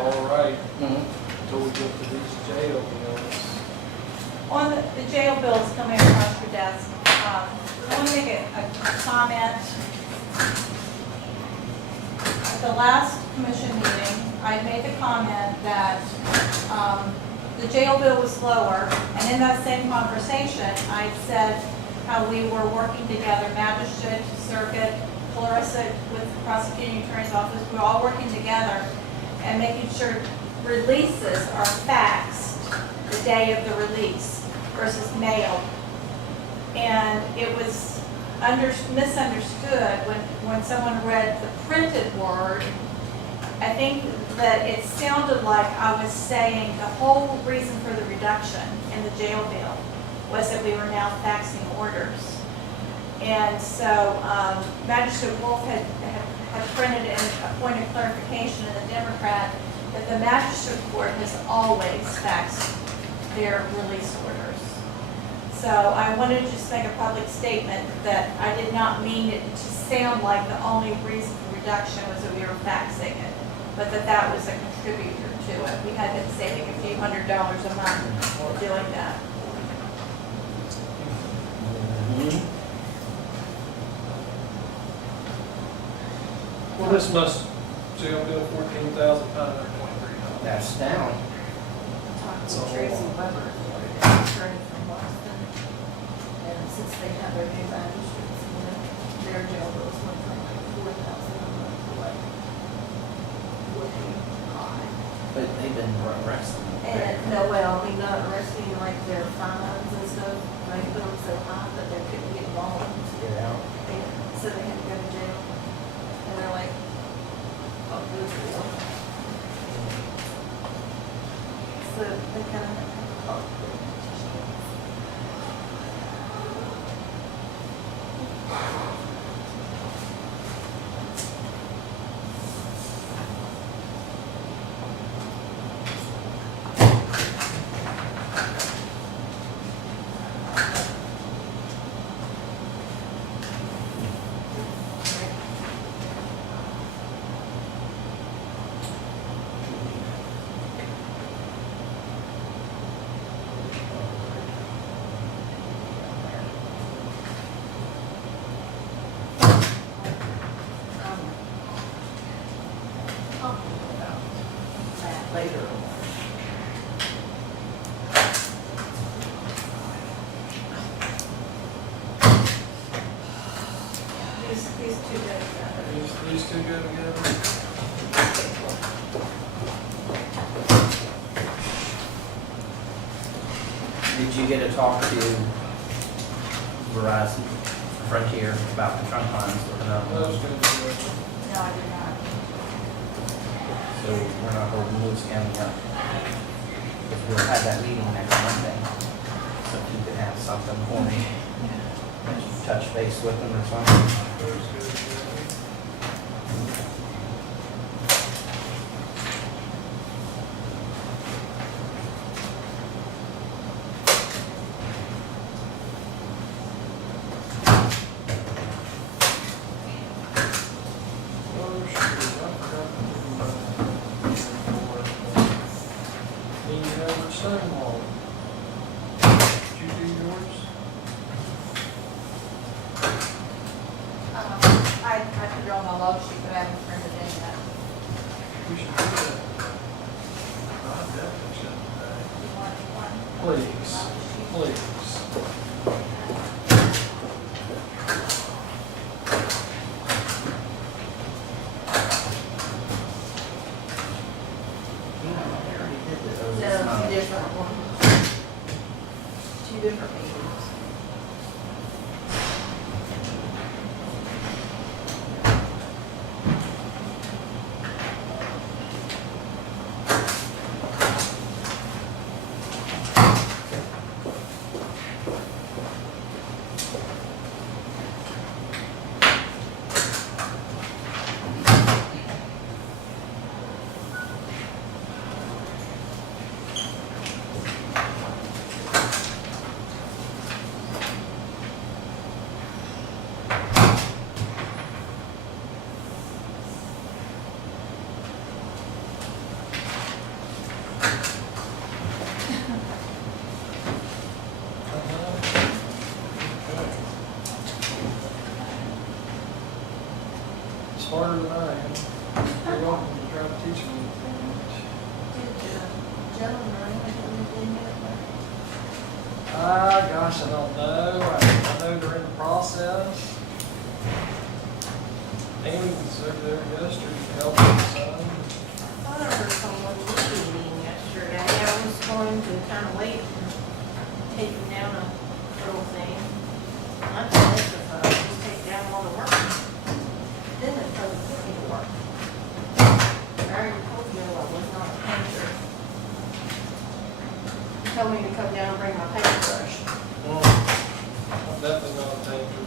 all right Mhm. until we get to these jail bills. On the jail bills coming across your desk, I want to make a comment. At the last commission meeting, I made the comment that the jail bill was lower, and in that same conversation, I said how we were working together, magistrate, circuit, Clarissa with the prosecuting attorney's office, we're all working together and making sure releases are faxed the day of the release versus mailed. And it was misunderstood when someone read the printed word. I think that it sounded like I was saying the whole reason for the reduction in the jail bill was that we were now faxing orders. And so Magistrate Wolf had printed in a point of clarification in the Democrat that the magistrate court has always faxed their release orders. So I wanted to just make a public statement that I did not mean it to sound like the only reason for reduction was that we were faxing it, but that was a contributor to it. We had been saving a few $100s a month doing that. Mhm. Well, this must, jail bill $14,523. That's down. Talked to Tracy Weber, attorney from Boston, and since they have their new magistrates, their jail bills went from like 4,000 a month to like way high. But they've been arresting. And, no, well, I mean, not arresting like their fines and stuff, they put them so high that they couldn't get bonds. Get out. And so they had to go to jail. And they're like, oh, this deal. So they kind of have to talk to them. Talking about that later. These two go together. These two go together? Did you get to talk to Verizon Frontier about the trunk lines looking up? Those go together. No, I did not. So we're not holding Lewis County up. Because we'll have that meeting next Monday. So if you could have something for me, touch base with them or something. Those go together. Oh, shoot, I forgot to do my report. Need to have a Stonewall. Did you do yours? I put it on my log sheet, but I haven't printed it yet. We should do that. I definitely should today. You want one? Please, Log sheet? please. You know, they already did this. No, two different ones. Two different meetings. smarter than I am. You're welcome to try to teach me anything. Did gentlemen or anything get it back? Gosh, I don't know. I know they're in the process. Amy was over there yesterday helping some. I thought I heard someone leaving yesterday. I was going to kind of wait and take him down a little thing. I thought this was, just take down all the work. Then it told me to work. I already told you I was not a painter. He told me to come down and bring my paintbrush. I'm definitely not a painter.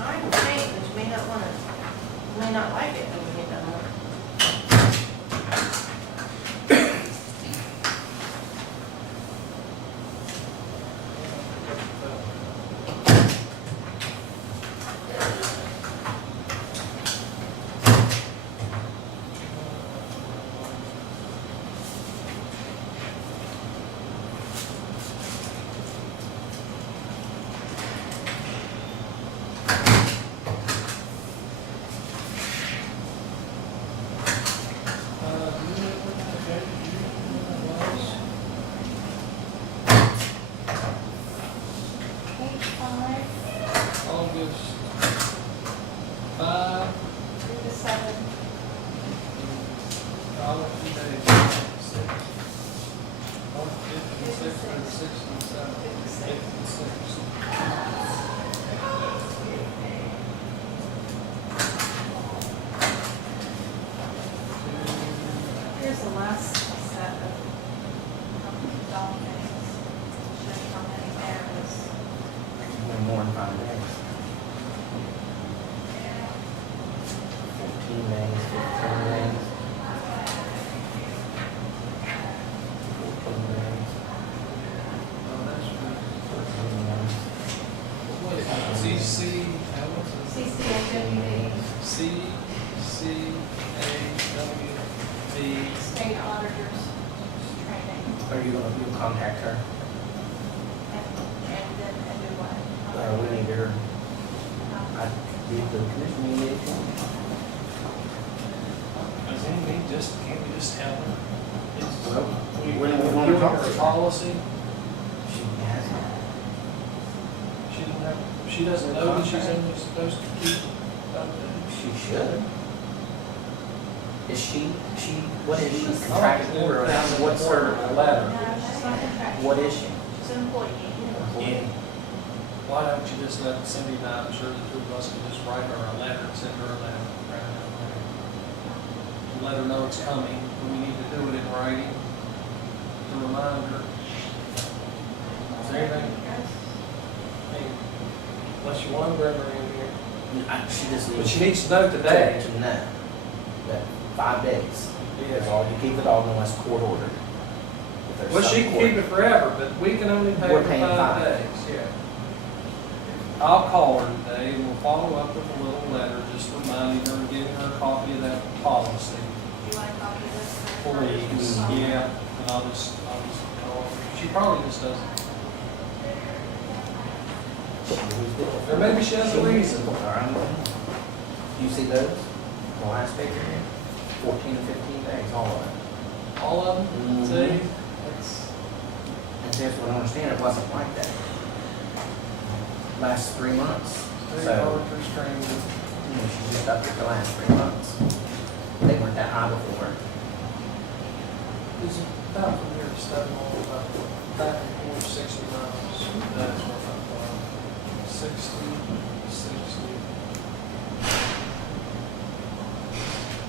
I can paint, but you may not want to, you may not like it when you get done with it. Page 5, August 5, 3 to 7. August 2 days. August 56, 67, 56. Here's the last set of documents. Shows how many there is. More than 5 days. 15 days, 15 days. 14 days, Oh, that's 14 days. what is it? CC, what's it? CCHWD, CCAWD. state auditors training, Are you gonna contact her? and then, and do what? We need her, I did the commission meeting. Does anybody just, can't we just tell her? Well, We when we wanna give talk her to a her. policy, She hasn't. she doesn't have, she doesn't know that she's only supposed to keep updates. She should. Is she, what is she? She's Contracted or what's her, letter? No, she's not contractual. what is she? she's an employee. Yeah. Why don't you just let Cindy and I, I'm sure the two of us can just write her a letter and send her a letter. And let her know it's coming, and we need to do it in writing to remind her. Is there anything, I mean, unless you want to bring her in here, She just but needs she needs to know today. to know that 5 days is all, you keep it all unless court ordered. If there's Well, she some can court- keep it forever, but we can only pay We're her paying 5 5. days, yeah. I'll call her today and we'll follow up with a little letter, just reminding her, giving her a copy of that policy. Do you want a copy of this? Please, yeah, and I'll just call her. She probably just doesn't, or maybe she has a reason. All right. You see those? The last page here? 14 to 15 days, all of it. All of them, Mhm. see? And that's what I understand, it wasn't like that. Last 3 months. So, Auditor's training. she just up here the last 3 months. They weren't that high before. It's about from here to Stone Hall, about back and forth 60 miles. That's what I thought. 60.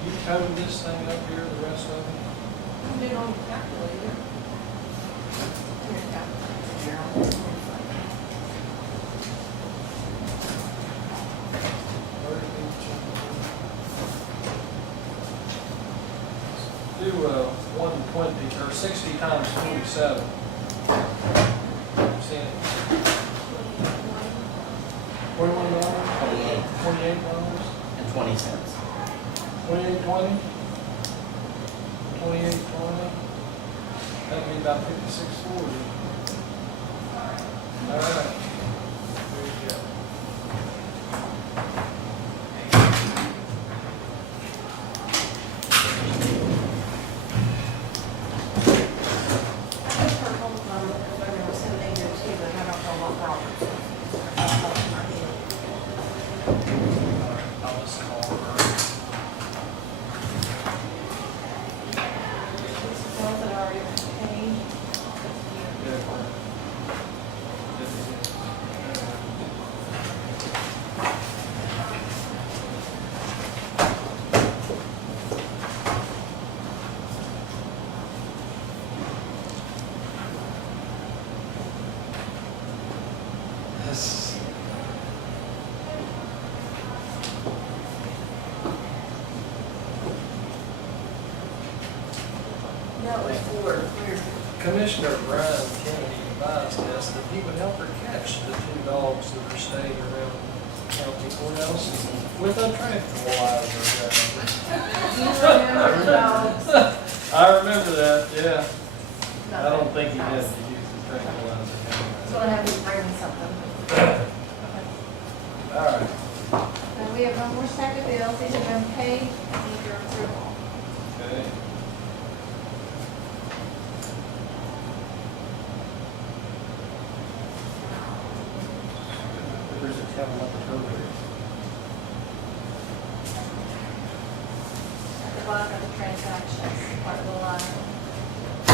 You covered this thing up here, the rest of it? I'm doing on your calculator. Your calculator, Gerald. Do 120, or 60 times 47. See it? $21? 28 $28? and 20 cents. 28.20? 28.20? That'd be about 56.40. All right. There you go. No, it was for, Commissioner Brian Kennedy advised us that he would help her catch the two dogs that are staying around county courthouse with a tranquilizer gun. you remember the dogs? I remember that, yeah. I No. don't think he did use the tranquilizer So gun. I have you bring me something. All right. We have one more stack of bills, these have been paid, I need your approval. Okay. Where's it tell what the total is? At the bottom of the transactions, part of the line.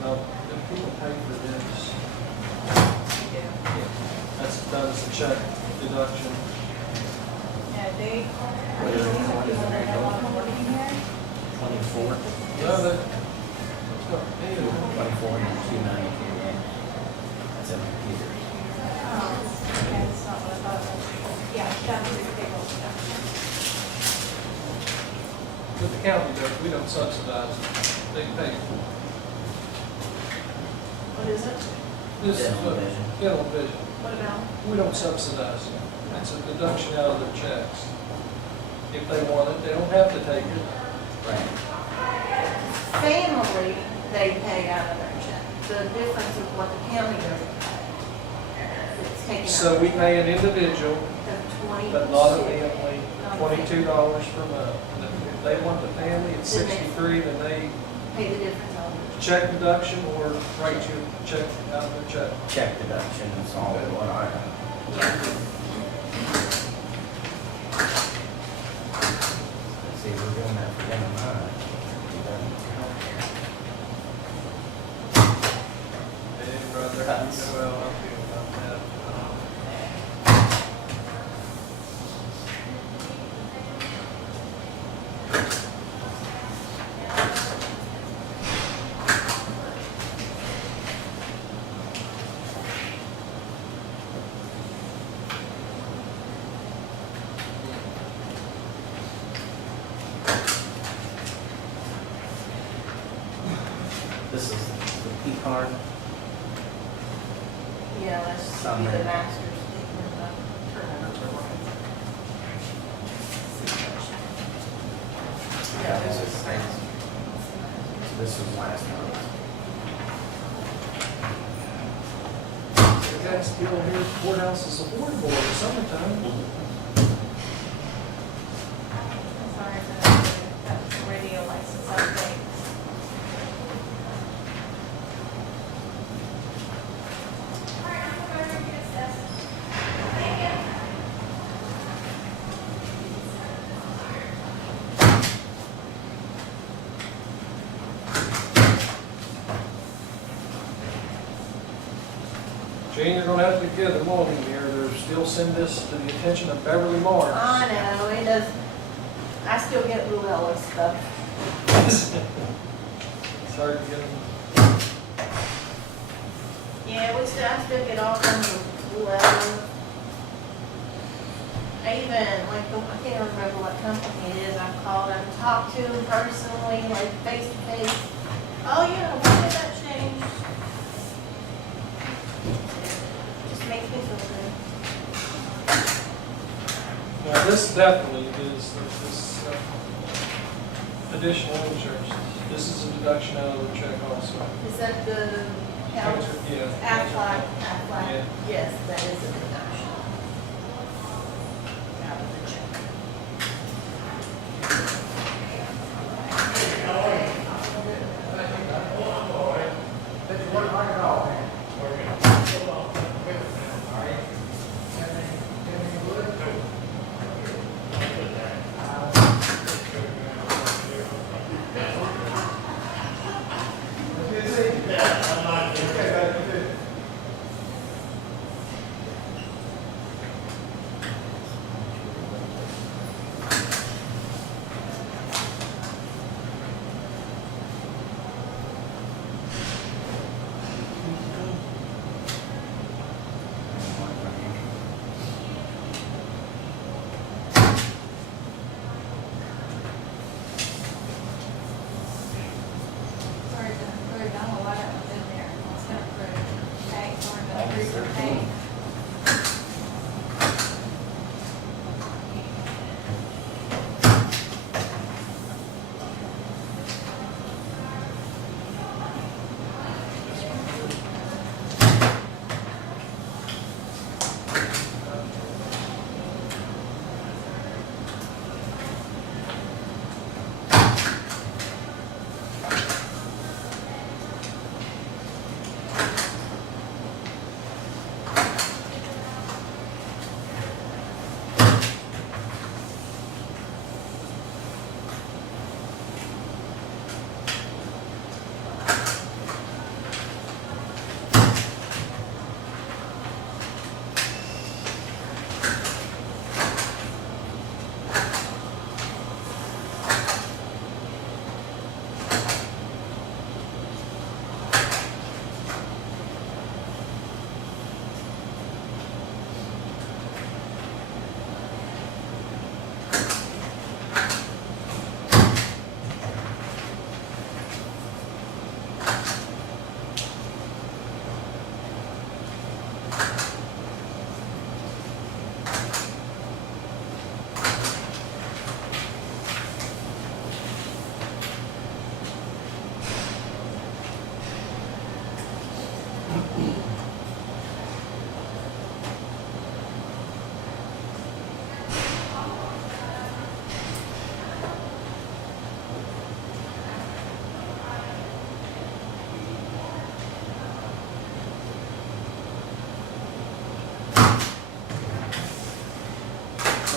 Now, if people pay for this, You do. that's done as a check deduction. No, these are people that have on working here. 24. No, that, that's not, yeah. 24 and 292, yeah. That's in computers. Oh, okay, that's not what I thought it was. Yeah, down to the payroll deduction. But the county does, we don't subsidize it. They pay. What is it? This is Dental what- vision. Dental vision. What about? We don't subsidize it. It's a deduction out of their checks. If they want it, they don't have to take it. Right. Family, they pay out of their check. The difference is what the county doesn't pay. It's taken out. So we pay an individual, The 22. but not a family, $22 per month. And if they want the family at 63, then they Pay the difference on it. check deduction or write you a check out of their check. Check deduction, that's all what I have. Let's see, we're doing that for them and mine. Hey, brother, you know how I feel about that. This is the P card. Yeah, let's see Somewhere. the master's statement of turnover. Yeah, this is. This was last month. The guys still here at the courthouse is a board in the summertime. I'm sorry, that was the radio license update. Jane, you're gonna have to get a morning here. They're still send this to the attention of Beverly Marks. I know, it does, I still get Luella stuff. It's hard to get them. Yeah, I still get all kinds of Luella. I even, like, I can't remember what company it is I've called and talked to them personally, like, face to face. Oh, yeah, why did that change? Just makes me feel good. Well, this definitely is, this additional insurance. This is a deduction out of the check also. Is that the health? Yeah. Aflac, Yeah. yes, that is a deduction. Out of the check.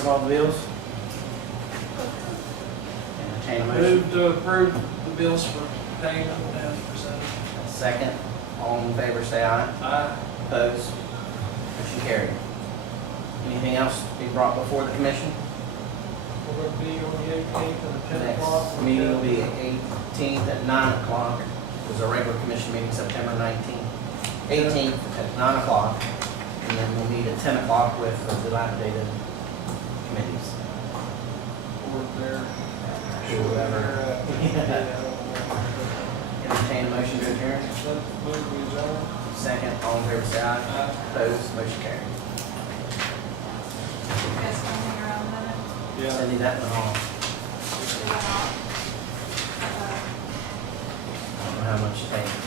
of all the bills? Entertain a motion. Move to approve the bills for payment as presented. Second, all in favor say aye. Aye. Opposed? Motion carried. Anything else to be brought before the commission? We're gonna be on the 18th and the 10 o'clock. Next meeting will be 18th at 9 o'clock. There's a regular commission meeting September 19th. 18th at 9 o'clock. And then we'll meet at 10 o'clock with the dilapidated committees. Or there. Whoever. Entertain a motion to adjourn. Move to adjourn. Second, all in favor say aye. Aye. Opposed? Motion carried. You guys can hang around a minute. Yeah. Cindy, that went off. We went off. I don't know how much it takes.